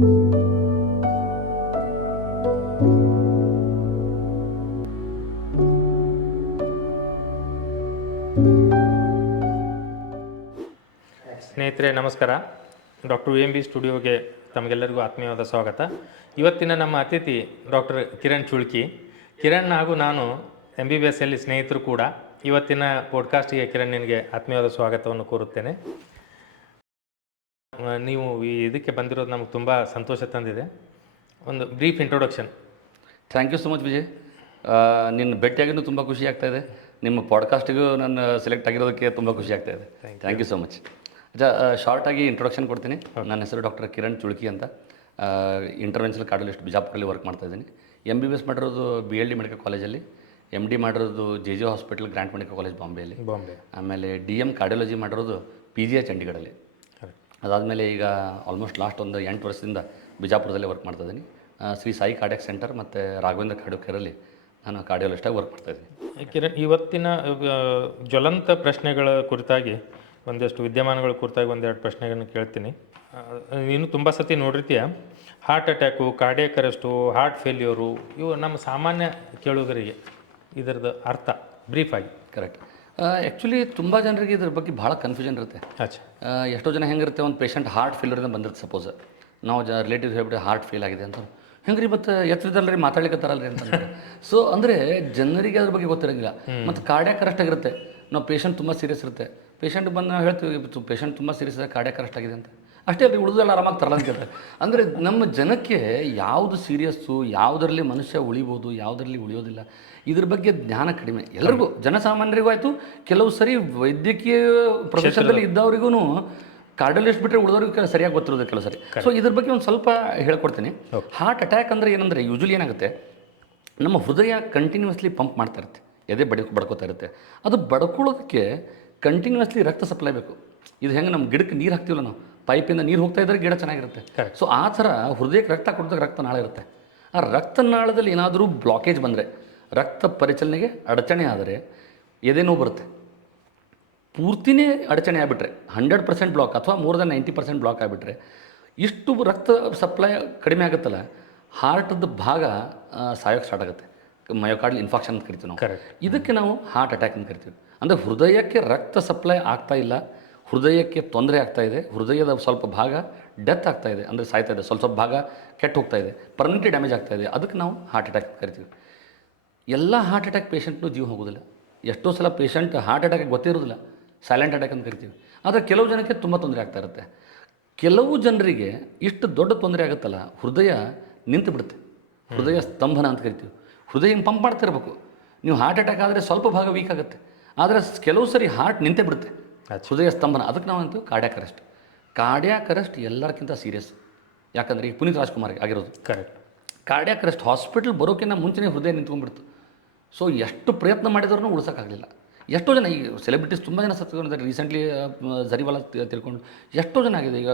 ಸ್ನೇಹಿತರೆ ನಮಸ್ಕಾರ. Doctor V M B ಸ್ಟುಡಿಯೋಗೆ ತಮಗೆಲ್ಲರಿಗೂ ಆತ್ಮೀಯವಾದ ಸ್ವಾಗತ. ಇವತ್ತಿನ ನಮ್ಮ ಅತಿಥಿ ಡಾಕ್ಟರ್ ಕಿರಣ್ ಚುಳ್ಕಿ. ಕಿರಣ್ ಹಾಗೂ ನಾನು MBBS ಅಲ್ಲಿ ಸ್ನೇಹಿತರು ಕೂಡ. ಇವತ್ತಿನ ಪಾಡ್ಕಾಸ್ಟ್ಗೆ ಕಿರಣ್ ನಿನಗೆ ಆತ್ಮೀಯವಾದ ಸ್ವಾಗತವನ್ನು ಕೋರುತ್ತೇನೆ. ನೀವು ಇದಕ್ಕೆ ಬಂದಿರೋದು ನಮಗೆ ತುಂಬ ಸಂತೋಷ ತಂದಿದೆ. ಒಂದು brief introduction. Thank you so much Vijay. ನಿನ್ನ ಭೇಟಿಯಾಗಿನೂ ತುಂಬ ಖುಷಿ ಆಗ್ತಾಯಿದೆ. ನಿಮ್ಮ ಪಾಡ್ಕಾಸ್ಟಿಗೂ ನಾನು ಸೆಲೆಕ್ಟ್ ಆಗಿರೋದಕ್ಕೆ ತುಂಬ ಖುಷಿ ಆಗ್ತಾಯಿದೆ. Thank you so much. ಶಾರ್ಟಾಗಿ ಇಂಟ್ರೊಡಕ್ಷನ್ ಕೊಡ್ತೀನಿ. ನನ್ನ ಹೆಸರು ಡಾಕ್ಟರ್ ಕಿರಣ್ ಚುಳ್ಕಿ ಅಂತ. ಇಂಟರ್ವೆನ್ಷನಲ್ ಕಾರ್ಡಿಯಾಲಜಿಸ್ಟ್ ಬಿಜಾಪುರಲ್ಲಿ ವರ್ಕ್ ಮಾಡ್ತಾಯಿದ್ದೀನಿ. MBBS ಮಾಡಿರೋದು BLD ಮೆಡಿಕಲ್ ಕಾಲೇಜಲ್ಲಿ, MD ಮಾಡಿರೋದು JJ hospital Grant medical college Bombay. ಆಮೇಲೆ DM ಕಾರ್ಡಿಯಾಲಜಿ ಮಾಡಿರೋದು PGI ಚಂಡೀಗಢಲ್ಲಿ. ಅದಾದಮೇಲೆ ಈಗ ಆಲ್ಮೋಸ್ಟ್ ಲಾಸ್ಟ್ ಒಂದು 8 ವರ್ಷದಿಂದ ಬಿಜಾಪುರದಲ್ಲಿ ವರ್ಕ್ ಮಾಡ್ತಾಯಿದ್ದೀನಿ. ಶ್ರೀ ಸಾಯಿ ಕಾರ್ಡಿಯಾಕ್ ಸೆಂಟರ್ ಮತ್ತು ರಾಘವೇಂದ್ರ ಕಾರ್ಡಿಯೋ ಕೇರಲ್ಲಿ ನಾನು ಕಾರ್ಡಿಯಾಲಜಿಸ್ಟಾಗಿ ವರ್ಕ್ ಮಾಡ್ತಾಯಿದ್ದೀನಿ. ಕಿರಣ್, ಇವತ್ತಿನ ಜ್ವಲಂತ ಪ್ರಶ್ನೆಗಳ ಕುರಿತಾಗಿ ಒಂದಷ್ಟು ವಿದ್ಯಮಾನಗಳ ಕುರಿತಾಗಿ ಒಂದೆರಡು ಪ್ರಶ್ನೆಗಳನ್ನು ಕೇಳ್ತೀನಿ. ನೀನು ತುಂಬ ಸತಿ ನೋಡಿರ್ತೀಯ. Heart attack, cardiac arrest, heart failure, ಇವು ನಮ್ಮ ಸಾಮಾನ್ಯ ಕೇಳುಗರಿಗೆ ಇದರದ್ದು ಅರ್ಥ ಬ್ರೀಫಾಗಿ. ಕರೆಕ್ಟ್. ಆ್ಯಕ್ಚುಲಿ ತುಂಬ ಜನರಿಗೆ ಇದ್ರ ಬಗ್ಗೆ ಭಾಳ ಕನ್ಫ್ಯೂಷನ್ ಇರುತ್ತೆ. ಎಷ್ಟೋ ಜನ ಹೆಂಗಿರುತ್ತೆ, ಒಂದು ಪೇಷಂಟ್ ಹಾರ್ಟ್ ಫೇಲ್ಯೂರಿಂದ ಬಂದಿರುತ್ತೆ. ಸಪೋಸ್ ನಾವು ರಿಲೇಟಿವ್ಸ್ ಹೇಳ್ಬಿಟ್ಟು ಹಾರ್ಟ್ ಫೇಲ್ ಆಗಿದೆ ಅಂತ, ಹೆಂಗ್ರಿ ಮತ್ತು ಎತ್ತರದಲ್ಲರಿ ಮಾತಾಡ್ಲಿಕ್ಕತ್ತಾರಲ್ರಿ ಅಂತಂದರೆ. ಸೊ ಅಂದರೆ ಜನರಿಗೆ ಅದ್ರ ಬಗ್ಗೆ ಗೊತ್ತಿರೋಂಗಿಲ್ಲ. ಮತ್ತು ಕಾರ್ಡಿಯಾಕ್ ಅರೆಸ್ಟ್ ಆಗಿರುತ್ತೆ. ನಾವು ಪೇಷಂಟ್ ತುಂಬ ಸೀರಿಯಸ್ ಇರುತ್ತೆ. ಪೇಷಂಟ್ ಬಂದು ನಾವು ಹೇಳ್ತೀವಿ ಪೇಷಂಟ್ ತುಂಬ ಸೀರಿಯಸ್ ಇದೆ, ಕಾರ್ಡಿಯಾಕ್ ಅರೆಸ್ಟ್ ಆಗಿದೆ ಅಂತ. ಅಷ್ಟೇ ಅಲ್ಲ, ಉಳಿದೆಲ್ಲ ಆರಾಮಾಗಿ ತರಲ್ಲ ಅಂತ ಕೇಳ್ತಾರೆ. ಅಂದರೆ ನಮ್ಮ ಜನಕ್ಕೆ ಯಾವುದು ಸೀರಿಯಸ್ಸು, ಯಾವುದರಲ್ಲಿ ಮನುಷ್ಯ ಉಳಿಬೋದು, ಯಾವುದರಲ್ಲಿ ಉಳಿಯೋದಿಲ್ಲ, ಇದ್ರ ಬಗ್ಗೆ ಜ್ಞಾನ ಕಡಿಮೆ. ಎಲ್ಲರಿಗೂ, ಜನಸಾಮಾನ್ಯರಿಗೂ ಆಯಿತು, ಕೆಲವು ಸರಿ ವೈದ್ಯಕೀಯ ಪ್ರೊಫೆಷನ್ದಲ್ಲಿ ಇದ್ದವರಿಗೂ ಕಾರ್ಡಿಯಾಲಜಿಸ್ಟ್ ಬಿಟ್ಟರೆ ಉಳಿದವ್ರಿಗೆ ಸರಿಯಾಗಿ ಗೊತ್ತಿರೋದು ಕೆಲವು ಸರಿ. ಸೊ ಇದ್ರ ಬಗ್ಗೆ ಒಂದು ಸ್ವಲ್ಪ ಹೇಳ್ಕೊಡ್ತೀನಿ. ಹಾರ್ಟ್ ಅಟ್ಯಾಕ್ ಅಂದರೆ ಏನಂದರೆ, ಯೂಶ್ವಲಿ ಏನಾಗುತ್ತೆ, ನಮ್ಮ ಹೃದಯ ಕಂಟಿನ್ಯೂಸ್ಲಿ ಪಂಪ್ ಮಾಡ್ತಾ ಇರುತ್ತೆ, ಎದೆ ಬಡ್ಕೋತಾ ಇರುತ್ತೆ. ಅದು ಬಡ್ಕೊಳ್ಳೋದಕ್ಕೆ ಕಂಟಿನ್ಯೂಸ್ಲಿ ರಕ್ತ ಸಪ್ಲೈ ಬೇಕು. ಇದು ಹೆಂಗೆ ನಮ್ಮ ಗಿಡಕ್ಕೆ ನೀರು ಹಾಕ್ತೀವಲ್ಲ, ನಾವು ಪೈಪಿಂದ ನೀರು ಹೋಗ್ತಾ ಇದ್ದರೆ ಗಿಡ ಚೆನ್ನಾಗಿರುತ್ತೆ. ಸೊ ಆ ಥರ ಹೃದಯಕ್ಕೆ ರಕ್ತ ಕೊಡ್ದಾಗ ರಕ್ತನಾಳ ಇರುತ್ತೆ. ಆ ರಕ್ತನಾಳದಲ್ಲಿ ಏನಾದರೂ ಬ್ಲಾಕೇಜ್ ಬಂದರೆ, ರಕ್ತ ಪರಿಚಲನೆಗೆ ಅಡಚಣೆ ಆದರೆ ಎದೆ ನೋವು ಬರುತ್ತೆ. ಪೂರ್ತಿನೇ ಅಡಚಣೆ ಆಗಿಬಿಟ್ರೆ, 100% ಬ್ಲಾಕ್ ಅಥವಾ ಮೋರ್ ದೆನ್ 90% ಬ್ಲಾಕ್ ಆಗಿಬಿಟ್ರೆ, ಇಷ್ಟು ರಕ್ತ ಸಪ್ಲೈ ಕಡಿಮೆ ಆಗುತ್ತಲ್ಲ, ಹಾರ್ಟದ ಭಾಗ ಸಾಯೋಕ್ಕೆ ಸ್ಟಾರ್ಟ್ ಆಗುತ್ತೆ. ಮಯೋಕಾರ್ಡಿಯಲ್ ಇನ್ಫಾಕ್ಷನ್ ಅಂತ ಕರಿತೀವಿ ನಾವು. ಇದಕ್ಕೆ ನಾವು ಹಾರ್ಟ್ ಅಟ್ಯಾಕ್ ಅಂತ ಕರಿತೀವಿ. ಅಂದರೆ ಹೃದಯಕ್ಕೆ ರಕ್ತ ಸಪ್ಲೈ ಆಗ್ತಾ ಇಲ್ಲ, ಹೃದಯಕ್ಕೆ ತೊಂದರೆ ಆಗ್ತಾ ಇದೆ, ಹೃದಯದ ಸ್ವಲ್ಪ ಭಾಗ ಡೆತ್ ಆಗ್ತಾ ಇದೆ, ಅಂದರೆ ಸಾಯ್ತಾ ಇದೆ, ಸ್ವಲ್ಪ ಭಾಗ ಕೆಟ್ಟು ಹೋಗ್ತಾ ಇದೆ, ಪರ್ಮನೆಂಟ್ಲಿ ಡ್ಯಾಮೇಜ್ ಆಗ್ತಾ ಇದೆ. ಅದಕ್ಕೆ ನಾವು ಹಾರ್ಟ್ ಅಟ್ಯಾಕ್ ಅಂತ ಕರಿತೀವಿ. ಎಲ್ಲ ಹಾರ್ಟ್ ಅಟ್ಯಾಕ್ ಪೇಷಂಟ್ನು ಜೀವ ಹೋಗೋದಿಲ್ಲ. ಎಷ್ಟೋ ಸಲ ಪೇಷಂಟ್ ಹಾರ್ಟ್ ಅಟ್ಯಾಕ್ ಗೊತ್ತಿರೋದಿಲ್ಲ, ಸೈಲೆಂಟ್ ಅಟ್ಯಾಕ್ ಅಂತ ಕರಿತೀವಿ. ಆದರೆ ಕೆಲವು ಜನಕ್ಕೆ ತುಂಬ ತೊಂದರೆ ಆಗ್ತಾ ಇರುತ್ತೆ. ಕೆಲವು ಜನರಿಗೆ ಇಷ್ಟು ದೊಡ್ಡ ತೊಂದರೆ ಆಗುತ್ತಲ್ಲ, ಹೃದಯ ನಿಂತು ಬಿಡುತ್ತೆ. ಹೃದಯ ಸ್ತಂಭನ ಅಂತ ಕರಿತೀವಿ. ಹೃದಯ ಹಿಂಗೆ ಪಂಪ್ ಮಾಡ್ತಿರ್ಬೇಕು. ನೀವು ಹಾರ್ಟ್ ಅಟ್ಯಾಕ್ ಆದರೆ ಸ್ವಲ್ಪ ಭಾಗ ವೀಕ್ ಆಗುತ್ತೆ, ಆದರೆ ಕೆಲವು ಸರಿ ಹಾರ್ಟ್ ನಿಂತೇ ಬಿಡುತ್ತೆ, ಹೃದಯ ಸ್ತಂಭನ. ಅದಕ್ಕೆ ನಾವು ಅಂತೀವಿ ಕಾರ್ಡಿಯಾಕ್ ಅರೆಸ್ಟ್. ಕಾರ್ಡಿಯಾಕ್ ಅರೆಸ್ಟ್ ಎಲ್ಲರಿಗಿಂತ ಸೀರಿಯಸ್. ಯಾಕಂದರೆ ಈಗ ಪುನೀತ್ ರಾಜ್ಕುಮಾರ್ಗೆ ಆಗಿರೋದು ಕರೆಕ್ಟ್. ಕಾರ್ಡಿಯಾಕ್ ಅರೆಸ್ಟ್ ಹಾಸ್ಪಿಟಲ್ ಬರೋಕ್ಕಿಂತ ಮುಂಚೆನೇ ಹೃದಯ ನಿಂತ್ಕೊಂಡ್ಬಿಡ್ತು. ಸೊ ಎಷ್ಟು ಪ್ರಯತ್ನ ಮಾಡಿದ್ರೂ ಉಳಿಸೋಕ್ಕಾಗಲಿಲ್ಲ. ಎಷ್ಟೋ ಜನ ಈಗ ಸೆಲೆಬ್ರಿಟೀಸ್ ತುಂಬ ಜನ ಸತ್ಕೊಂಡಿದ್ದಾರೆ. ರೀಸೆಂಟ್ಲಿ ಜರಿವಾಲ ತಿಳ್ಕೊಂಡು ಎಷ್ಟೋ ಜನ ಆಗಿದೆ. ಈಗ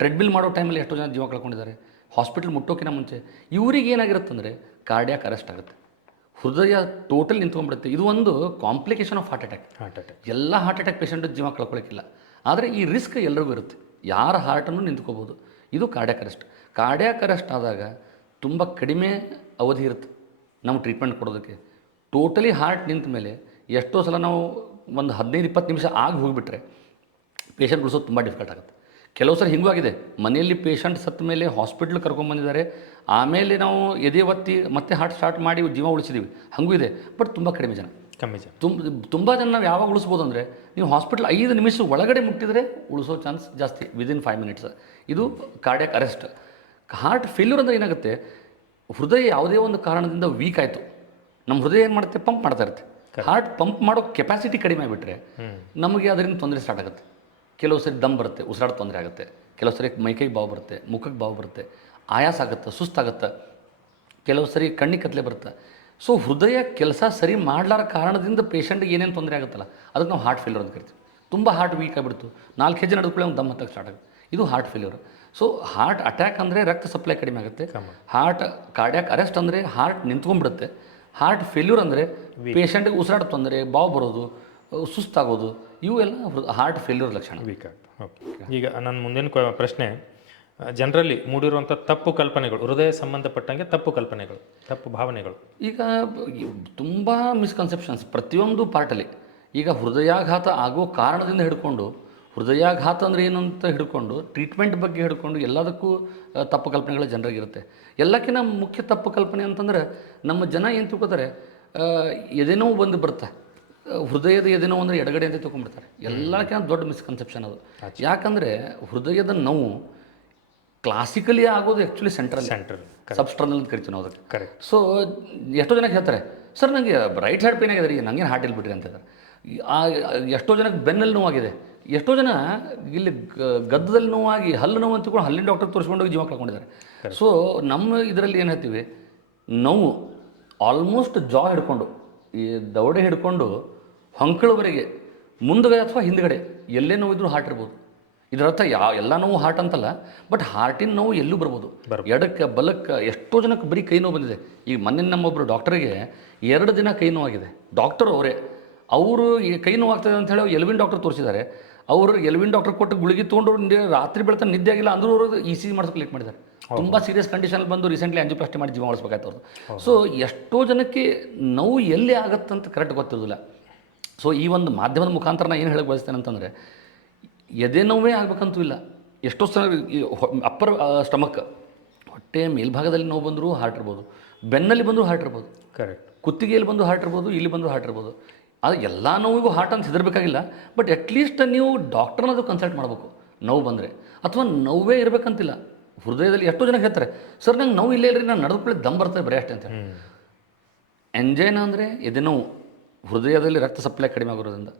ಟ್ರೆಡ್ಮಿಲ್ ಮಾಡೋ ಟೈಮಲ್ಲಿ ಎಷ್ಟೋ ಜನ ಜೀವ ಕಳ್ಕೊಂಡಿದ್ದಾರೆ, ಹಾಸ್ಪಿಟಲ್ ಮುಟ್ಟೋಕ್ಕಿಂತ ಮುಂಚೆ. ಇವ್ರಿಗೆ ಏನಾಗಿರುತ್ತೆ ಅಂದರೆ ಕಾರ್ಡಿಯಾಕ್ ಅರೆಸ್ಟ್ ಆಗುತ್ತೆ, ಹೃದಯ ಟೋಟಲ್ ನಿಂತ್ಕೊಂಡ್ಬಿಡುತ್ತೆ. ಇದು ಒಂದು ಕಾಂಪ್ಲಿಕೇಶನ್ ಆಫ್ ಹಾರ್ಟ್ ಅಟ್ಯಾಕ್. ಎಲ್ಲ ಹಾರ್ಟ್ ಅಟ್ಯಾಕ್ ಪೇಷಂಟ್ ಜೀವ ಕಳ್ಕೊಳ್ಳೋಕ್ಕಿಲ್ಲ, ಆದರೆ ಈ ರಿಸ್ಕ್ ಎಲ್ಲರಿಗೂ ಇರುತ್ತೆ. ಯಾರ ಹಾರ್ಟನ್ನು ನಿಂತ್ಕೋಬೋದು. ಇದು ಕಾರ್ಡಿಯಾಕ್ ಅರೆಸ್ಟ್. ಕಾರ್ಡಿಯಾಕ್ ಅರೆಸ್ಟ್ ಆದಾಗ ತುಂಬ ಕಡಿಮೆ ಅವಧಿ ಇರುತ್ತೆ ನಾವು ಟ್ರೀಟ್ಮೆಂಟ್ ಕೊಡೋದಕ್ಕೆ. ಟೋಟಲಿ ಹಾರ್ಟ್ ನಿಂತ ಮೇಲೆ ಎಷ್ಟೋ ಸಲ ನಾವು ಒಂದು 15-20 ನಿಮಿಷ ಆಗಿ ಹೋಗಿಬಿಟ್ರೆ ಪೇಷಂಟ್ ಉಳಿಸೋದು ತುಂಬ ಡಿಫಿಕಲ್ಟ್ ಆಗುತ್ತೆ. ಕೆಲವು ಸಲ ಹಿಂಗೂ ಆಗಿದೆ, ಮನೆಯಲ್ಲಿ ಪೇಷಂಟ್ ಸತ್ತ ಮೇಲೆ ಹಾಸ್ಪಿಟ್ಲ್ ಕರ್ಕೊಂಡ್ಬಂದಿದ್ದಾರೆ, ಆಮೇಲೆ ನಾವು ಎದೆ ಒತ್ತಿ ಮತ್ತೆ ಹಾರ್ಟ್ ಸ್ಟಾರ್ಟ್ ಮಾಡಿ ಜೀವ ಉಳಿಸಿದ್ದೀವಿ, ಹಾಗೂ ಇದೆ. ಬಟ್ ತುಂಬ ಕಡಿಮೆ ಜನ ತುಂಬ ಜನ ನಾವು ಯಾವಾಗ ಉಳಿಸ್ಬೋದು ಅಂದರೆ, ನೀವು ಹಾಸ್ಪಿಟ್ಲ್ 5 ನಿಮಿಷ ಒಳಗಡೆ ಮುಟ್ಟಿದರೆ ಉಳಿಸೋ ಚಾನ್ಸ್ ಜಾಸ್ತಿ, ವಿದಿನ್ 5 ಮಿನಿಟ್ಸ್. ಇದು ಕಾರ್ಡಿಯಾಕ್ ಅರೆಸ್ಟ್. ಹಾರ್ಟ್ ಫೇಲ್ಯೂರ್ ಅಂದರೆ ಏನಾಗುತ್ತೆ, ಹೃದಯ ಯಾವುದೇ ಒಂದು ಕಾರಣದಿಂದ ವೀಕ್ ಆಯಿತು, ನಮ್ಮ ಹೃದಯ ಏನು ಮಾಡುತ್ತೆ, ಪಂಪ್ ಮಾಡ್ತಾ ಇರುತ್ತೆ. ಹಾರ್ಟ್ ಪಂಪ್ ಮಾಡೋ ಕೆಪಾಸಿಟಿ ಕಡಿಮೆ ಆಗಿಬಿಟ್ರೆ ನಮಗೆ ಅದರಿಂದ ತೊಂದರೆ ಸ್ಟಾರ್ಟ್ ಆಗುತ್ತೆ. ಕೆಲವು ಸರಿ ದಮ್ ಬರುತ್ತೆ, ಉಸಿರಾಟ ತೊಂದರೆ ಆಗುತ್ತೆ, ಕೆಲವು ಸರಿ ಮೈಕೈಗೆ ಬಾವು ಬರುತ್ತೆ, ಮುಖಕ್ಕೆ ಬಾವು ಬರುತ್ತೆ, ಆಯಾಸ ಆಗುತ್ತೆ, ಸುಸ್ತಾಗುತ್ತೆ, ಕೆಲವು ಸರಿ ಕಣ್ಣಿಗೆ ಕತ್ತಲೆ ಬರುತ್ತೆ. ಸೊ ಹೃದಯ ಕೆಲಸ ಸರಿ ಮಾಡಲಾರ ಕಾರಣದಿಂದ ಪೇಷಂಟ್ಗೆ ಏನೇನು ತೊಂದರೆ ಆಗುತ್ತಲ್ಲ, ಅದಕ್ಕೆ ನಾವು ಹಾರ್ಟ್ ಫೇಲ್ಯೂರ್ ಅಂತ ಕರಿತೀವಿ. ತುಂಬ ಹಾರ್ಟ್ ವೀಕ್ ಆಗಿಬಿಡ್ತು, 4 ಹೆಜ್ಜೆ ನಡೆದುಕೊಳ್ಳಿ ಒಂದು ದಮ್ ಹತ್ತಕ್ಕೆ ಸ್ಟಾರ್ಟ್ ಆಗುತ್ತೆ, ಇದು heart failure. So heart attack ಅಂದರೆ ರಕ್ತ ಸಪ್ಲೈ ಕಡಿಮೆ ಆಗುತ್ತೆ. ಹಾರ್ಟ್ ಕಾರ್ಡಿಯಾಕ್ ಅರೆಸ್ಟ್ ಅಂದರೆ ಹಾರ್ಟ್ ನಿಂತ್ಕೊಂಡ್ಬಿಡುತ್ತೆ. ಹಾರ್ಟ್ ಫೇಲ್ಯೂರ್ ಅಂದರೆ ಪೇಷಂಟ್ಗೆ ಉಸಿರಾಟ ತೊಂದರೆ, ಬಾವು ಬರೋದು, ಸುಸ್ತಾಗೋದು, ಇವು ಎಲ್ಲ ಹಾರ್ಟ್ ಫೇಲ್ಯೂರ್ ಲಕ್ಷಣ. ವೀಕ್ ಆಗುತ್ತೆ. ಓಕೆ, ಈಗ ನನ್ನ ಮುಂದಿನ ಪ್ರಶ್ನೆ, ಜನರಲ್ಲಿ ಮೂಡಿರುವಂಥ ತಪ್ಪು ಕಲ್ಪನೆಗಳು, ಹೃದಯ ಸಂಬಂಧಪಟ್ಟಂಗೆ ತಪ್ಪು ಕಲ್ಪನೆಗಳು, ತಪ್ಪು ಭಾವನೆಗಳು? ಈಗ ತುಂಬ ಮಿಸ್ಕನ್ಸೆಪ್ಷನ್ಸ್ ಪ್ರತಿಯೊಂದು ಪಾರ್ಟಲ್ಲಿ. ಈಗ ಹೃದಯಾಘಾತ ಆಗೋ ಕಾರಣದಿಂದ ಹಿಡ್ಕೊಂಡು, ಹೃದಯಾಘಾತ ಅಂದರೆ ಏನು ಅಂತ ಹಿಡ್ಕೊಂಡು, ಟ್ರೀಟ್ಮೆಂಟ್ ಬಗ್ಗೆ ಹಿಡ್ಕೊಂಡು ಎಲ್ಲದಕ್ಕೂ ತಪ್ಪು ಕಲ್ಪನೆಗಳು ಜನರಿಗಿರುತ್ತೆ. ಎಲ್ಲಕ್ಕಿಂತ ಮುಖ್ಯ ತಪ್ಪು ಕಲ್ಪನೆ ಅಂತಂದ್ರೆ ನಮ್ಮ ಜನ ಏನು ತಿಳ್ಕೊತಾರೆ, ಎದೆನೋ ಬಂದು ಬರುತ್ತೆ, ಹೃದಯದ ಎದೆನೋ ಅಂದರೆ ಎಡಗಡೆ ಅಂತ ತಿಳ್ಕೊಂಡ್ಬಿಡ್ತಾರೆ. ಎಲ್ಲಕ್ಕಿಂತ ದೊಡ್ಡ ಮಿಸ್ಕನ್ಸೆಪ್ಷನ್ ಅದು. ಯಾಕಂದರೆ ಹೃದಯದ ನೋವು ಕ್ಲಾಸಿಕಲಿ ಆಗೋದು ಆ್ಯಕ್ಚುಲಿ ಸೆಂಟ್ರಲ್ ಸಬ್ಸ್ಟ್ರನಲ್ ಅಂತ ಕರಿತೀವಿ ನಾವು ಅದಕ್ಕೆ. ಕರೆಕ್ಟ್. ಸೊ ಎಷ್ಟೋ ಜನಕ್ಕೆ ಹೇಳ್ತಾರೆ, ಸರ್ ನನಗೆ ರೈಟ್ ಸೈಡ್ ಪೇನ್ ಆಗಿದೆ ರೀ, ನನಗೇನು ಹಾರ್ಟ್ ಇಲ್ಲ ಬಿಡ್ರಿ ಅಂತ ಹೇಳ್ತಾರೆ. ಎಷ್ಟೋ ಜನಕ್ಕೆ ಬೆನ್ನಲ್ಲಿ ನೋವಾಗಿದೆ, ಎಷ್ಟೋ ಜನ ಇಲ್ಲಿ ಗದ್ದದಲ್ಲಿ ನೋವಾಗಿ ಹಲ್ಲು ನೋವು ಅಂತಕೊಂಡು ಹಲ್ಲಿನ ಡಾಕ್ಟರ್ ತೋರಿಸ್ಕೊಂಡೋಗಿ ಜೀವ ಕಳ್ಕೊಂಡಿದ್ದಾರೆ. ಸೊ ನಮ್ಮ ಇದರಲ್ಲಿ ಏನು ಹೇಳ್ತೀವಿ, ನೋವು ಆಲ್ಮೋಸ್ಟ್ ಜಾ ಹಿಡ್ಕೊಂಡು, ಈ ದವಡೆ ಹಿಡ್ಕೊಂಡು ಹೊಂಕಳವರೆಗೆ ಮುಂದುಗಡೆ ಅಥವಾ ಹಿಂದುಗಡೆ ಎಲ್ಲೇ ನೋವಿದ್ರೂ ಹಾರ್ಟ್ ಇರ್ಬೋದು. ಇದರರ್ಥ ಎಲ್ಲ ನೋವು ಹಾರ್ಟ್ ಅಂತಲ್ಲ, ಬಟ್ ಹಾರ್ಟಿನ ನೋವು ಎಲ್ಲೂ ಬರ್ಬೋದು. ಎಡಕ್ಕೆ ಬಲಕ್ಕೆ ಎಷ್ಟೋ ಜನಕ್ಕೆ ಬರೀ ಕೈ ನೋವು ಬಂದಿದೆ. ಈಗ ಮೊನ್ನೆ ನಮ್ಮೊಬ್ಬರು ಡಾಕ್ಟರಿಗೆ 2 ದಿನ ಕೈ ನೋವಾಗಿದೆ. ಡಾಕ್ಟರ್ ಅವರೇ, ಅವರು ಕೈ ನೋವಾಗ್ತದೆ ಅಂತ ಹೇಳಿ ಎಲ್ವಿನ್ ಡಾಕ್ಟರ್ ತೋರಿಸಿದ್ದಾರೆ. ಅವರು ಎಲ್ವಿನ್ ಡಾಕ್ಟರ್ ಕೊಟ್ಟು ಗುಳಿಗೆ ತೊಗೊಂಡು ರಾತ್ರಿ ಬೆಳತನ ನಿದ್ದೆ ಆಗಿಲ್ಲ ಅಂದರೂ ಅವರು ECG ಮಾಡಿಸ್ಕೊಂಡು ಲೇಟ್ ಮಾಡಿದ್ದಾರೆ. ತುಂಬ ಸೀರಿಯಸ್ ಕಂಡೀಷನಲ್ಲಿ ಬಂದು ರೀಸೆಂಟ್ಲಿ ಆಂಜಿಯೋಪ್ಲಾಸ್ಟಿ ಮಾಡಿ ಜೀವ ಉಳಿಸ್ಬೇಕಾಯ್ತು ಅವ್ರದ್ದು. ಸೊ ಎಷ್ಟೋ ಜನಕ್ಕೆ ನೋವು ಎಲ್ಲಿ ಆಗತ್ತಂತ ಕರೆಕ್ಟ್ ಗೊತ್ತಿರೋದಿಲ್ಲ. ಸೊ ಈ ಒಂದು ಮಾಧ್ಯಮದ ಮುಖಾಂತರ ನಾನು ಏನು ಹೇಳಕ್ಕೆ ಬಯಸ್ತೇನೆ ಅಂತಂದರೆ, ಎದೆ ನೋವೇ ಆಗ್ಬೇಕಂತೂ ಇಲ್ಲ. ಎಷ್ಟೋ ಸಲ ಅಪ್ಪರ್ ಸ್ಟಮಕ್, ಹೊಟ್ಟೆ ಮೇಲ್ಭಾಗದಲ್ಲಿ ನೋವು ಬಂದರೂ ಹಾರ್ಟ್ ಇರ್ಬೋದು, ಬೆನ್ನಲ್ಲಿ ಬಂದರೂ ಹಾರ್ಟ್ ಇರ್ಬೋದು, ಕರೆಕ್ಟ್, ಕುತ್ತಿಗೆಯಲ್ಲಿ ಬಂದು ಹಾರ್ಟ್ ಇರ್ಬೋದು, ಇಲ್ಲಿ ಬಂದು ಹಾರ್ಟ್ ಇರ್ಬೋದು. ಅದು ಎಲ್ಲ ನೋವಿಗೂ ಹಾರ್ಟ್ ಅಂತ ಹೆದರ್ಬೇಕಾಗಿಲ್ಲ, ಬಟ್ ಅಟ್ಲೀಸ್ಟ್ ನೀವು ಡಾಕ್ಟರ್ನದು ಕನ್ಸಲ್ಟ್ ಮಾಡಬೇಕು ನೋವು ಬಂದರೆ. ಅಥವಾ ನೋವೇ ಇರಬೇಕಂತಿಲ್ಲ. ಹೃದಯದಲ್ಲಿ ಎಷ್ಟೋ ಜನಕ್ಕೆ ಹೇಳ್ತಾರೆ, ಸರ್ ನಂಗೆ ನೋವು ಇಲ್ಲೇ ಇಲ್ಲರಿ, ನಾನು ನಡೆದುಕೊಳ್ಳಿ ದಮ್ ಬರ್ತದೆ ಬರೀ ಅಷ್ಟೇ ಅಂತೇಳಿ. ಎಂಜೈನ ಅಂದರೆ ಎದೆ ನೋವು, ಹೃದಯದಲ್ಲಿ ರಕ್ತ ಸಪ್ಲೈ ಕಡಿಮೆ ಆಗೋದ್ರಿಂದ.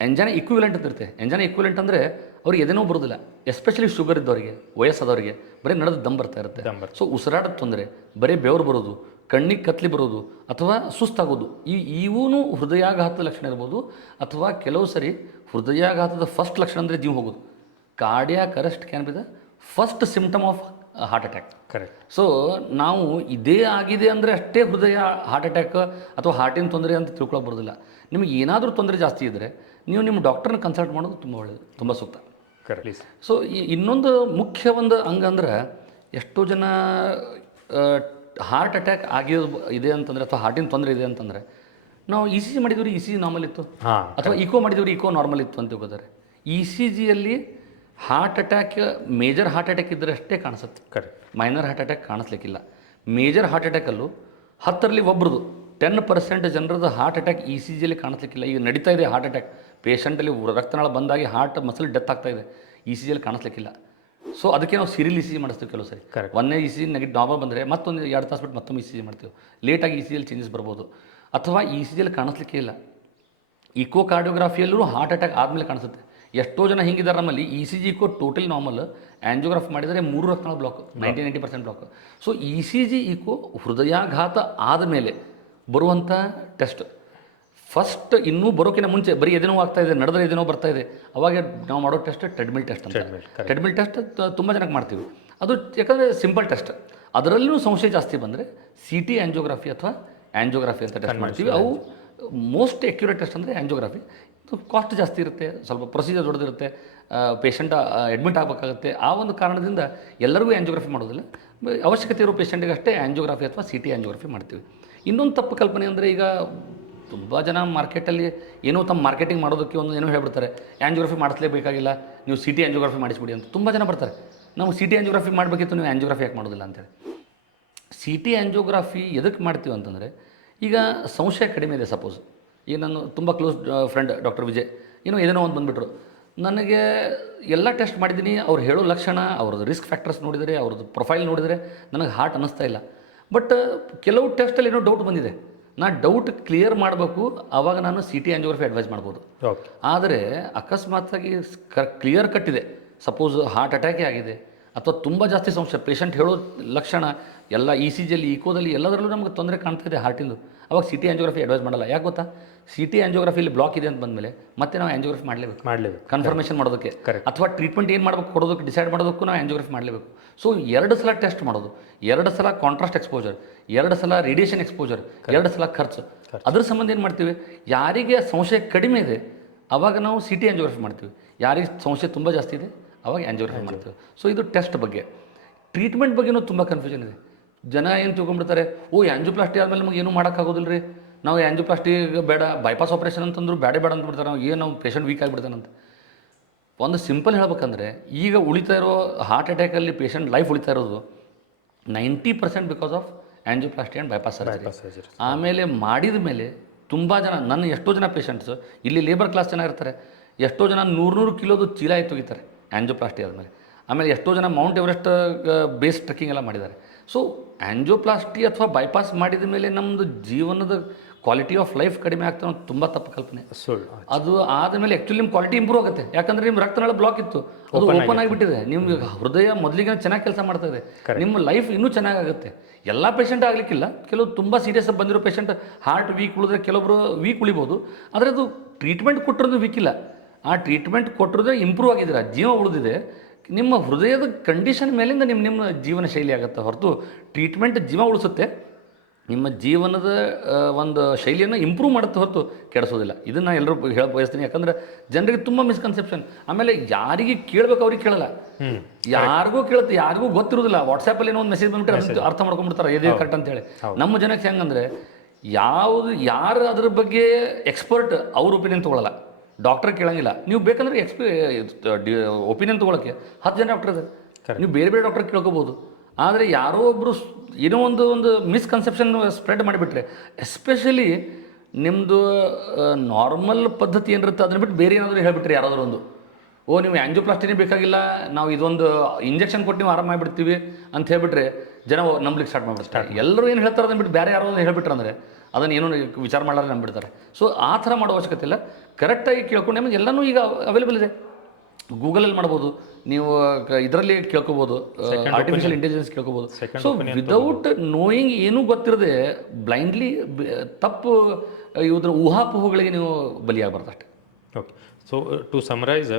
ಎಂಜೈನ ಇಕ್ವಿವೆಲೆಂಟ್ ಅಂತ ಇರುತ್ತೆ. ಎಂಜೈನ ಇಕ್ವಿವೆಲೆಂಟ್ ಅಂದರೆ ಅವ್ರಿಗೆ ಎದೆ ನೋವು ಬರೋದಿಲ್ಲ, ಎಸ್ಪೆಷಲಿ ಶುಗರ್ ಇದ್ದವರಿಗೆ, ವಯಸ್ಸಾದವರಿಗೆ ಬರೀ ನಡೆದು ದಮ್ ಬರ್ತಾ ಇರುತ್ತೆ. ಸೊ ಉಸಿರಾಟದ ತೊಂದರೆ, ಬರೀ ಬೆವರು ಬರೋದು, ಕಣ್ಣಿಗೆ ಕತ್ಲಿ ಬರೋದು, ಅಥವಾ ಸುಸ್ತಾಗೋದು, ಇವೂ ಹೃದಯಾಘಾತದ ಲಕ್ಷಣ ಇರ್ಬೋದು. ಅಥವಾ ಕೆಲವು ಸರಿ ಹೃದಯಾಘಾತದ ಫಸ್ಟ್ ಲಕ್ಷಣ ಅಂದರೆ ಜೀವ ಹೋಗೋದು. Cardiac arrest can be the first symptom of heart attack. Correct. So ನಾವು ಇದೇ ಆಗಿದೆ ಅಂದರೆ ಅಷ್ಟೇ ಹೃದಯ ಹಾರ್ಟ್ ಅಟ್ಯಾಕ್ ಅಥವಾ ಹಾರ್ಟಿನ ತೊಂದರೆ ಅಂತ ತಿಳ್ಕೊಳ್ಳೋಕೆ ಬರೋದಿಲ್ಲ. ನಿಮಗೆ ಏನಾದರೂ ತೊಂದರೆ ಜಾಸ್ತಿ ಇದ್ದರೆ ನೀವು ನಿಮ್ಮ ಡಾಕ್ಟರ್ನ ಕನ್ಸಲ್ಟ್ ಮಾಡೋದು ತುಂಬ ಒಳ್ಳೆಯದು, ತುಂಬ ಸೂಕ್ತ. ಕರೆಕ್ಟ್. ಸೊ ಇನ್ನೊಂದು ಮುಖ್ಯ ಒಂದು ಅಂಗ ಅಂದ್ರೆ, ಎಷ್ಟೋ ಜನ ಹಾರ್ಟ್ ಅಟ್ಯಾಕ್ ಆಗಿರೋದು ಇದೆ ಅಂತಂದರೆ ಅಥವಾ ಹಾರ್ಟಿನ ತೊಂದರೆ ಇದೆ ಅಂತಂದರೆ, ನಾವು ECG ಮಾಡಿದವ್ರಿ, ECG ನಾರ್ಮಲ್ ಇತ್ತು, ಅಥವಾ ಇಕೋ ಮಾಡಿದವ್ರಿ, ಇಕೋ ನಾರ್ಮಲ್ ಇತ್ತು ಅಂತ ತಿಳ್ಕೊತಾರೆ. ECGಯಲ್ಲಿ heart attack, major heart attack ಇದ್ದರೆ ಅಷ್ಟೇ ಕಾಣಿಸುತ್ತೆ. ಕರೆಕ್ಟ್. ಮೈನರ್ ಹಾರ್ಟ್ ಅಟ್ಯಾಕ್ ಕಾಣಿಸ್ಲಿಕ್ಕಿಲ್ಲ. ಮೇಜರ್ ಹಾರ್ಟ್ ಅಟ್ಯಾಕಲ್ಲೂ 10ರಲ್ಲಿ ಒಬ್ರದ್ದು 10% ಜನರದ್ದು ಹಾರ್ಟ್ ಅಟ್ಯಾಕ್ ECGಯಲ್ಲಿ ಕಾಣಿಸ್ಲಿಕ್ಕಿಲ್ಲ. ಈಗ ನಡೀತಾ ಇದೆ ಹಾರ್ಟ್ ಅಟ್ಯಾಕ್, ಪೇಷಂಟಲ್ಲಿ ರಕ್ತನಾಳ ಬಂದಾಗಿ ಹಾರ್ಟ್ ಮಸಲ್ ಡೆತ್ ಆಗ್ತಾ ಇದೆ, ECGಯಲ್ಲಿ ಕಾಣಿಸ್ಲಿಕ್ಕಿಲ್ಲ. ಸೊ ಅದಕ್ಕೆ ನಾವು ಸೀರಿಯಲ್ ECG ಮಾಡಿಸ್ತೀವಿ ಕೆಲವು ಸರಿ. ಒಂದೇ ECG ನೆಗೆಟಿವ್ ನಾರ್ಮಲ್ ಬಂದರೆ ಮತ್ತೊಂದು 2 ತಾಸು ಬಿಟ್ಟು ಮತ್ತೊಮ್ಮೆ ECG ಮಾಡ್ತೀವಿ. ಲೇಟಾಗಿ ECGಯಲ್ಲಿ ಚೇಂಜಸ್ ಬರ್ಬೋದು. ಅಥವಾ ECGಯಲ್ಲಿ ಕಾಣಿಸ್ಲಿಕ್ಕೆ ಇಲ್ಲ. ಇಕೋ ಕಾರ್ಡಿಯೋಗ್ರಾಫಿಯಲ್ಲೂ ಹಾರ್ಟ್ ಅಟ್ಯಾಕ್ ಆದಮೇಲೆ ಕಾಣಿಸುತ್ತೆ. ಎಷ್ಟೋ ಜನ ಹಿಂಗಿದ್ದಾರೆ ನಮ್ಮಲ್ಲಿ, ECG echo total normal, angiograph ಮಾಡಿದರೆ 3 ರಕ್ತನಾಳ block, 90% block. So ECG echo ಹೃದಯಾಘಾತ ಆದಮೇಲೆ ಬರುವಂಥ ಟೆಸ್ಟ್. ಫಸ್ಟ್ ಇನ್ನೂ ಬರೋಕ್ಕಿಂತ ಮುಂಚೆ ಬರೀ ಎದೆ ನೋವು ಆಗ್ತಾ ಇದೆ, ನಡೆದ್ರೆ ಎದೆ ನೋವು ಬರ್ತಾ ಇದೆ, ಅವಾಗ ನಾವು ಮಾಡೋ ಟೆಸ್ಟ್ ಟ್ರೆಡ್ಮಿಲ್ ಟೆಸ್ಟ್ ಅಂತ. ಟ್ರೆಡ್ಮಿಲ್ ಟೆಸ್ಟ್ ತುಂಬ ಜನಕ್ಕೆ ಮಾಡ್ತೀವಿ. ಅದು ಯಾಕಂದರೆ ಸಿಂಪಲ್ ಟೆಸ್ಟ್. ಅದರಲ್ಲೂ ಸಂಶಯ ಜಾಸ್ತಿ ಬಂದರೆ CT ಆ್ಯಂಜಿಯೋಗ್ರಾಫಿ ಅಥವಾ ಆ್ಯಂಜಿಯೋಗ್ರಾಫಿ ಅಂತ ಟೆಸ್ಟ್ ಮಾಡ್ತೀವಿ. ಅವು ಮೋಸ್ಟ್ ಅಕ್ಯುರೇಟ್ ಟೆಸ್ಟ್ ಅಂದರೆ ಆ್ಯಂಜಿಯೋಗ್ರಾಫಿ. ಕಾಸ್ಟ್ ಜಾಸ್ತಿ ಇರುತ್ತೆ, ಸ್ವಲ್ಪ ಪ್ರೊಸೀಜರ್ ದೊಡ್ಡದಿರುತ್ತೆ, ಪೇಷಂಟ್ ಅಡ್ಮಿಟ್ ಆಗಬೇಕಾಗುತ್ತೆ. ಆ ಒಂದು ಕಾರಣದಿಂದ ಎಲ್ಲರಿಗೂ ಆ್ಯಂಜಿಯೋಗ್ರಾಫಿ ಮಾಡೋದಿಲ್ಲ, ಅವಶ್ಯಕತೆ ಇರೋ ಪೇಷಂಟಿಗೆ ಅಷ್ಟೇ ಆ್ಯಂಜಿಯೋಗ್ರಾಫಿ ಅಥವಾ CT ಆ್ಯಂಜಿಯೋಗ್ರಾಫಿ ಮಾಡ್ತೀವಿ. ಇನ್ನೊಂದು ತಪ್ಪು ಕಲ್ಪನೆ ಅಂದರೆ, ಈಗ ತುಂಬ ಜನ ಮಾರ್ಕೆಟಲ್ಲಿ ಏನೋ ತಮ್ಮ ಮಾರ್ಕೆಟಿಂಗ್ ಮಾಡೋದಕ್ಕೆ ಒಂದು ಏನೋ ಹೇಳ್ಬಿಡ್ತಾರೆ, ಆ್ಯಂಜಿಯೋಗ್ರಾಫಿ ಮಾಡಿಸ್ಲೇಬೇಕಾಗಿಲ್ಲ, ನೀವು CT ಆ್ಯಂಜಿಯೋಗ್ರಾಫಿ ಮಾಡಿಸ್ಬಿಡಿ ಅಂತ. ತುಂಬ ಜನ ಬರ್ತಾರೆ, ನಾವು CT ಆ್ಯಂಜಿಯೋಗ್ರಾಫಿ ಮಾಡಬೇಕಿತ್ತು, ನೀವು ಆ್ಯಂಜಿಯೋಗ್ರಾಫಿ ಯಾಕೆ ಮಾಡೋದಿಲ್ಲ ಅಂತೇಳಿ. CT ಆ್ಯಂಜಿಯೋಗ್ರಾಫಿ ಎದಕ್ಕೆ ಮಾಡ್ತೀವಿ ಅಂತಂದರೆ, ಈಗ ಸಂಶಯ ಕಡಿಮೆ ಇದೆ. ಸಪೋಸ್ ಈಗ ನಾನು ತುಂಬ ಕ್ಲೋಸ್ ಫ್ರೆಂಡ್ ಡಾಕ್ಟರ್ ವಿಜಯ್ ಏನೋ ಒಂದು ಬಂದುಬಿಟ್ರು, ನನಗೆ ಎಲ್ಲ ಟೆಸ್ಟ್ ಮಾಡಿದ್ದೀನಿ, ಅವ್ರು ಹೇಳೋ ಲಕ್ಷಣ, ಅವ್ರದ್ದು ರಿಸ್ಕ್ ಫ್ಯಾಕ್ಟರ್ಸ್ ನೋಡಿದರೆ, ಅವ್ರದ್ದು ಪ್ರೊಫೈಲ್ ನೋಡಿದರೆ ನನಗೆ ಹಾರ್ಟ್ ಅನ್ನಿಸ್ತಾ ಇಲ್ಲ. ಬಟ್ ಕೆಲವು ಟೆಸ್ಟಲ್ಲಿ ಏನೋ ಡೌಟ್ ಬಂದಿದೆ, ನಾನು ಡೌಟ್ ಕ್ಲಿಯರ್ ಮಾಡಬೇಕು, ಆವಾಗ ನಾನು CT ಆ್ಯಂಜಿಯೋಗ್ರಾಫಿ ಅಡ್ವೈಸ್ ಮಾಡ್ಬೋದು. ಆದರೆ ಅಕಸ್ಮಾತಾಗಿ ಕ್ಲಿಯರ್ ಕಟ್ಟಿದೆ, ಸಪೋಸ್ ಹಾರ್ಟ್ ಅಟ್ಯಾಕೇ ಆಗಿದೆ ಅಥವಾ ತುಂಬ ಜಾಸ್ತಿ ಸಂಶಯ, ಪೇಷಂಟ್ ಹೇಳೋ ಲಕ್ಷಣ ಎಲ್ಲ ECGಯಲ್ಲಿ ಇಕೋದಲ್ಲಿ ಎಲ್ಲದರಲ್ಲೂ ನಮಗೆ ತೊಂದರೆ ಕಾಣ್ತಾ ಇದೆ ಹಾರ್ಟಿಂದು, ಅವಾಗ CT ಆ್ಯಂಜಿಯೋಗ್ರಾಫಿ ಅಡ್ವೈಸ್ ಮಾಡಲ್ಲ. ಯಾಕೆ ಗೊತ್ತಾ, CT ಆ್ಯಂಜಿಯೋಗ್ರಾಫಿಲಿ ಬ್ಲಾಕ್ ಇದೆ ಅಂತ ಬಂದಮೇಲೆ ಮತ್ತೆ ನಾವು ಆ್ಯಂಜಿಯೋಗ್ರಾಫಿ ಮಾಡಲೇಬೇಕು ಕನ್ಫರ್ಮೇಷನ್ ಮಾಡೋದಕ್ಕೆ, ಅಥವಾ ಟ್ರೀಟ್ಮೆಂಟ್ ಏನು ಮಾಡಬೇಕು ಕೊಡೋದಕ್ಕೆ ಡಿಸೈಡ್ ಮಾಡೋದಕ್ಕೂ ನಾವು ಆ್ಯಂಜಿಯೋಗ್ರಾಫಿ ಮಾಡಲೇಬೇಕು. ಸೊ 2 ಸಲ ಟೆಸ್ಟ್ ಮಾಡೋದು, 2 ಸಲ ಕಾಂಟ್ರಾಸ್ಟ್ ಎಕ್ಸ್ಪೋಜರ್, 2 ಸಲ ರೇಡಿಯೇಷನ್ ಎಕ್ಸ್ಪೋಜರ್, 2 ಸಲ ಖರ್ಚು. ಅದ್ರ ಸಂಬಂಧ ಏನು ಮಾಡ್ತೀವಿ, ಯಾರಿಗೆ ಸಂಶಯ ಕಡಿಮೆ ಇದೆ ಆವಾಗ ನಾವು CT ಆ್ಯಂಜಿಯೋಗ್ರಾಫಿ ಮಾಡ್ತೀವಿ, ಯಾರಿಗೆ ಸಂಶಯ ತುಂಬ ಜಾಸ್ತಿ ಇದೆ ಅವಾಗ ಆ್ಯಂಜಿಯೋಗ್ರಫಿ ಮಾಡ್ತೀವಿ. ಸೊ ಇದು ಟೆಸ್ಟ್ ಬಗ್ಗೆ. ಟ್ರೀಟ್ಮೆಂಟ್ ಬಗ್ಗೆನೂ ತುಂಬ ಕನ್ಫ್ಯೂಷನ್ ಇದೆ. ಜನ ಏನು ತಿಳ್ಕೊಂಡ್ಬಿಡ್ತಾರೆ, ಓ ಆ್ಯಂಜಿಯೋಪ್ಲಾಸ್ಟಿ ಆದಮೇಲೆ ನಮಗೆ ಏನೂ ಮಾಡೋಕ್ಕಾಗೋದಿಲ್ಲ ರೀ, ನಾವು ಆ್ಯಂಜಿಯೋಪ್ಲಾಸ್ಟಿ ಬೇಡ, ಬೈಪಾಸ್ ಆಪ್ರೇಷನ್ ಅಂತಂದ್ರು ಬೇಡ ಅಂದ್ಬಿಡ್ತಾರೆ, ನಾವು ಏನು ನಾವು ಪೇಷಂಟ್ ವೀಕ್ ಆಗಿಬಿಡ್ತಾನಂತ. ಒಂದು ಸಿಂಪಲ್ ಹೇಳ್ಬೇಕಂದ್ರೆ, ಈಗ ಉಳಿತಾ ಇರೋ ಹಾರ್ಟ್ ಅಟ್ಯಾಕಲ್ಲಿ ಪೇಷಂಟ್ ಲೈಫ್ ಉಳಿತಾ ಇರೋದು 90% because of angioplasty and bypass surgery. ಆಮೇಲೆ ಮಾಡಿದ ಮೇಲೆ ತುಂಬ ಜನ, ನನ್ನ ಎಷ್ಟೋ ಜನ ಪೇಷಂಟ್ಸ್ ಇಲ್ಲಿ ಲೇಬರ್ ಕ್ಲಾಸ್ ಜನ ಇರ್ತಾರೆ, ಎಷ್ಟೋ ಜನ 100 ಕಿಲೋದು ಚೀಲ ತೆಗಿತಾರೆ ಆ್ಯಂಜಿಯೋಪ್ಲಾಸ್ಟಿ ಆದಮೇಲೆ. ಆಮೇಲೆ ಎಷ್ಟೋ ಜನ ಮೌಂಟ್ ಎವರೆಸ್ಟ್ ಬೇಸ್ ಟ್ರೆಕ್ಕಿಂಗ್ ಎಲ್ಲ ಮಾಡಿದ್ದಾರೆ. ಸೊ ಆ್ಯಂಜಿಯೋಪ್ಲಾಸ್ಟಿ ಅಥವಾ ಬೈಪಾಸ್ ಮಾಡಿದ ಮೇಲೆ ನಮ್ಮದು ಜೀವನದ ಕ್ವಾಲಿಟಿ ಆಫ್ ಲೈಫ್ ಕಡಿಮೆ ಆಗ್ತಾ ಅನ್ನೋದು ತುಂಬ ತಪ್ಪು ಕಲ್ಪನೆ. ಅದು ಆದಮೇಲೆ ಆ್ಯಕ್ಚುಲಿ ನಿಮ್ಮ ಕ್ವಾಲಿಟಿ ಇಂಪ್ರೂವ್ ಆಗುತ್ತೆ. ಯಾಕಂದರೆ ನಿಮ್ಮ ರಕ್ತನಾಳ ಬ್ಲಾಕ್ ಇತ್ತು, ಅದು ಓಪನ್ ಆಗಿಬಿಟ್ಟಿದೆ. ನಿಮ್ಗೆ ಹೃದಯ ಮೊದಲಿಗೆ ಚೆನ್ನಾಗಿ ಕೆಲಸ ಮಾಡ್ತಾ ಇದೆ, ನಿಮ್ಮ ಲೈಫ್ ಇನ್ನೂ ಚೆನ್ನಾಗಾಗುತ್ತೆ. ಎಲ್ಲ ಪೇಷಂಟ್ ಆಗಲಿಕ್ಕಿಲ್ಲ, ಕೆಲವು ತುಂಬ ಸೀರಿಯಸ್ ಬಂದಿರೋ ಪೇಷಂಟ್ ಹಾರ್ಟ್ ವೀಕ್ ಉಳಿದ್ರೆ ಕೆಲವೊಬ್ಬರು ವೀಕ್ ಉಳಿಬೋದು. ಆದರೆ ಅದು ಟ್ರೀಟ್ಮೆಂಟ್ ಕೊಟ್ಟಿರೋದು ವೀಕ್ ಇಲ್ಲ, ಆ ಟ್ರೀಟ್ಮೆಂಟ್ ಕೊಟ್ಟಿರೋದೇ ಇಂಪ್ರೂವ್ ಆಗಿದ್ದೀರ, ಜೀವ ಉಳಿದಿದೆ. ನಿಮ್ಮ ಹೃದಯದ ಕಂಡೀಷನ್ ಮೇಲಿಂದ ನಿಮ್ಮ ಜೀವನ ಶೈಲಿ ಆಗುತ್ತೆ ಹೊರತು ಟ್ರೀಟ್ಮೆಂಟ್ ಜೀವ ಉಳಿಸುತ್ತೆ, ನಿಮ್ಮ ಜೀವನದ ಒಂದು ಶೈಲಿಯನ್ನು ಇಂಪ್ರೂವ್ ಮಾಡುತ್ತೆ ಹೊರತು ಕೆಡಿಸೋದಿಲ್ಲ. ಇದನ್ನು ಎಲ್ಲರೂ ಹೇಳ ಬಯಸ್ತೀನಿ. ಯಾಕಂದರೆ ಜನರಿಗೆ ತುಂಬ ಮಿಸ್ಕನ್ಸೆಪ್ಷನ್. ಆಮೇಲೆ ಯಾರಿಗೆ ಕೇಳಬೇಕು ಅವ್ರಿಗೆ ಕೇಳಲ್ಲ, ಯಾರಿಗೂ ಕೇಳುತ್ತೆ, ಯಾರಿಗೂ ಗೊತ್ತಿರೋದಿಲ್ಲ. ವಾಟ್ಸಾಪಲ್ಲಿ ಏನೋ ಒಂದು ಮೆಸೇಜ್ ಬಂದ್ಬಿಟ್ರೆ ಅರ್ಥ ಮಾಡ್ಕೊಂಡ್ಬಿಡ್ತಾರೆ ಎದೆ ಕರೆಕ್ಟ್ ಅಂತೇಳಿ. ನಮ್ಮ ಜನಕ್ಕೆ ಹೆಂಗಂದರೆ, ಯಾರು ಅದ್ರ ಬಗ್ಗೆ ಎಕ್ಸ್ಪರ್ಟ್ ಅವ್ರ ಒಪಿನಿಯನ್ ತೊಗೊಳ್ಳಲ್ಲ, ಡಾಕ್ಟರ್ ಕೇಳಂಗಿಲ್ಲ. ನೀವು ಬೇಕಂದ್ರೆ ಒಪಿನಿಯನ್ ತೊಗೊಳಕ್ಕೆ 10 ಜನ ಡಾಕ್ಟರ್ ಇದೆ, ನೀವು ಬೇರೆ ಬೇರೆ ಡಾಕ್ಟರ್ ಕೇಳ್ಕೊಬೋದು. ಆದರೆ ಯಾರೋ ಒಬ್ಬರು ಏನೋ ಒಂದು ಮಿಸ್ಕನ್ಸೆಪ್ಷನ್ ಸ್ಪ್ರೆಡ್ ಮಾಡಿಬಿಟ್ರೆ, ಎಸ್ಪೆಷಲಿ ನಿಮ್ಮದು ನಾರ್ಮಲ್ ಪದ್ಧತಿ ಏನಿರುತ್ತೆ ಅದನ್ನ ಬಿಟ್ಟು ಬೇರೆ ಏನಾದರೂ ಹೇಳಿಬಿಟ್ರೆ, ಯಾರಾದರೂ ಒಂದು, ಓ ನೀವು ಆ್ಯಂಜಿಯೋಪ್ಲಾಸ್ಟಿನೇ ಬೇಕಾಗಿಲ್ಲ, ನಾವು ಇದೊಂದು ಇಂಜೆಕ್ಷನ್ ಕೊಟ್ಟು ನೀವು ಆರಾಮ ಮಾಡಿಬಿಡ್ತೀವಿ ಅಂತ ಹೇಳಿಬಿಟ್ರೆ ಜನ ನಂಬಲಿಕ್ಕೆ ಸ್ಟಾರ್ಟ್ ಮಾಡಿಬಿಡ್ತಾರೆ. ಎಲ್ಲರೂ ಏನು ಹೇಳ್ತಾರೆ ಅದನ್ನ ಬಿಟ್ಟು ಬೇರೆ ಯಾರೋ ಹೇಳ್ಬಿಟ್ರೆ ಅಂದರೆ ಅದನ್ನು ಏನೋ ವಿಚಾರ ಮಾಡಾರೆ ನಂಬಿಡ್ತಾರೆ. ಸೊ ಆ ಥರ ಮಾಡೋ ಅವಶ್ಯಕತೆ ಇಲ್ಲ. ಕರೆಕ್ಟಾಗಿ ಕೇಳ್ಕೊಂಡು ನಿಮಗೆ ಎಲ್ಲನೂ ಈಗ ಅವೈಲೇಬಲ್ ಇದೆ, ಗೂಗಲಲ್ಲಿ ಮಾಡ್ಬೋದು, ನೀವು ಇದರಲ್ಲಿ ಕೇಳ್ಕೊಬೋದು, ಆರ್ಟಿಫಿಷಿಯಲ್ ಇಂಟೆಲಿಜೆನ್ಸ್ ಕೇಳ್ಕೊಬೋದು. ಸೊ ವಿದೌಟ್ ನೋಯಿಂಗ್, ಏನೂ ಗೊತ್ತಿರದೆ ಬ್ಲೈಂಡ್ಲಿ ತಪ್ಪು ಇದ್ರ ಊಹಾಪೋಹಗಳಿಗೆ ನೀವು ಬಲಿಯಾಗಬಾರ್ದು ಅಷ್ಟೇ. ಓಕೆ. ಸೊ ಟು ಸಮರೈಸ್,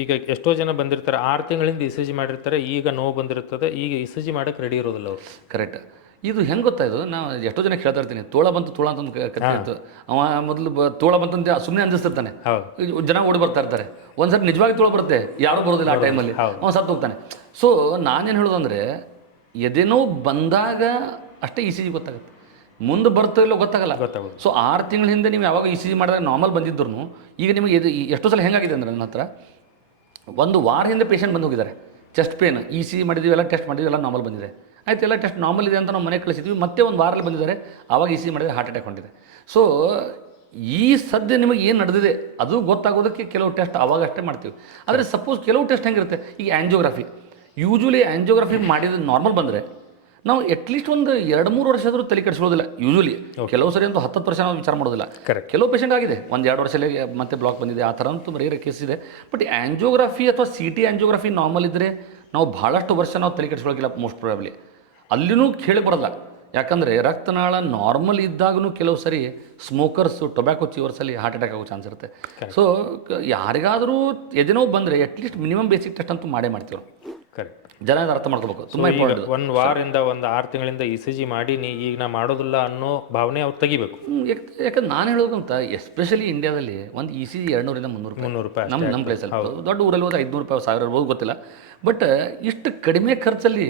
ಈಗ ಎಷ್ಟೋ ಜನ ಬಂದಿರ್ತಾರೆ, 6 ತಿಂಗಳಿಂದ ಇ ಸಿ ಜಿ ಮಾಡಿರ್ತಾರೆ, ಈಗ ನೋವು ಬಂದಿರ್ತದೆ, ಈಗ ಇ ಸಿ ಜಿ ಮಾಡೋಕ್ಕೆ ರೆಡಿ ಇರೋದಿಲ್ಲ ಅವರು. ಕರೆಕ್ಟ್. ಇದು ಹೆಂಗೆ ಗೊತ್ತಾಯ್ತು, ನಾವು ಎಷ್ಟೋ ಜನ ಕೇಳ್ತಾ ಇರ್ತೀನಿ, ತೋಳ ಬಂತು ತೋಳ ಅಂತ ಕಥೆ ಇತ್ತು. ಅವ ಮೊದಲು ತೋಳ ಬಂತಂತೆ ಸುಮ್ಮನೆ ಅಂದಿಸ್ತಿರ್ತಾನೆ, ಜನ ಓಡಿ ಬರ್ತಾ ಇರ್ತಾರೆ. ಒಂದ್ಸರಿ ನಿಜವಾಗಿ ತೋಳ ಬರುತ್ತೆ, ಯಾರೂ ಬರೋದಿಲ್ಲ ಆ ಟೈಮಲ್ಲಿ, ಅವನು ಸತ್ತು ಹೋಗ್ತಾನೆ. ಸೊ ನಾನೇನು ಹೇಳೋದಂದರೆ, ಎದೆನೋ ಬಂದಾಗ ಅಷ್ಟೇ ಇ ಸಿ ಜಿ ಗೊತ್ತಾಗುತ್ತೆ, ಮುಂದೆ ಬರ್ತಾ ಇಲ್ಲೋ ಗೊತ್ತಾಗಲ್ಲ. ಸೊ 6 ತಿಂಗಳ ಹಿಂದೆ ನೀವು ಯಾವಾಗ ಇ ಸಿ ಜಿ ಮಾಡಿದಾಗ ನಾರ್ಮಲ್ ಬಂದಿದ್ರು, ಈಗ ನಿಮಗೆ ಎಷ್ಟೋ ಸಲ ಹೆಂಗಾಗಿದೆ ಅಂದರೆ, ನನ್ನ ಹತ್ರ 1 ವಾರ ಹಿಂದೆ ಪೇಷಂಟ್ ಬಂದು ಹೋಗಿದ್ದಾರೆ, chest pain, E C G ಮಾಡಿದ್ವಿ, ಎಲ್ಲ ಟೆಸ್ಟ್ ಮಾಡಿದ್ವಿ, ಎಲ್ಲ ನಾರ್ಮಲ್ ಬಂದಿದೆ. ಆಯ್ತು, ಎಲ್ಲ ಟೆಸ್ಟ್ ನಾರ್ಮಲ್ ಇದೆ ಅಂತ ನಾವು ಮನೆಗೆ ಕಳಿಸಿದ್ವಿ, ಮತ್ತೆ 1 ವಾರಲ್ಲಿ ಬಂದಿದ್ದಾರೆ, ಆವಾಗ ಇ ಸಿ ಜಿ ಮಾಡಿದರೆ ಹಾರ್ಟ್ ಅಟ್ಯಾಕ್ ಹೊಂಟಿದೆ. ಸೊ ಈ ಸದ್ಯ ನಿಮಗೆ ಏನು ನಡೆದಿದೆ ಅದು ಗೊತ್ತಾಗೋದಕ್ಕೆ ಕೆಲವು ಟೆಸ್ಟ್ ಅವಾಗಷ್ಟೇ ಮಾಡ್ತೀವಿ. ಆದರೆ ಸಪೋಸ್ ಕೆಲವು ಟೆಸ್ಟ್ ಹೆಂಗಿರುತ್ತೆ, ಈಗ ಆ್ಯಂಜಿಯೋಗ್ರಫಿ, ಯೂಶ್ವಲಿ ಆ್ಯಂಜಿಯೋಗ್ರಫಿ ಮಾಡಿದ ನಾರ್ಮಲ್ ಬಂದರೆ ನಾವು ಅಟ್ಲೀಸ್ಟ್ ಒಂದು 2-3 ವರ್ಷ ಆದರೂ ತಲೆ ಕೆಡಿಸೋದಿಲ್ಲ ಯೂಶ್ವಲಿ. ಕೆಲವು ಸರಿ ಅಂತೂ 10 ವರ್ಷ ನಾವು ವಿಚಾರ ಮಾಡೋದಿಲ್ಲ. ಕೆಲವು ಪೇಷಂಟ್ ಆಗಿದೆ 1-2 ವರ್ಷದಲ್ಲಿ ಮತ್ತೆ ಬ್ಲಾಕ್ ಬಂದಿದೆ, ಆ ಥರ ಅಂತೂ ರೇರ್ ಕೇಸ್ ಇದೆ. ಬಟ್ ಆ್ಯಂಜಿಯೋಗ್ರಫಿ ಅಥವಾ ಸಿ ಟಿ ಆ್ಯಂಜಿಯೋಗ್ರಫಿ ನಾರ್ಮಲ್ ಇದ್ದರೆ ನಾವು ಭಾಳಷ್ಟು ವರ್ಷ ನಾವು ತಲೆ ಕೆಡಿಸ್ಕೊಳ್ಳೋಕ್ಕಿಲ್ಲ ಮೋಸ್ಟ್ ಪ್ರಾಬಬ್ಲಿ. ಅಲ್ಲಿನೂ ಕೇಳಿ ಬರೋಲ್ಲ, ಯಾಕಂದರೆ ರಕ್ತನಾಳ ನಾರ್ಮಲ್ ಇದ್ದಾಗೂ ಕೆಲವು ಸರಿ ಸ್ಮೋಕರ್ಸು, ಟೊಬ್ಯಾಕೊ ಚೀವರ್ಸಲ್ಲಿ ಹಾರ್ಟ್ ಅಟ್ಯಾಕ್ ಆಗೋ ಚಾನ್ಸ್ ಇರುತ್ತೆ. ಸೊ ಯಾರಿಗಾದರೂ ಎದೆನೋ ಬಂದರೆ ಅಟ್ಲೀಸ್ಟ್ ಮಿನಿಮಮ್ ಬೇಸಿಕ್ ಟೆಸ್ಟ್ ಅಂತೂ ಮಾಡೇ ಮಾಡ್ತೀವಿ. ಕರೆಕ್ಟ್. ಜನ ಅರ್ಥ ಮಾಡ್ಕೋಬೇಕು. ತುಂಬ 1 ವಾರದಿಂದ 6 ತಿಂಗಳಿಂದ ಇ ಸಿ ಜಿ ಮಾಡಿ ಈಗ ನಾ ಮಾಡೋದಿಲ್ಲ ಅನ್ನೋ ಭಾವನೆ ಅವ್ರು ತೆಗಿಬೇಕು. ಯಾಕಂದ್ರೆ ನಾನು ಹೇಳೋದಂತ, ಎಸ್ಪೆಷಲಿ ಇಂಡಿಯಾದಲ್ಲಿ ಒಂದು ಇ ಸಿ ಜಿ 200-300 ರೂಪಾಯಿ. ನಮ್ಮ ಪ್ಲೇಸಲ್ಲಿ ದೊಡ್ಡ ಊರಲ್ಲಿ ಹೋದ್ರೆ 500 ರೂಪಾಯಿ 1000 ಇರ್ಬೋದು, ಗೊತ್ತಿಲ್ಲ. ಬಟ್ ಇಷ್ಟು ಕಡಿಮೆ ಖರ್ಚಲ್ಲಿ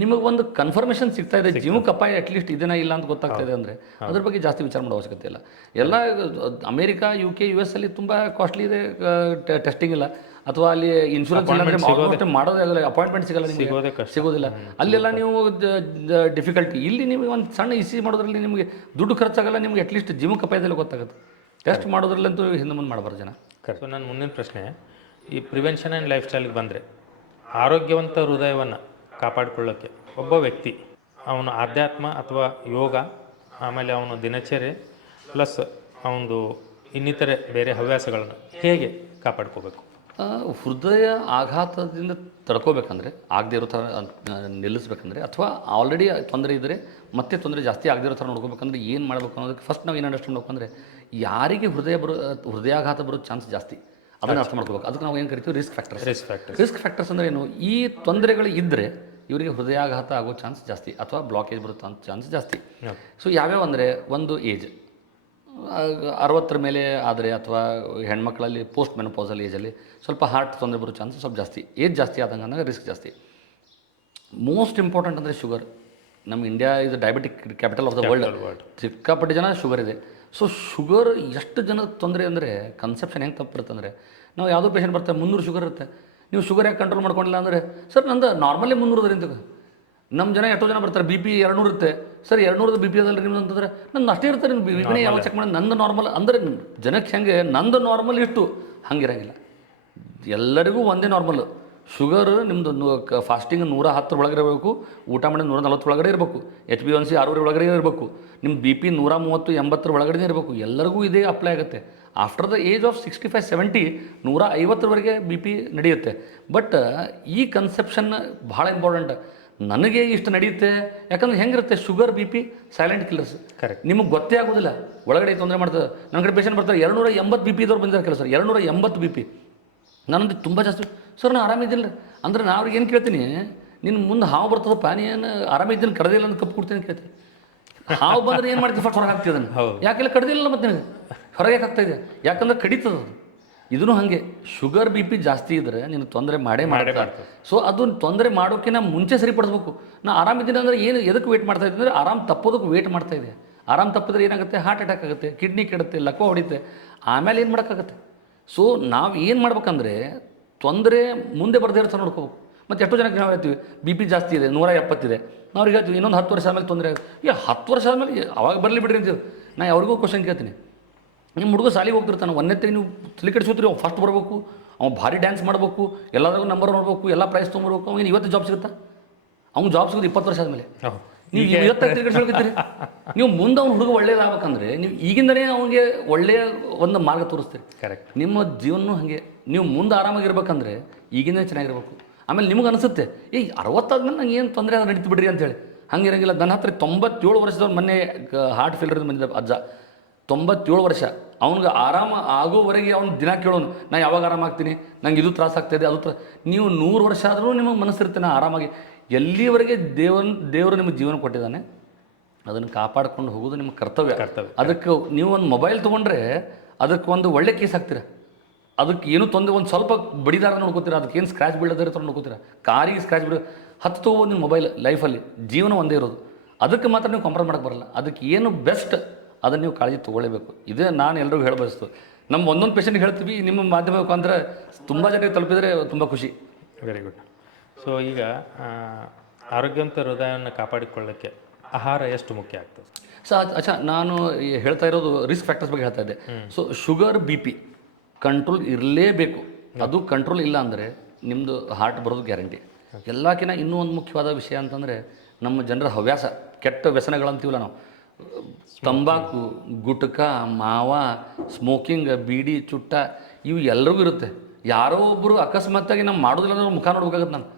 ನಿಮಗೆ ಒಂದು ಕನ್ಫರ್ಮೇಷನ್ ಸಿಗ್ತಾ ಇದೆ, ಜೀವಕ್ಕೆ ಅಪಾಯ ಅಟ್ಲೀಸ್ಟ್ ಇದನ್ನ ಇಲ್ಲ ಅಂತ ಗೊತ್ತಾಗ್ತಾ ಇದೆ ಅಂದರೆ ಅದ್ರ ಬಗ್ಗೆ ಜಾಸ್ತಿ ವಿಚಾರ ಮಾಡೋ ಅವಶ್ಯಕತೆ ಇಲ್ಲ. ಎಲ್ಲ ಅಮೇರಿಕಾ, UK, US ಅಲ್ಲಿ ತುಂಬ ಕಾಸ್ಟ್ಲಿ ಇದೆ ಟೆಸ್ಟಿಂಗ್ ಇಲ್ಲ, ಅಥವಾ ಅಲ್ಲಿ ಇನ್ಶೂರೆನ್ಸ್ ಇಲ್ಲ, ಮಾಡೋದಾಗಲ್ಲ, ಅಪಾಯಿಂಟ್ಮೆಂಟ್ ಸಿಗಲ್ಲ, ನಿಮಗೆ ಸಿಗೋದಿಲ್ಲ. ಅಲ್ಲೆಲ್ಲ ನೀವು ಡಿಫಿಕಲ್ಟಿ. ಇಲ್ಲಿ ನಿಮಗೆ ಒಂದು ಸಣ್ಣ ಇ ಸಿ ಮಾಡೋದ್ರಲ್ಲಿ ನಿಮಗೆ ದುಡ್ಡು ಖರ್ಚಾಗಲ್ಲ, ನಿಮಗೆ ಅಟ್ಲೀಸ್ಟ್ ಜೀವಕ್ಕೆ ಅಪಾಯದಲ್ಲಿ ಗೊತ್ತಾಗುತ್ತೆ. ಟೆಸ್ಟ್ ಮಾಡೋದ್ರಲ್ಲಂತೂ ಹಿಂದೆ ಮುಂದೆ ಮಾಡಬಾರ್ದು ಜನ. ಸೊ ನನ್ನ ಮುಂದಿನ ಪ್ರಶ್ನೆ, ಈ ಪ್ರಿವೆನ್ಷನ್ ಆ್ಯಂಡ್ ಲೈಫ್ ಸ್ಟೈಲ್ಗೆ ಬಂದರೆ, ಆರೋಗ್ಯವಂತ ಹೃದಯವನ್ನು ಕಾಪಾಡಿಕೊಳ್ಳೋಕ್ಕೆ ಒಬ್ಬ ವ್ಯಕ್ತಿ ಅವನು ಆಧ್ಯಾತ್ಮ ಅಥವಾ ಯೋಗ, ಆಮೇಲೆ ಅವನು ದಿನಚರ್ಯೆ ಪ್ಲಸ್ ಅವನದು ಇನ್ನಿತರೆ ಬೇರೆ ಹವ್ಯಾಸಗಳನ್ನು ಹೇಗೆ ಕಾಪಾಡ್ಕೋಬೇಕು? ಹೃದಯ ಆಘಾತದಿಂದ ತಡ್ಕೋಬೇಕಂದ್ರೆ, ಆಗದೇ ಇರೋ ಥರ ನಿಲ್ಲಿಸ್ಬೇಕಂದ್ರೆ, ಅಥವಾ ಆಲ್ರೆಡಿ ತೊಂದರೆ ಇದ್ದರೆ ಮತ್ತೆ ತೊಂದರೆ ಜಾಸ್ತಿ ಆಗದೇ ಇರೋ ಥರ ನೋಡ್ಕೋಬೇಕಂದ್ರೆ ಏನು ಮಾಡಬೇಕು ಅನ್ನೋದಕ್ಕೆ ಫಸ್ಟ್ ನಾವು ಏನು ಅಂಡರ್ಸ್ಟ್ಯಾಂಡ್ ಮಾಡ್ಬೇಕಂದ್ರೆ, ಯಾರಿಗೆ ಹೃದಯಾಘಾತ ಬರೋ ಚಾನ್ಸ್ ಜಾಸ್ತಿ ಅದನ್ನು ಅರ್ಥ ಮಾಡ್ಕೋಬೇಕು. ಅದಕ್ಕೆ ನಾವು ಏನು ಕರಿತೀವಿ ರಿಸ್ಕ್ ಫ್ಯಾಕ್ಟರ್ಸ್ ಅಂದರೆ ಏನು, ಈ ತೊಂದರೆಗಳು ಇದ್ದರೆ ಇವರಿಗೆ ಹೃದಯಾಘಾತ ಆಗೋ ಚಾನ್ಸ್ ಜಾಸ್ತಿ, ಅಥವಾ ಬ್ಲಾಕೇಜ್ ಬರೋ ಚಾನ್ಸ್ ಜಾಸ್ತಿ. ಸೊ ಯಾವ್ಯಾವ ಅಂದರೆ, ಒಂದು ಏಜ್, 60 ಮೇಲೆ ಆದರೆ ಅಥವಾ ಹೆಣ್ಮಕ್ಳಲ್ಲಿ ಪೋಸ್ಟ್ ಮೆನೋಪಾಸಲ್ ಏಜಲ್ಲಿ ಸ್ವಲ್ಪ ಹಾರ್ಟ್ ತೊಂದರೆ ಬರೋ ಚಾನ್ಸ್ ಸ್ವಲ್ಪ ಜಾಸ್ತಿ. ಏಜ್ ಜಾಸ್ತಿ ಆದಂಗೆ ಅಂದಾಗ ರಿಸ್ಕ್ ಜಾಸ್ತಿ. ಮೋಸ್ಟ್ ಇಂಪಾರ್ಟೆಂಟ್ ಅಂದರೆ ಶುಗರ್. ನಮ್ಮ ಇಂಡಿಯಾ ಇದು diabetic capital of the world. ಸಿಕ್ಕಾಪಟ್ಟೆ ಜನ ಶುಗರ್ ಇದೆ. ಸೊ ಶುಗರ್ ಎಷ್ಟು ಜನ ತೊಂದರೆ ಅಂದರೆ ಕನ್ಸೆಪ್ಷನ್ ಹೆಂಗೆ ತಪ್ಪಿರುತ್ತೆ ಅಂದರೆ, ನಾವು ಯಾವುದೋ ಪೇಷಂಟ್ ಬರ್ತಾರೆ 300 ಶುಗರ್ ಇರುತ್ತೆ, ನೀವು ಶುಗರ್ ಯಾಕೆ ಕಂಟ್ರೋಲ್ ಮಾಡ್ಕೊಂಡಿಲ್ಲ ಅಂದರೆ, ಸರ್ ನಂದು ನಾರ್ಮಲ್ಲೇ 300 ಅಂತ. ನಮ್ಮ ಜನ ಎಷ್ಟೋ ಜನ ಬರ್ತಾರೆ ಬಿ ಪಿ 200 ಇರುತ್ತೆ, ಸರ್ 200 ಬಿ ಪಿ ಅದಲ್ಲ ನಿಮ್ದು ಅಂತಂದರೆ, ನಂದು ಅಷ್ಟೇ ಇರ್ತಾರೆ, ಬಿ ಪಿನೇ ಯಾವ ಚೆಕ್ ಮಾಡಿ ನಂದು ನಾರ್ಮಲ್ ಅಂದರೆ ಜನಕ್ಕೆ ಹೆಂಗೆ ನಂದು ನಾರ್ಮಲ್ ಇಷ್ಟು ಹಂಗಿರಂಗಿಲ್ಲ. ಎಲ್ಲರಿಗೂ ಒಂದೇ ನಾರ್ಮಲ್. ಶುಗರ್ ನಿಮ್ಮದು ಫಾಸ್ಟಿಂಗ್ 110 ಒಳಗಡೆ ಇರಬೇಕು, ಊಟ ಮಾಡಿ 140 ಒಳಗಡೆ ಇರಬೇಕು, HbA1c 6 ಒಳಗಡೆ ಇರಬೇಕು, ನಿಮ್ಮ ಬಿ ಪಿ 130 80 ಒಳಗಡೆ ಇರಬೇಕು. ಎಲ್ಲರಿಗೂ ಇದೇ ಅಪ್ಲೈ ಆಗುತ್ತೆ. ಆಫ್ಟರ್ ದ ಏಜ್ ಆಫ್ 65-70 150ವರೆಗೆ ಬಿ ಪಿ ನಡೆಯುತ್ತೆ. ಬಟ್ ಈ ಕನ್ಸೆಪ್ಷನ್ ಭಾಳ ಇಂಪಾರ್ಟೆಂಟ್. ನನಗೆ ಇಷ್ಟು ನಡೆಯುತ್ತೆ ಯಾಕಂದ್ರೆ ಹೆಂಗಿರುತ್ತೆ, sugar B P silent killers. Correct. ನಿಮಗೆ ಗೊತ್ತೇ ಆಗೋದಿಲ್ಲ, ಒಳಗಡೆ ತೊಂದರೆ ಮಾಡ್ತದೆ. ನನ್ನ ಕಡೆ ಪೇಷಂಟ್ ಬರ್ತಾರೆ 280 ಬಿ ಪಿ ಇದ್ದವ್ರು ಬಂದಿದ್ದಾರೆ ಕೆಲಸ, 280 ಬಿ ಪಿ. ನಾನಂದು ತುಂಬ ಜಾಸ್ತಿ, ಸರ್ ನಾನು ಆರಾಮಿದ್ದಿಲ್ಲ ಅಂದರೆ ನಾನು ಅವ್ರಿಗೆ ಏನು ಕೇಳ್ತೀನಿ, ನಿನ್ನ ಮುಂದೆ ಹಾವು ಬರ್ತದಪ್ಪ, ನೀನು ಆರಾಮಿದ್ದೀನಿ ಕಡ್ದಿಲ್ಲ ಅಂತ ಕಪ್ಪು ಕೊಡ್ತೀನಿ ಅಂತ ಕೇಳ್ತೀನಿ. ಹಾವು ಬಂದರೆ ಏನು ಮಾಡ್ತೀವಿ, ಫಸ್ಟ್ ಹೊರಗೆ ಹಾಕ್ತೀವಿ ಅದನ್ನು. ಯಾಕೆಲ್ಲ ಕಡ್ದಿಲ್ಲ ಮತ್ತು ನಿನಗೆ ಹೊರಗೆ ಆಗ್ತಾಯಿದೆ, ಯಾಕಂದ್ರೆ ಕಡಿತದ. ಇದೂ ಹಾಗೆ ಶುಗರ್ ಬಿ ಪಿ ಜಾಸ್ತಿ ಇದ್ದರೆ ನೀನು ತೊಂದರೆ ಮಾಡೇ ಮಾಡ್ತಾರೆ. ಸೊ ಅದು ತೊಂದರೆ ಮಾಡೋಕ್ಕಿಂತ ಮುಂಚೆ ಸರಿಪಡಿಸ್ಬೇಕು. ನಾ ಆರಾಮಿದ್ದೀನಿ ಅಂದರೆ ಏನು ಎದಕ್ಕೆ ವೇಟ್ ಮಾಡ್ತಾ ಇದ್ದೀನಿ ಅಂದರೆ ಆರಾಮ್ ತಪ್ಪೋದಕ್ಕೆ ವೇಟ್ ಮಾಡ್ತಾ ಇದೆ. ಆರಾಮ್ ತಪ್ಪಿದ್ರೆ ಏನಾಗುತ್ತೆ, ಹಾರ್ಟ್ ಅಟ್ಯಾಕ್ ಆಗುತ್ತೆ, ಕಿಡ್ನಿ ಕೆಡುತ್ತೆ, ಲಕ್ವ ಹೊಡಿತೆ, ಆಮೇಲೆ ಏನು ಮಾಡೋಕ್ಕಾಗುತ್ತೆ. ಸೊ ನಾವು ಏನು ಮಾಡ್ಬೇಕಂದ್ರೆ ತೊಂದರೆ ಮುಂದೆ ಬರದೇ ಇರೋ ಥರ ನೋಡ್ಕೋಬೇಕು. ಮತ್ತು ಎಷ್ಟೋ ಜನಕ್ಕೆ ನಾವು ಹೇಳ್ತೀವಿ ಬಿ ಪಿ ಜಾಸ್ತಿ ಇದೆ, 170 ಇದೆ, ನಾವು ಅವ್ರಿಗೆ ಹೇಳ್ತೀವಿ ಇನ್ನೊಂದು 10 ವರ್ಷ ಆದಮೇಲೆ ತೊಂದರೆ ಆಗುತ್ತೆ. 10 ವರ್ಷ ಆದಮೇಲೆ ಅವಾಗ ಬರಲಿ ಬಿಡ್ರಿ ಅಂತೀವಿ. ನಾನು ಅವ್ರಿಗೂ ಕ್ವಶನ್ ಕೇಳ್ತೀನಿ, ನಿಮ್ಮ ಹುಡುಗ ಸಾಲಿಗೆ ಹೋಗ್ತಿರ್ತಾನೆ, ಒಂದೆತ್ತಿಗೆ ನೀವು ತಲೆ ಕೆಡಿಸ್ಕೊತೀರಿ, ಅವ್ನು ಫಸ್ಟ್ ಬರಬೇಕು, ಅವ್ನು ಭಾರಿ ಡ್ಯಾನ್ಸ್ ಮಾಡಬೇಕು, ಎಲ್ಲರಿಗೂ ನಂಬರ್ ನೋಡ್ಬೇಕು, ಎಲ್ಲ ಪ್ರೈಸ್ ತೊಗೊಂಬರ್ಬೇಕು, ಅವ್ನು ಇವತ್ತು ಜಾಬ್ ಸಿಗುತ್ತಾ? ಅವ್ನು ಜಾಬ್ ಸಿಗೋದು 20 ವರ್ಷ ಆದಮೇಲೆ. ನೀವು ಇವತ್ತು ತಿರುಗಿಸ್ಕೊಳ್ತೀರಿ. ನೀವು ಮುಂದೆ ಅವ್ನು ಹುಡುಗ ಒಳ್ಳೇದಾಗಬೇಕಂದ್ರೆ ನೀವು ಈಗಿಂದನೇ ಅವನಿಗೆ ಒಳ್ಳೆಯ ಒಂದು ಮಾರ್ಗ ತೋರಿಸ್ತೀರಿ. ಕರೆಕ್ಟ್. ನಿಮ್ಮ ಜೀವನೂ ಹಾಗೆ, ನೀವು ಮುಂದೆ ಆರಾಮಾಗಿರ್ಬೇಕಂದ್ರೆ ಈಗಿಂದೇ ಚೆನ್ನಾಗಿರ್ಬೇಕು. ಆಮೇಲೆ ನಿಮ್ಗೆ ಅನಿಸುತ್ತೆ, 60 ಆದ್ಮೇಲೆ ನಂಗೆ ಏನು ತೊಂದರೆ ಅದು ನಡೀತು ಬಿಡ್ರಿ ಅಂತೇಳಿ. ಹಂಗಿರಂಗಿಲ್ಲ. ನನ್ನ ಹತ್ರ 97 ವರ್ಷದವ್ರು ಮೊನ್ನೆ ಹಾರ್ಟ್ ಫೇಲ್ಯೂರ್ ಬಂದಿದ್ದ ಅಜ್ಜ, 97 ವರ್ಷ. ಅವ್ನಿಗೆ ಆರಾಮ ಆಗೋವರೆಗೆ ಅವ್ನು ದಿನ ಕೇಳೋನು, ನಾನು ಯಾವಾಗ ಆರಾಮಾಗ್ತೀನಿ, ನಂಗೆ ಇದು ತ್ರಾಸ ಆಗ್ತಾಯಿದೆ ಅದು ನೀವು 100 ವರ್ಷ ಆದರೂ ನಿಮಗೆ ಮನಸ್ಸಿರುತ್ತೆ ನಾ ಆರಾಮಾಗಿ. ಎಲ್ಲಿವರೆಗೆ ದೇವರು ನಿಮಗೆ ಜೀವನ ಕೊಟ್ಟಿದ್ದಾನೆ ಅದನ್ನು ಕಾಪಾಡ್ಕೊಂಡು ಹೋಗೋದು ನಿಮ್ಮ ಕರ್ತವ್ಯ. ಅದಕ್ಕೆ ನೀವು ಒಂದು ಮೊಬೈಲ್ ತೊಗೊಂಡ್ರೆ ಅದಕ್ಕೆ ಒಂದು ಒಳ್ಳೆ ಕೇಸ್ ಹಾಕ್ತೀರ, ಅದಕ್ಕೆ ಏನು ತೊಂದರೆ ಒಂದು ಸ್ವಲ್ಪ ಬಡಿದಾರ ನೋಡ್ಕೋತೀರ, ಅದಕ್ಕೆ ಏನು ಸ್ಕ್ರ್ಯಾಚ್ ಬೀಳೋದ್ರ ಥರ ನೋಡ್ಕೋತೀರ. ಕಾರಿಗೆ ಸ್ಕ್ರ್ಯಾಚ್ ಬೀಳೋ 10 ತೊಗೋಬೋದು ನಿಮ್ಮ ಮೊಬೈಲ್. ಲೈಫಲ್ಲಿ ಜೀವನ ಒಂದೇ ಇರೋದು, ಅದಕ್ಕೆ ಮಾತ್ರ ನೀವು ಕಾಂಪ್ರಮೈಸ್ ಮಾಡೋಕ್ಕೆ ಬರಲ್ಲ. ಅದಕ್ಕೆ ಏನು ಬೆಸ್ಟ್ ಅದನ್ನು ನೀವು ಕಾಳಜಿ ತೊಗೊಳ್ಳೇಬೇಕು. ಇದೇ ನಾನು ಎಲ್ಲರಿಗೂ ಹೇಳಬಯಸ್ತು. ನಮ್ಮ ಒಂದೊಂದು ಪೇಷಂಟ್ಗೆ ಹೇಳ್ತೀವಿ, ನಿಮ್ಮ ಮಾಧ್ಯಮ ಅಂದರೆ ತುಂಬ ಜನರಿಗೆ ತಲುಪಿದರೆ ತುಂಬ ಖುಷಿ. Very good. ಸೊ ಈಗ ಆರೋಗ್ಯವಂತ ಹೃದಯವನ್ನು ಕಾಪಾಡಿಕೊಳ್ಳೋಕ್ಕೆ ಆಹಾರ ಎಷ್ಟು ಮುಖ್ಯ ಆಗ್ತದೆ? ಅಚ್ಚಾ, ನಾನು ಹೇಳ್ತಾ ಇರೋದು ರಿಸ್ಕ್ ಫ್ಯಾಕ್ಟರ್ಸ್ ಬಗ್ಗೆ ಹೇಳ್ತಾ ಇದ್ದೆ. So sugar B P control ಇರಲೇಬೇಕು. ಅದು ಕಂಟ್ರೋಲ್ ಇಲ್ಲ ಅಂದರೆ ನಿಮ್ಮದು ಹಾರ್ಟ್ ಬರೋದು ಗ್ಯಾರಂಟಿ. ಎಲ್ಲಕ್ಕಿಂತ ಇನ್ನೂ ಒಂದು ಮುಖ್ಯವಾದ ವಿಷಯ ಅಂತಂದರೆ ನಮ್ಮ ಜನರ ಹವ್ಯಾಸ, ಕೆಟ್ಟ ವ್ಯಸನಗಳಂತೀವಲ್ಲ ನಾವು, ತಂಬಾಕು, ಗುಟ್ಕ, ಮಾವ, ಸ್ಮೋಕಿಂಗ್, ಬೀಡಿ, ಚುಟ್ಟ, ಇವು ಎಲ್ಲರಿಗೂ ಇರುತ್ತೆ. ಯಾರೋ ಒಬ್ಬರು ಅಕಸ್ಮಾತ್ತಾಗಿ ನಾವು ಮಾಡೋದಿಲ್ಲ ಅಂದ್ರೆ ಮುಖ ನೋಡ್ಬೇಕಾಗತ್ತೆ. ನಾನು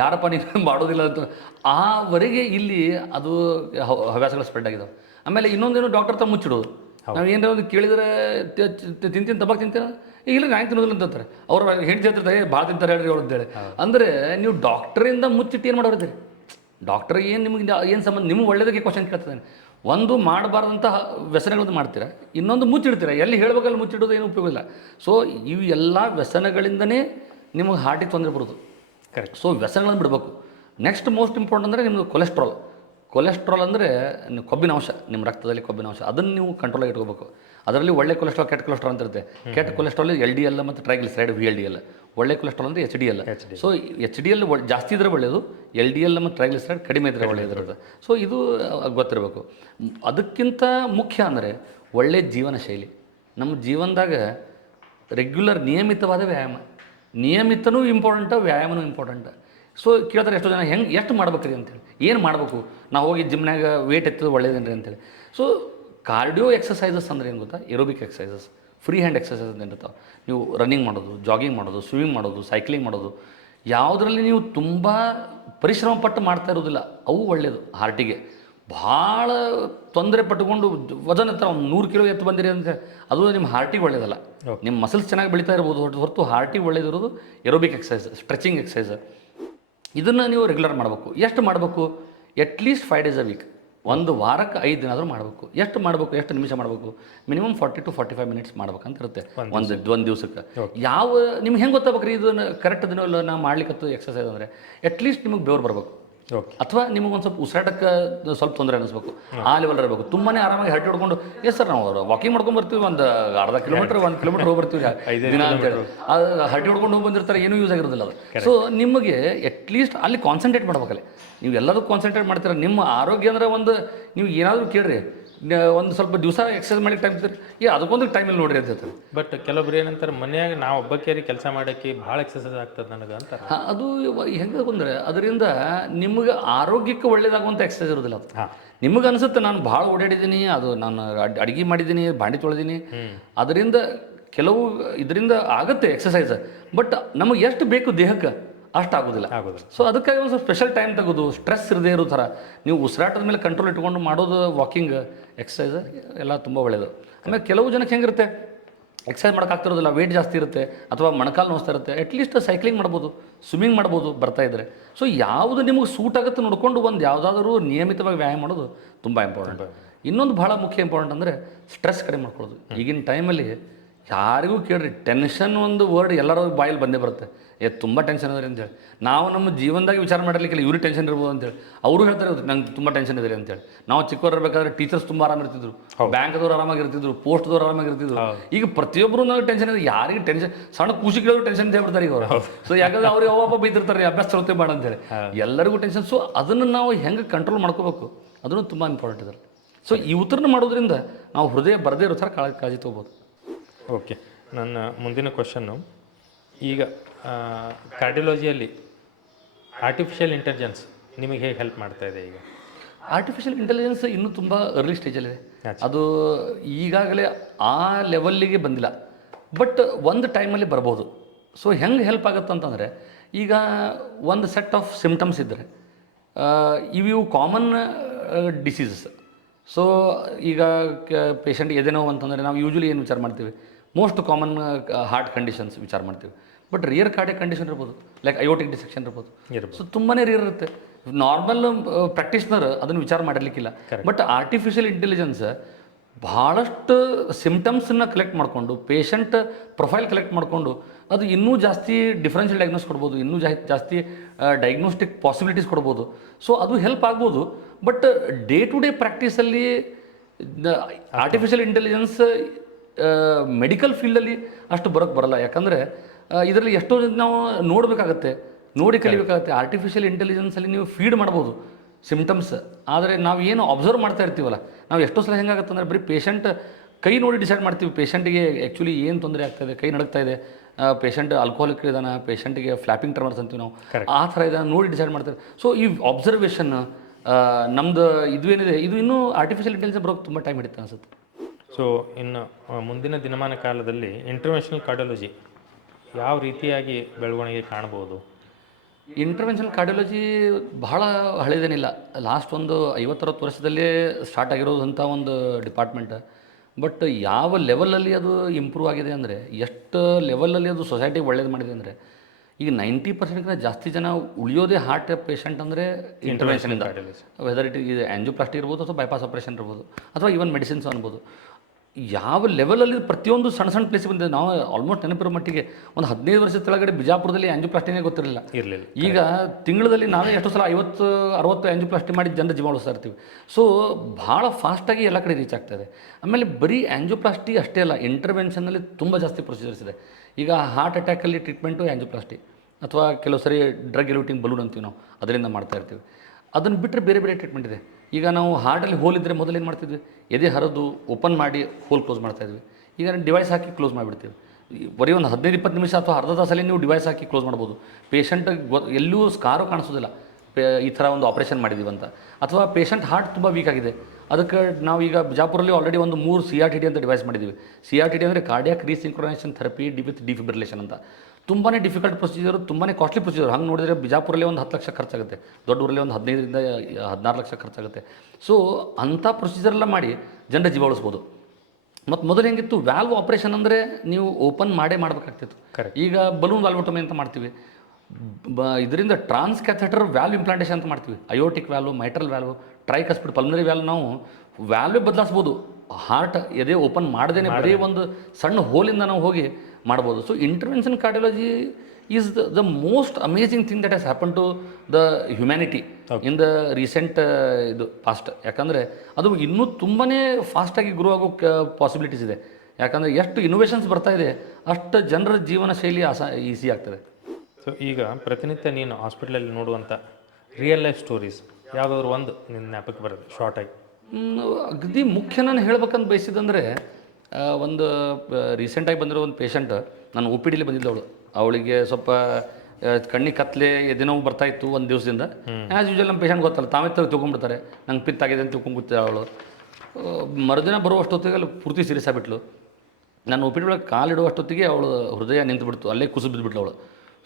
ಯಾರಪ್ಪ ನೀನು ಮಾಡೋದಿಲ್ಲ ಅಂತ ಆವರೆಗೆ ಇಲ್ಲಿ ಅದು ಹವ್ಯಾಸಗಳು ಸ್ಪ್ರೆಡ್ ಆಗಿದಾವೆ. ಆಮೇಲೆ ಇನ್ನೊಂದೇನು ಡಾಕ್ಟರ್ ತ ಮುಚ್ಚಿಡೋದು. ನಾವು ಏನಾರ ಒಂದು ಕೇಳಿದರೆ ತಿಂತೀನಿ ತಂಬಾಕು ತಿಂತೀರ, ಇಲ್ಲ ನಾನು ತಿನ್ನೋದಿಲ್ಲ ಅಂತಾರೆ. ಅವ್ರು ಹೆಂಡ್ತಿ ಹೇಳ್ತಿರ್ತಾರೆ, ಭಾಳ ತಿಂತಾರೆ ಹೇಳ್ರಿ ಅವ್ರು ಅಂತೇಳಿ. ಅಂದರೆ ನೀವು ಡಾಕ್ಟ್ರಿಂದ ಮುಚ್ಚಿಟ್ಟು ಏನು ಮಾಡೋರಿದ್ದೀರಿ? ಡಾಕ್ಟ್ರಿಗೆ ಏನು ನಿಮಗೆ ಏನು ಸಂಬಂಧ? ನಿಮ್ಗೆ ಒಳ್ಳೇದಕ್ಕೆ ಕ್ವಶನ್ ಕೇಳ್ತದೆ. ಒಂದು ಮಾಡಬಾರ್ದಂಥ ವ್ಯಸನಗಳನ್ನು ಮಾಡ್ತೀರಾ, ಇನ್ನೊಂದು ಮುಚ್ಚಿಡ್ತೀರಾ. ಎಲ್ಲಿ ಹೇಳ್ಬೇಕಲ್ಲಿ ಮುಚ್ಚಿಡೋದು ಏನು ಉಪಯೋಗ ಇಲ್ಲ. ಸೊ ಇವು ಎಲ್ಲ ವ್ಯಸನಗಳಿಂದನೇ ನಿಮಗೆ ಹಾರ್ಟಿಗೆ ತೊಂದರೆ ಬರೋದು. ಕರೆಕ್ಟ್. ಸೊ ವ್ಯಸನಗಳನ್ನು ಬಿಡಬೇಕು. ನೆಕ್ಸ್ಟ್ ಮೋಸ್ಟ್ ಇಂಪಾರ್ಟೆಂಟ್ ಅಂದರೆ ನಿಮ್ಮದು ಕೊಲೆಸ್ಟ್ರಾಲ್ ಅಂದರೆ ಕೊಬ್ಬಿನ ಅಂಶ, ನಿಮ್ಮ ರಕ್ತದಲ್ಲಿ ಕೊಬ್ಬಿನ ಅಂಶ, ಅದನ್ನು ನೀವು ಕಂಟ್ರೋಲಾಗಿ ಇಟ್ಕೋಬೇಕು. ಅದರಲ್ಲಿ ಒಳ್ಳೆ ಕೊಲೆಸ್ಟ್ರಾಲ್, ಕೆಟ್ಟ ಕೊಲೆಸ್ಟ್ರಾಲ್ ಅಂತ ಇರುತ್ತೆ. ಕೆಟ್ಟ ಕೊಲೆಸ್ಟ್ರಾಲ್ LDL ಮತ್ತು ಟ್ರೈಗ್ಲಿಸರೈಡ್ VLDL. ಒಳ್ಳೆ ಕೊಲೆಸ್ಟ್ರಾಲ್ ಅಂದರೆ HDL. ಸೊ HDL ಜಾಸ್ತಿ ಇದ್ದರೆ ಒಳ್ಳೆಯದು, LDL ಮತ್ತು ಟ್ರೈಗ್ಲಿಸರೈಡ್ ಕಡಿಮೆ ಇದ್ದರೆ ಒಳ್ಳೆಯದಿರುತ್ತೆ. ಸೊ ಇದು ಗೊತ್ತಿರಬೇಕು. ಅದಕ್ಕಿಂತ ಮುಖ್ಯ ಅಂದರೆ ಒಳ್ಳೆಯ ಜೀವನ ಶೈಲಿ. ನಮ್ಮ ಜೀವನದಾಗ ರೆಗ್ಯುಲರ್ ನಿಯಮಿತವಾದ ವ್ಯಾಯಾಮ, ನಿಯಮಿತನೂ ಇಂಪಾರ್ಟೆಂಟ್, ವ್ಯಾಯಾಮನೂ ಇಂಪಾರ್ಟೆಂಟ್. ಸೊ ಕೇಳ್ತಾರೆ ಎಷ್ಟೋ ಜನ ಎಷ್ಟು ಮಾಡ್ಬೇಕ್ರಿ ಅಂತೇಳಿ, ಏನು ಮಾಡಬೇಕು, ನಾವು ಹೋಗಿ ಜಿಮ್ನಾಗ ವೇಟ್ ಎತ್ತೋದು ಒಳ್ಳೇದೇನ್ರಿ ಅಂತೇಳಿ. ಸೊ ಕಾರ್ಡಿಯೋ ಎಕ್ಸಸೈಸಸ್ ಅಂದರೆ ಏನು ಗೊತ್ತಾ? Aerobic exercises, free hand exercises ಅಂತ ಇರ್ತಾವೆ. ನೀವು ರನ್ನಿಂಗ್ ಮಾಡೋದು, ಜಾಗಿಂಗ್ ಮಾಡೋದು, ಸ್ವಿಮ್ಮಿಂಗ್ ಮಾಡೋದು, ಸೈಕ್ಲಿಂಗ್ ಮಾಡೋದು, ಯಾವುದರಲ್ಲಿ ನೀವು ತುಂಬ ಪರಿಶ್ರಮ ಪಟ್ಟು ಮಾಡ್ತಾ ಇರೋದಿಲ್ಲ ಅವು ಒಳ್ಳೆಯದು. ಹಾರ್ಟಿಗೆ ಭಾಳ ತೊಂದರೆ ಪಟ್ಟುಕೊಂಡು ವಜನ್ ಎತ್ತರ ಒಂದು 100 ಕಿಲೋ ಎತ್ತು ಬಂದಿರಿ ಅಂತ ಅದು ನಿಮ್ಮ ಹಾರ್ಟಿಗೆ ಒಳ್ಳೆಯದಲ್ಲ. ನಿಮ್ಮ ಮಸಲ್ಸ್ ಚೆನ್ನಾಗಿ ಬೆಳೀತಾ ಇರ್ಬೋದು, ಹೊರತು ಹಾರ್ಟಿಗೆ ಒಳ್ಳೇದಿರೋದು ಏರೋಬಿಕ್ ಎಕ್ಸಸೈಸ್, ಸ್ಟ್ರೆಚಿಂಗ್ ಎಕ್ಸಸೈಸ್. ಇದನ್ನು ನೀವು ರೆಗ್ಯುಲರ್ ಮಾಡಬೇಕು. ಎಷ್ಟು ಮಾಡಬೇಕು? At least 5 days a week. ಒಂದು ವಾರಕ್ಕೆ 5 ದಿನ ಆದರೂ ಮಾಡಬೇಕು. ಎಷ್ಟು ಮಾಡಬೇಕು, ಎಷ್ಟು ನಿಮಿಷ ಮಾಡಬೇಕು, ಮಿನಿಮಮ್ 40 to 45 ಮಿನಿಟ್ಸ್ ಮಾಡ್ಬೇಕಂತ ಇರುತ್ತೆ ಒಂದು ದಿವಸಕ್ಕೆ. ಯಾವ ನಿಮ್ಗೆ ಹೆಂಗೆ ಗೊತ್ತಾಗ್ಬೇಕ್ರಿ ಇದು ಕರೆಕ್ಟ್ ದಿನ ನಾ ಮಾಡ್ಲಿಕ್ಕೆ ಎಕ್ಸಸೈಸ್ ಅಂದರೆ ಅಟ್ಲೀಸ್ಟ್ ನಿಮಗೆ ಬೆವರು ಬರಬೇಕು, ಅಥವಾ ನಿಮಗೆ ಒಂದು ಸ್ವಲ್ಪ ಉಸಿರಾಟಕ್ಕೆ ಸ್ವಲ್ಪ ತೊಂದರೆ ಅನ್ನಿಸ್ಬೇಕು, ಆ ಲೆವೆಲ್ ಇರಬೇಕು. ತುಂಬಾ ಆರಾಮಾಗಿ ಹರಟಿ ಹೊಡ್ಕೊಂಡು ಸರ್ ನಾವು ವಾಕಿಂಗ್ ಮಾಡ್ಕೊಂಡು ಬರ್ತೀವಿ, ಒಂದು ಅರ್ಧ ಕಿಲೋಮೀಟರ್ 1 ಕಿಲೋಮೀಟರ್ ಹೋಗಿ ಬರ್ತೀವಿ ದಿನ ಅಂತೇಳಿ ಅದು ಹರಟಿ ಹೊಡ್ಕೊಂಡು ಹೋಗಿ ಬಂದಿರ್ತಾರೆ, ಏನೂ ಯೂಸ್ ಆಗಿರೋದಿಲ್ಲ ಅದು. ಸೊ ನಿಮಗೆ ಅಟ್ಲೀಸ್ಟ್ ಅಲ್ಲಿ ಕಾನ್ಸಂಟ್ರೇಟ್ ಮಾಡ್ಬೇಕಲ್ಲ. ನೀವು ಎಲ್ಲದೂ ಕಾನ್ಸಂಟ್ರೇಟ್ ಮಾಡ್ತೀರ. ನಿಮ್ಮ ಆರೋಗ್ಯ ಅಂದರೆ ಒಂದು ನೀವು ಏನಾದರೂ ಕೇಳ್ರಿ, ಒಂದು ಸ್ವಲ್ಪ ದಿವಸ ಎಕ್ಸಸೈಸ್ ಮಾಡಿ ಟೈಮ್ ಇರ್ತೀರಿ, ಅದಕ್ಕೊಂದು ಟೈಮಲ್ಲಿ ನೋಡ್ರಿ ಅಂತ ಹೇಳ್ತಾರೆ. ಬಟ್ ಕೆಲವೊಬ್ರು ಏನಂತಾರೆ, ಮನ್ಯಾಗ ನಾವು ಒಬ್ಬಕ್ಕೇರಿ ಕೆಲಸ ಮಾಡೋಕ್ಕೆ ಭಾಳ ಎಕ್ಸಸೈಸ್ ಆಗ್ತದೆ ನನಗೆ ಅಂತ. ಅದು ಹೆಂಗೆ ಅಂದರೆ ಅದರಿಂದ ನಿಮಗೆ ಆರೋಗ್ಯಕ್ಕೆ ಒಳ್ಳೇದಾಗುವಂಥ ಎಕ್ಸಸೈಸ್ ಇರೋದಿಲ್ಲ ಅದು. ನಿಮಗೆ ಅನಿಸುತ್ತೆ ನಾನು ಭಾಳ ಓಡಾಡಿದ್ದೀನಿ, ಅದು ನಾನು ಅಡುಗೆ ಮಾಡಿದ್ದೀನಿ, ಬಾಂಡೆ ತೊಳೆದೀನಿ, ಅದರಿಂದ ಕೆಲವು ಇದರಿಂದ ಆಗುತ್ತೆ ಎಕ್ಸಸೈಸ್. ಬಟ್ ನಮಗೆ ಎಷ್ಟು ಬೇಕು ದೇಹಕ್ಕೆ ಅಷ್ಟು ಆಗೋದಿಲ್ಲ. ಸೊ ಅದಕ್ಕಾಗಿ ಒಂದು ಸ್ವಲ್ಪ ಸ್ಪೆಷಲ್ ಟೈಮ್ ತೆಗೆದು ಸ್ಟ್ರೆಸ್ ಇರದೇ ಇರೋ ಥರ ನೀವು ಉಸಿರಾಟದ ಮೇಲೆ ಕಂಟ್ರೋಲ್ ಇಟ್ಕೊಂಡು ಮಾಡೋದು ವಾಕಿಂಗ್ ಎಕ್ಸಸೈಸ್ ಎಲ್ಲ ತುಂಬ ಒಳ್ಳೆಯದು. ಆಮೇಲೆ ಕೆಲವು ಜನಕ್ಕೆ ಹೆಂಗಿರುತ್ತೆ, ಎಕ್ಸಸೈಸ್ ಮಾಡೋಕ್ಕಾಗ್ತಿರೋದಿಲ್ಲ, ವೆಯ್ಟ್ ಜಾಸ್ತಿ ಇರುತ್ತೆ, ಅಥವಾ ಮೊಣಕಾಲು ನೋಸ್ತಾ ಇರುತ್ತೆ, ಅಟ್ಲೀಸ್ಟ್ ಸೈಕ್ಲಿಂಗ್ ಮಾಡ್ಬೋದು, ಸ್ವಿಮ್ಮಿಂಗ್ ಮಾಡ್ಬೋದು ಬರ್ತಾ ಇದ್ದರೆ. ಸೊ ಯಾವುದು ನಿಮಗೆ ಸೂಟ್ ಆಗುತ್ತೆ ನೋಡಿಕೊಂಡು ಒಂದು ಯಾವುದಾದ್ರೂ ನಿಯಮಿತವಾಗಿ ವ್ಯಾಯಾಮ ಮಾಡೋದು ತುಂಬ ಇಂಪಾರ್ಟೆಂಟ್. ಇನ್ನೊಂದು ಭಾಳ ಮುಖ್ಯ ಇಂಪಾರ್ಟೆಂಟ್ ಅಂದರೆ ಸ್ಟ್ರೆಸ್ ಕಡಿಮೆ ಮಾಡ್ಕೊಳ್ಳೋದು. ಈಗಿನ ಟೈಮಲ್ಲಿ ಯಾರಿಗೂ ಕೇಳ್ರಿ, ಟೆನ್ಷನ್ ಒಂದು ವರ್ಡ್ ಎಲ್ಲರ ಬಾಯಲ್ಲಿ ಬಂದೇ ಬರುತ್ತೆ. ತುಂಬ ಟೆನ್ಷನ್ ಇದೆ ಅಂತೇಳಿ ನಾವು ನಮ್ಮ ಜೀವನದಾಗ ವಿಚಾರ ಮಾಡಲಿಕ್ಕಿಲ್ಲ, ಇವ್ರಿಗೆ ಟೆನ್ಷನ್ ಇರ್ಬೋದು ಅಂತೇಳಿ. ಅವರು ಹೇಳ್ತಾರೆ ನಂಗೆ ತುಂಬ ಟೆನ್ಷನ್ ಇದೆ ಅಂತೇಳಿ. ನಾವು ಚಿಕ್ಕವರು ಇರಬೇಕಾದ್ರೆ ಟೀಚರ್ಸ್ ತುಂಬ ಆರಾಮಿರ್ತಿದ್ರು, ಬ್ಯಾಂಕ್ದವ್ರು ಆರಾಮಾಗಿರ್ತಿದ್ರು, ಪೋಸ್ಟ್ದವ್ರು ಆರಾಮಾಗಿರ್ತಿದ್ರು. ಈಗ ಪ್ರತಿಯೊಬ್ಬರು ನಾವು ಟೆನ್ಷನ್ ಇದೆ, ಯಾರಿಗೆ ಟೆನ್ಷನ್, ಸಣ್ಣ ಖುಷಿ ಕೇಳೋರು ಟೆನ್ಷನ್ ಹೇಳ್ಬಿಡ್ತಾರೆ ಈಗ ಅವರು. ಸೊ ಯಾಕಂದ್ರೆ ಅವ್ರಿಗೆ ಅವಾಗ ಬೈತಿರ್ತಾರೆ ಅಭ್ಯಾಸ ಚಲೋತೆ ಮಾಡ ಅಂತೇಳಿ, ಎಲ್ಲರಿಗೂ ಟೆನ್ಷನ್. ಸೊ ಅದನ್ನು ನಾವು ಹೆಂಗೆ ಕಂಟ್ರೋಲ್ ಮಾಡ್ಕೋಬೇಕು ಅದನ್ನು ತುಂಬ ಇಂಪಾರ್ಟೆಂಟ್ ಇದೆ. ಸೊ ಈ ಉತ್ತರನ ಮಾಡೋದ್ರಿಂದ ನಾವು ಹೃದಯ ಬರದೇ ಇರೋ ಥರ ಕಾಳಜಿ ತೊಗೋಬೋದು. ಓಕೆ, ನನ್ನ ಮುಂದಿನ ಕ್ವಶನ್ನು, ಈಗ ಕಾರ್ಡಿಯಾಲಜಿಯಲ್ಲಿ ಆರ್ಟಿಫಿಷಿಯಲ್ ಇಂಟೆಲಿಜೆನ್ಸ್ ನಿಮಗೆ ಹೇಗೆ ಹೆಲ್ಪ್ ಮಾಡ್ತಾ ಇದೆ? ಈಗ ಆರ್ಟಿಫಿಷಿಯಲ್ ಇಂಟೆಲಿಜೆನ್ಸ್ ಇನ್ನೂ ತುಂಬ ಅರ್ಲಿ ಸ್ಟೇಜಲ್ಲಿದೆ. ಅದು ಈಗಾಗಲೇ ಆ ಲೆವೆಲ್ಲಿಗೆ ಬಂದಿಲ್ಲ, ಬಟ್ ಒಂದು ಟೈಮಲ್ಲಿ ಬರ್ಬೋದು. ಸೊ ಹೆಂಗೆ ಹೆಲ್ಪ್ ಆಗುತ್ತೆ ಅಂತಂದರೆ, ಈಗ ಒಂದು ಸೆಟ್ ಆಫ್ ಸಿಮ್ಟಮ್ಸ್ ಇದ್ದರೆ ಇವು ಕಾಮನ್ ಡಿಸೀಸಸ್. ಸೊ ಈಗ ಪೇಷಂಟ್ ಎದೆ ನೋವು ಅಂತಂದರೆ ನಾವು ಯೂಶ್ವಲಿ ಏನು ವಿಚಾರ ಮಾಡ್ತೀವಿ, ಮೋಸ್ಟ್ ಕಾಮನ್ ಹಾರ್ಟ್ ಕಂಡೀಷನ್ಸ್ ವಿಚಾರ ಮಾಡ್ತೀವಿ. ಬಟ್ ರಿಯರ್ ಕಾರ್ಡಿಯಾಕ್ ಕಂಡೀಷನ್ ಇರ್ಬೋದು, ಲೈಕ್ ಅಯೋಟಿಕ್ ಡಿಸೆಕ್ಷನ್ ಇರ್ಬೋದು. ಸೊ ತುಂಬಾ ರಿಯರ್ ಇರುತ್ತೆ. ನಾರ್ಮಲ್ ಪ್ರಾಕ್ಟೀಸ್ನರ್ ಅದನ್ನು ವಿಚಾರ ಮಾಡಿರ್ಲಿಕ್ಕಿಲ್ಲ. ಬಟ್ ಆರ್ಟಿಫಿಷಿಯಲ್ ಇಂಟೆಲಿಜೆನ್ಸ್ ಭಾಳಷ್ಟು ಸಿಮ್ಟಮ್ಸನ್ನ ಕಲೆಕ್ಟ್ ಮಾಡಿಕೊಂಡು, ಪೇಷಂಟ್ ಪ್ರೊಫೈಲ್ ಕಲೆಕ್ಟ್ ಮಾಡಿಕೊಂಡು, ಅದು ಇನ್ನೂ ಜಾಸ್ತಿ ಡಿಫ್ರೆನ್ಷಿಯಲ್ ಡಯಾಗ್ನೋಸ್ ಕೊಡ್ಬೋದು, ಇನ್ನೂ ಜಾಸ್ತಿ ಡಯಾಗ್ನೋಸ್ಟಿಕ್ ಪಾಸಿಬಿಲಿಟೀಸ್ ಕೊಡ್ಬೋದು. ಸೊ ಅದು ಹೆಲ್ಪ್ ಆಗ್ಬೋದು. ಬಟ್ ಡೇ ಟು ಡೇ ಪ್ರಾಕ್ಟೀಸಲ್ಲಿ ಆರ್ಟಿಫಿಷಿಯಲ್ ಇಂಟೆಲಿಜೆನ್ಸ್ ಮೆಡಿಕಲ್ ಫೀಲ್ಡಲ್ಲಿ ಅಷ್ಟು ಬರೋಕ್ಕೆ ಬರಲ್ಲ. ಯಾಕಂದರೆ ಇದರಲ್ಲಿ ಎಷ್ಟೋ ನಾವು ನೋಡಬೇಕಾಗತ್ತೆ, ನೋಡಿ ಕಲಿಬೇಕಾಗತ್ತೆ. ಆರ್ಟಿಫಿಷಿಯಲ್ ಇಂಟೆಲಿಜೆನ್ಸಲ್ಲಿ ನೀವು ಫೀಡ್ ಮಾಡ್ಬೋದು ಸಿಮ್ಟಮ್ಸ್, ಆದರೆ ನಾವು ಏನು ಅಬ್ಸರ್ವ್ ಮಾಡ್ತಾ ಇರ್ತೀವಲ್ಲ, ನಾವು ಎಷ್ಟೋ ಸಲ ಹೆಂಗಾಗುತ್ತೆ ಅಂದರೆ ಬರೀ ಪೇಷಂಟ್ ಕೈ ನೋಡಿ ಡಿಸೈಡ್ ಮಾಡ್ತೀವಿ ಪೇಷಂಟಿಗೆ ಆ್ಯಕ್ಚುಲಿ ಏನು ತೊಂದರೆ ಆಗ್ತಾಯಿದೆ, ಕೈ ನಡುಗ್ತಾ ಇದೆ, ಪೇಷಂಟ್ ಆಲ್ಕೋಹಾಲಿಕ್ ಇದ್ದಾನೆ, ಪೇಷಂಟಿಗೆ ಫ್ಲಾಪಿಂಗ್ ಟ್ರಮರ್ಸ್ ಅಂತೀವಿ ನಾವು, ಆ ಥರ ಇದ್ದಾನೆ ನೋಡಿ ಡಿಸೈಡ್ ಮಾಡ್ತಾರೆ. ಸೊ ಈ ಅಬ್ಸರ್ವೇಷನ್ ನಮ್ಮದು ಇದು ಏನಿದೆ, ಇದು ಇನ್ನೂ ಆರ್ಟಿಫಿಷಿಯಲ್ ಇಂಟೆಲಿಜೆನ್ಸ್ ಬರೋಕ್ಕೆ ತುಂಬ ಟೈಮ್ ಹಿಡಿಯುತ್ತೆ ಅನಿಸುತ್ತೆ. ಸೊ ಇನ್ನು ಮುಂದಿನ ದಿನಮಾನ ಕಾಲದಲ್ಲಿ ಇಂಟರ್ವೆನ್ಷನಲ್ ಕಾರ್ಡಿಯಾಲಜಿ ಯಾವ ರೀತಿಯಾಗಿ ಬೆಳವಣಿಗೆ ಕಾಣ್ಬೋದು? ಇಂಟರ್ವೆನ್ಷನಲ್ ಕಾರ್ಡಿಯಾಲಜಿ ಬಹಳ ಹಳೇದೇನಿಲ್ಲ, ಲಾಸ್ಟ್ ಒಂದು 50-60 ವರ್ಷದಲ್ಲೇ ಸ್ಟಾರ್ಟ್ ಆಗಿರೋದಂಥ ಒಂದು ಡಿಪಾರ್ಟ್ಮೆಂಟ್. ಬಟ್ ಯಾವ ಲೆವೆಲಲ್ಲಿ ಅದು ಇಂಪ್ರೂವ್ ಆಗಿದೆ ಅಂದರೆ, ಎಷ್ಟು ಲೆವೆಲಲ್ಲಿ ಅದು ಸೊಸೈಟಿಗೆ ಒಳ್ಳೇದು ಮಾಡಿದೆ ಅಂದರೆ, ಈಗ 90% ಜಾಸ್ತಿ ಜನ ಉಳಿಯೋದೇ ಹಾರ್ಟ್ ಪೇಷಂಟ್ ಅಂದರೆ ಇಂಟರ್ವೆನ್ಷನಿಂದ. ವೆದರ್ ಇಟ್ ಇದು ಆ್ಯಂಜಿಯೋಪ್ಲಾಸ್ಟಿ ಇರ್ಬೋದು, ಅಥವಾ ಬೈಪಾಸ್ ಆಪರೇಷನ್ ಇರ್ಬೋದು, ಅಥವಾ ಈವನ್ ಮೆಡಿಸಿನ್ಸ್ ಅನ್ಬೋದು. ಯಾವ ಲೆವೆಲಲ್ಲಿ ಪ್ರತಿಯೊಂದು ಸಣ್ಣ ಸಣ್ಣ ಪ್ಲೇಸ್ ಬಂದಿದೆ. ನಾವು ಆಲ್ಮೋಸ್ಟ್ ನೆನಪಿರೋ ಮಟ್ಟಿಗೆ ಒಂದು 15 ವರ್ಷದ ಕೆಳಗಡೆ ಬಿಜಾಪುರದಲ್ಲಿ ಆ್ಯಂಜಿಯೋಪ್ಲಾಸ್ಟಿನೇ ಗೊತ್ತಿರಲಿಲ್ಲ. ಈಗ ತಿಂಗಳಲ್ಲಿ ನಾವೇ ಎಷ್ಟೋ ಸಲ 50-60 ಆ್ಯಂಜಿಯೋಪ್ಲಾಸ್ಟಿ ಮಾಡಿ ಜನರ ಜೀವ ಉಳಿಸ್ತಾ ಇರ್ತೀವಿ. ಸೊ ಭಾಳ ಫಾಸ್ಟಾಗಿ ಎಲ್ಲ ಕಡೆ ರೀಚ್ ಆಗ್ತಾಯಿದೆ. ಆಮೇಲೆ ಬರೀ ಆ್ಯಂಜಿಯೋಪ್ಲಾಸ್ಟಿ ಅಷ್ಟೇ ಅಲ್ಲ, ಇಂಟರ್ವೆನ್ಷನಲ್ಲಿ ತುಂಬ ಜಾಸ್ತಿ ಪ್ರೊಸೀಜರ್ಸ್ ಇದೆ. ಈಗ ಹಾರ್ಟ್ ಅಟ್ಯಾಕಲ್ಲಿ ಟ್ರೀಟ್ಮೆಂಟು ಆ್ಯಂಜಿಯೋಪ್ಲಾಸ್ಟಿ, ಅಥವಾ ಕೆಲವು ಸರಿ ಡ್ರಗ್ ಎಲ್ಯೂಟಿಂಗ್ ಬಲೂನ್ ಅಂತೀವಿ ನಾವು, ಅದರಿಂದ ಮಾಡ್ತಾ ಇರ್ತೀವಿ. ಅದನ್ನು ಬಿಟ್ಟರೆ ಬೇರೆ ಬೇರೆ ಟ್ರೀಟ್ಮೆಂಟ್ ಇದೆ. ಈಗ ನಾವು ಹಾರ್ಟಲ್ಲಿ ಹೋಲ್ ಇದ್ದರೆ ಮೊದಲು ಏನು ಮಾಡ್ತಿದ್ವಿ, ಎದೆ ಹರಿದು ಓಪನ್ ಮಾಡಿ ಹೋಲ್ ಕ್ಲೋಸ್ ಮಾಡ್ತಾಯಿದ್ವಿ. ಈಗ ಡಿವೈಸ್ ಹಾಕಿ ಕ್ಲೋಸ್ ಮಾಡಿಬಿಡ್ತೀವಿ. ಬರೀ ಒಂದು 15-20 ನಿಮಿಷ ಅಥವಾ ಅರ್ಧ ತಾಸಲ್ಲಿ ನೀವು ಡಿವೈಸ್ ಹಾಕಿ ಕ್ಲೋಸ್ ಮಾಡ್ಬೋದು. ಪೇಷಂಟಿಗೆ ಎಲ್ಲೂ ಸ್ಕಾರು ಕಾಣಿಸೋದಿಲ್ಲ ಈ ಥರ ಒಂದು ಆಪ್ರೇಷನ್ ಮಾಡಿದ್ದೀವಿ ಅಂತ. ಅಥವಾ ಪೇಷಂಟ್ ಹಾರ್ಟ್ ತುಂಬ ವೀಕ್ ಆಗಿದೆ, ಅದಕ್ಕೆ ನಾವು ಈಗ ಬಿಜಾಪುರಲ್ಲಿ ಆಲ್ರೆಡಿ ಒಂದು 3 CRTT ಅಂತ ಡಿವೈಸ್ ಮಾಡಿದ್ದೀವಿ. CRTT ಅಂದರೆ ಕಾರ್ಡಿಯಾಕ್ ರೀಸಿಂಕ್ರೊನೈಸೇಷನ್ ಥೆರಪಿ ವಿತ್ ಡಿಫಿಬ್ರಿಲೇಷನ್ ಅಂತ. ತುಂಬಾ ಡಿಫಿಕಲ್ಟ್ ಪ್ರೊಸೀಜರು, ತುಂಬಾ ಕಾಸ್ಟ್ಲಿ ಪ್ರೊಸೀಜರ್. ಹಂಗೆ ನೋಡಿದರೆ ಬಿಜಾಪುರಲ್ಲೇ ಒಂದು 10 ಲಕ್ಷ ಖರ್ಚಾಗುತ್ತೆ, ದೊಡ್ಡ ಊರಲ್ಲಿ ಒಂದು 15-16 ಲಕ್ಷ ಖರ್ಚಾಗುತ್ತೆ. ಸೊ ಅಂಥ ಪ್ರೊಸೀಜರೆಲ್ಲ ಮಾಡಿ ಜನರ ಜೀವ ಉಳಿಸ್ಬೋದು. ಮತ್ತು ಮೊದಲು ಹೆಂಗಿತ್ತು, ವ್ಯಾಲ್ವ್ ಆಪ್ರೇಷನ್ ಅಂದರೆ ನೀವು ಓಪನ್ ಮಾಡಬೇಕಾಗ್ತಿತ್ತು. ಈಗ ಬಲೂನ್ ವ್ಯಾಲ್ವೋಟಮಿ ಅಂತ ಮಾಡ್ತೀವಿ. ಇದರಿಂದ ಟ್ರಾನ್ಸ್ ಕ್ಯಾಥೆಟರ್ ವ್ಯಾಲ್ವ್ ಇಂಪ್ಲಾಂಟೇಷನ್ ಅಂತ ಮಾಡ್ತೀವಿ. Aortic valve, mitral valve, tricuspid pulmonary valve ನಾವು ವ್ಯಾಲ್ವೇ ಬದಲಾಯಿಸ್ಬೋದು. ಹಾರ್ಟ್ ಎದೆ ಓಪನ್ ಮಾಡ್ದೇನೆ ಬರೀ ಒಂದು ಸಣ್ಣ ಹೋಲಿಂದ ನಾವು ಹೋಗಿ ಮಾಡ್ಬೋದು. So intervention cardiology is the most amazing thing that has happen to the humanity in the recent ಇದು ಪಾಸ್ಟ್. ಯಾಕಂದರೆ ಅದು ಇನ್ನೂ ತುಂಬಾ ಫಾಸ್ಟಾಗಿ ಗ್ರೋ ಆಗೋ ಪಾಸಿಬಿಲಿಟೀಸ್ ಇದೆ. ಯಾಕಂದರೆ ಎಷ್ಟು ಇನೋವೇಷನ್ಸ್ ಬರ್ತಾ ಇದೆ ಅಷ್ಟು ಜನರ ಜೀವನ ಶೈಲಿ ಈಸಿ ಆಗ್ತದೆ. ಸೊ ಈಗ ಪ್ರತಿನಿತ್ಯ ನೀನು ಹಾಸ್ಪಿಟ್ಲಲ್ಲಿ ನೋಡುವಂಥ ರಿಯಲ್ ಲೈಫ್ ಸ್ಟೋರೀಸ್ ಯಾವುದಾದ್ರು ಒಂದು ನಿನ್ನ ಜ್ಞಾಪಕ ಬರೋದು ಶಾರ್ಟಾಗಿ? ಅಗದಿ ಮುಖ್ಯ ನಾನು ಹೇಳ್ಬೇಕಂತ ಬಯಸಿದಂದರೆ, ಒಂದು ರೀಸೆಂಟಾಗಿ ಬಂದಿರೋ ಒಂದು ಪೇಷಂಟ್ ನಾನು ಒ ಪಿ ಡಿಲಿ ಬಂದಿದ್ದ ಅವಳಿಗೆ ಸ್ವಲ್ಪ ಕಣ್ಣಿಗೆ ಕತ್ಲೆ ಎದೆ ನೋವು ಬರ್ತಾಯಿತ್ತು ಒಂದು ದಿವಸದಿಂದ. ಆ್ಯಸ್ ಯೂಶಲ್ ನಮ್ಮ ಪೇಷಂಟ್ ಗೊತ್ತಲ್ಲ, ತಾವೇ ತಿಳ್ಕೊಂಡ್ಬಿಡ್ತಾರೆ ನಂಗೆ ಪಿತ್ತಾಗಿದೆ ಅಂತ ತಿಳ್ಕೊಂಡ್ಬಿಡ್ತಾರೆ ಅವಳು. ಮರುದಿನ ಬರುವಷ್ಟೊತ್ತಿಗೆ ಅಲ್ಲಿ ಪೂರ್ತಿ ಸೀರಿಯಸ್ ಆಗಿಬಿಟ್ಲು. ನಾನು ಒ ಪಿ ಡಿ ಒಳಗೆ ಕಾಲಿಡುವಷ್ಟೊತ್ತಿಗೆ ಅವಳು ಹೃದಯ ನಿಂತುಬಿಡ್ತು, ಅಲ್ಲೇ ಕುಸಿದು ಬಿದ್ದುಬಿಟ್ಲು ಅವಳು.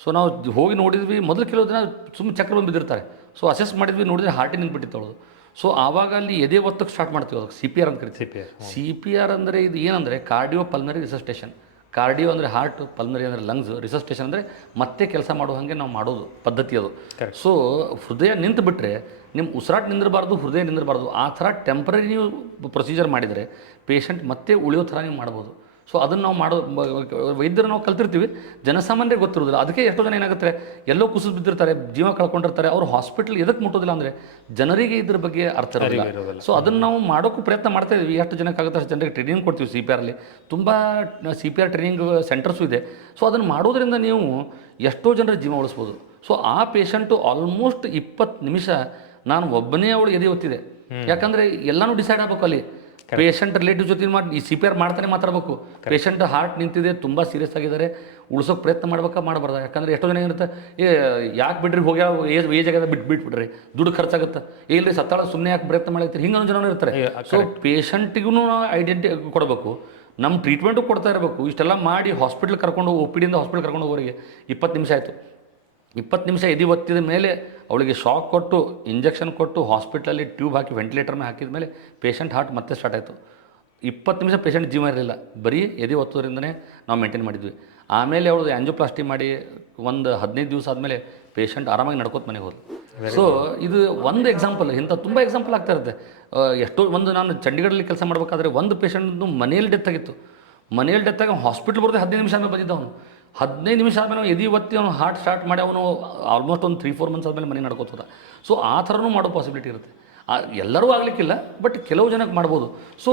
ಸೊ ನಾವು ಹೋಗಿ ನೋಡಿದ್ವಿ, ಮೊದಲು ಕೆಲವು ದಿನ ಸುಮ್ಮನೆ ಚಕ್ರ ಬಂದು ಬಿದ್ದಿರ್ತಾರೆ. ಸೊ ಅಸೆಸ್ ಮಾಡಿದ್ವಿ, ನೋಡಿದ್ರೆ ಹಾರ್ಟಿಗೆ ನಿಂತುಬಿಟ್ಟಿತ್ತು ಅವಳು. ಸೊ ಆವಾಗ ಅಲ್ಲಿ ಎದೆ ಒತ್ತಕ್ಕೆ ಸ್ಟಾರ್ಟ್ ಮಾಡ್ತೀವಿ, ಅದಕ್ಕೆ ಸಿ ಪಿ ಆರ್ ಅಂತ ಕರಿತೀವಿ. ಸಿ ಪಿ ಆರ್ ಅಂದರೆ ಇದು ಏನಂದರೆ ಕಾರ್ಡಿಯೋ ಪಲ್ಮನರಿ ರಿಸಸ್ಟೇಷನ್. ಕಾರ್ಡಿಯೋ ಅಂದರೆ ಹಾರ್ಟ್, ಪಲ್ಮನರಿ ಅಂದರೆ ಲಂಗ್ಸ್, ರಿಸಸ್ಟೇಷನ್ ಅಂದರೆ ಮತ್ತೆ ಕೆಲಸ ಮಾಡೋ ಹಾಗೆ ನಾವು ಮಾಡೋದು ಪದ್ಧತಿ ಅದು. ಸೊ ಹೃದಯ ನಿಂತು ಬಿಟ್ಟರೆ ನಿಮ್ಮ ಉಸಿರಾಟ ನಿಂದಿರಬಾರ್ದು, ಹೃದಯ ನಿಂದಿರಬಾರ್ದು. ಆ ಥರ ಟೆಂಪ್ರರಿ ನೀವು ಪ್ರೊಸೀಜರ್ ಮಾಡಿದರೆ ಪೇಷಂಟ್ ಮತ್ತೆ ಉಳಿಯೋ ಥರ ನೀವು ಮಾಡ್ಬೋದು. ಸೊ ಅದನ್ನು ನಾವು ಮಾಡೋ ವೈದ್ಯರು ನಾವು ಕಲ್ತಿರ್ತೀವಿ, ಜನಸಾಮಾನ್ಯರಿಗೆ ಗೊತ್ತಿರೋದಿಲ್ಲ. ಅದಕ್ಕೆ ಎಷ್ಟೋ ಜನ ಏನಾಗುತ್ತೆ, ಎಲ್ಲೋ ಕುಸಿದು ಬಿದ್ದಿರ್ತಾರೆ, ಜೀವ ಕಳ್ಕೊಂಡಿರ್ತಾರೆ, ಅವರು ಹಾಸ್ಪಿಟ್ಲ್ ಎದಕ್ಕೆ ಮುಟ್ಟೋದಿಲ್ಲ ಅಂದರೆ ಜನರಿಗೆ ಇದ್ರ ಬಗ್ಗೆ ಅರ್ಥ ಇರೋದಿಲ್ಲ. ಸೊ ಅದನ್ನು ನಾವು ಮಾಡೋಕ್ಕೂ ಪ್ರಯತ್ನ ಮಾಡ್ತಾ ಇದ್ವಿ. ಎಷ್ಟು ಜನಕ್ಕಾಗುತ್ತೆ ಅಷ್ಟು ಜನರಿಗೆ ಟ್ರೈನಿಂಗ್ ಕೊಡ್ತೀವಿ. ಸಿ ಪಿ ಆರಲ್ಲಿ ತುಂಬ C P R training centres ಇದೆ. ಸೊ ಅದನ್ನು ಮಾಡೋದ್ರಿಂದ ನೀವು ಎಷ್ಟೋ ಜನರ ಜೀವ ಉಳಿಸ್ಬೋದು. ಸೊ ಆ ಪೇಷಂಟು ಆಲ್ಮೋಸ್ಟ್ 20 ನಿಮಿಷ ನಾನು ಒಬ್ಬನೇ ಅವಳು ಎದೆ ಒತ್ತಿದೆ. ಯಾಕಂದರೆ ಎಲ್ಲನೂ ಡಿಸೈಡ್ ಆಗಬೇಕು ಅಲ್ಲಿ. ಪೇಷಂಟ್ ರಿಲೇಟಿವ್ ಜೊತೆ ಮಾಡಿ ಈ ಸಿ ಪಿ ಆರ್ ಮಾಡ್ತಾನೆ ಮಾತಾಡಬೇಕು. ಪೇಷಂಟ್ ಹಾರ್ಟ್ ನಿಂತಿದೆ, ತುಂಬ ಸೀರಿಯಸ್ ಆಗಿದ್ದಾರೆ, ಉಳಿಸೋಕೆ ಪ್ರಯತ್ನ ಮಾಡ್ಬೇಕಾ ಮಾಡಬಾರ್ದು. ಯಾಕಂದರೆ ಎಷ್ಟೋ ಜನ ಏನಿರುತ್ತೆ, ಯಾಕೆ ಬಿಡ್ರಿ ಹೋಗ್ಯಾ ಏಜ್ ಆಗ್ಯದ ಬಿಟ್ಬಿಡ್ರಿ, ದುಡ್ಡು ಖರ್ಚಾಗುತ್ತೆ, ಇಲ್ಲರಿ ಸತ್ತಾಳ ಸುಮ್ಮನೆ ಯಾಕೆ ಪ್ರಯತ್ನ ಮಾಡಿರ್ತೀರಿ, ಹಿಂಗೆ ಜನ ಇರ್ತಾರೆ. ಸೊ ಪೇಷಂಟಿಗೂ ಐಡೆಂಟಿ ಕೊಡಬೇಕು, ನಮ್ಮ ಟ್ರೀಟ್ಮೆಂಟು ಕೊಡ್ತಾ ಇರಬೇಕು. ಇಷ್ಟೆಲ್ಲ ಮಾಡಿ ಹಾಸ್ಪಿಟ್ಲ್ ಕರ್ಕೊಂಡು ಒ ಪಿ ಡಿಯಿಂದ ಹಾಸ್ಪಿಟ್ಲ್ ಕರ್ಕೊಂಡು ಹೋಗೋರಿಗೆ 20 ನಿಮಿಷ ಆಯಿತು. 20 ನಿಮಿಷ ಎದೆ ಒತ್ತಿದ ಮೇಲೆ ಅವಳಿಗೆ ಶಾಕ್ ಕೊಟ್ಟು ಇಂಜೆಕ್ಷನ್ ಕೊಟ್ಟು ಹಾಸ್ಪಿಟ್ಲಲ್ಲಿ ಟ್ಯೂಬ್ ಹಾಕಿ ವೆಂಟಿಲೇಟರ್ ಮೇಲೆ ಹಾಕಿದ ಮೇಲೆ ಪೇಷಂಟ್ ಹಾರ್ಟ್ ಮತ್ತೆ ಸ್ಟಾರ್ಟ್ ಆಯಿತು. 20 ನಿಮಿಷ ಪೇಷಂಟ್ ಜೀವ ಇರಲಿಲ್ಲ, ಬರೀ ಎದೆ ಒತ್ತೋದ್ರಿಂದನೇ ನಾವು ಮೇಂಟೈನ್ ಮಾಡಿದ್ವಿ. ಆಮೇಲೆ ಅವಳದು ಆ್ಯಂಜಿಯೋಪ್ಲಾಸ್ಟಿ ಮಾಡಿ ಒಂದು 15 ದಿವಸ ಆದಮೇಲೆ ಪೇಷಂಟ್ ಆರಾಮಾಗಿ ನಡ್ಕೋತ ಮನೆಗೆ ಹೋದ್ರು. ಸೊ ಇದು ಒಂದು ಎಕ್ಸಾಂಪಲ್, ಇಂಥ ತುಂಬ ಎಕ್ಸಾಂಪಲ್ ಆಗ್ತಾ ಇರುತ್ತೆ. ಎಷ್ಟೋ ಒಂದು ನಾನು ಚಂಡೀಗಢಲ್ಲಿ ಕೆಲಸ ಮಾಡಬೇಕಾದ್ರೆ ಒಂದು ಪೇಷಂಟ್ದು ಮನೆಯಲ್ಲಿ ಡೆತ್ ಆಗಿತ್ತು. ಮನೆಯಲ್ಲಿ ಡೆತ್ ಆಗಿ ಹಾಸ್ಪಿಟ್ಲ್ ಬರೋದೇ 15 ನಿಮಿಷ ಆದಮೇಲೆ ಬಂದಿದ್ದ ಅವನು. 15 ನಿಮಿಷ ಆದಮೇಲೆ ಎದೆ ಒತ್ತಿ ಅವನು ಹಾರ್ಟ್ ಸ್ಟಾರ್ಟ್ ಮಾಡಿ ಅವನು ಆಲ್ಮೋಸ್ಟ್ ಒಂದು 3-4 ಮಂತ್ಸ್ ಆದಮೇಲೆ ಮನೆ ನಡ್ಕೋತದ. ಸೊ ಆ ಥರನೂ ಮಾಡೋ ಪಾಸಿಬಿಲಿಟಿ ಇರುತ್ತೆ. ಎಲ್ಲರೂ ಆಗಲಿಕ್ಕಿಲ್ಲ, ಬಟ್ ಕೆಲವು ಜನಕ್ಕೆ ಮಾಡ್ಬೋದು. ಸೊ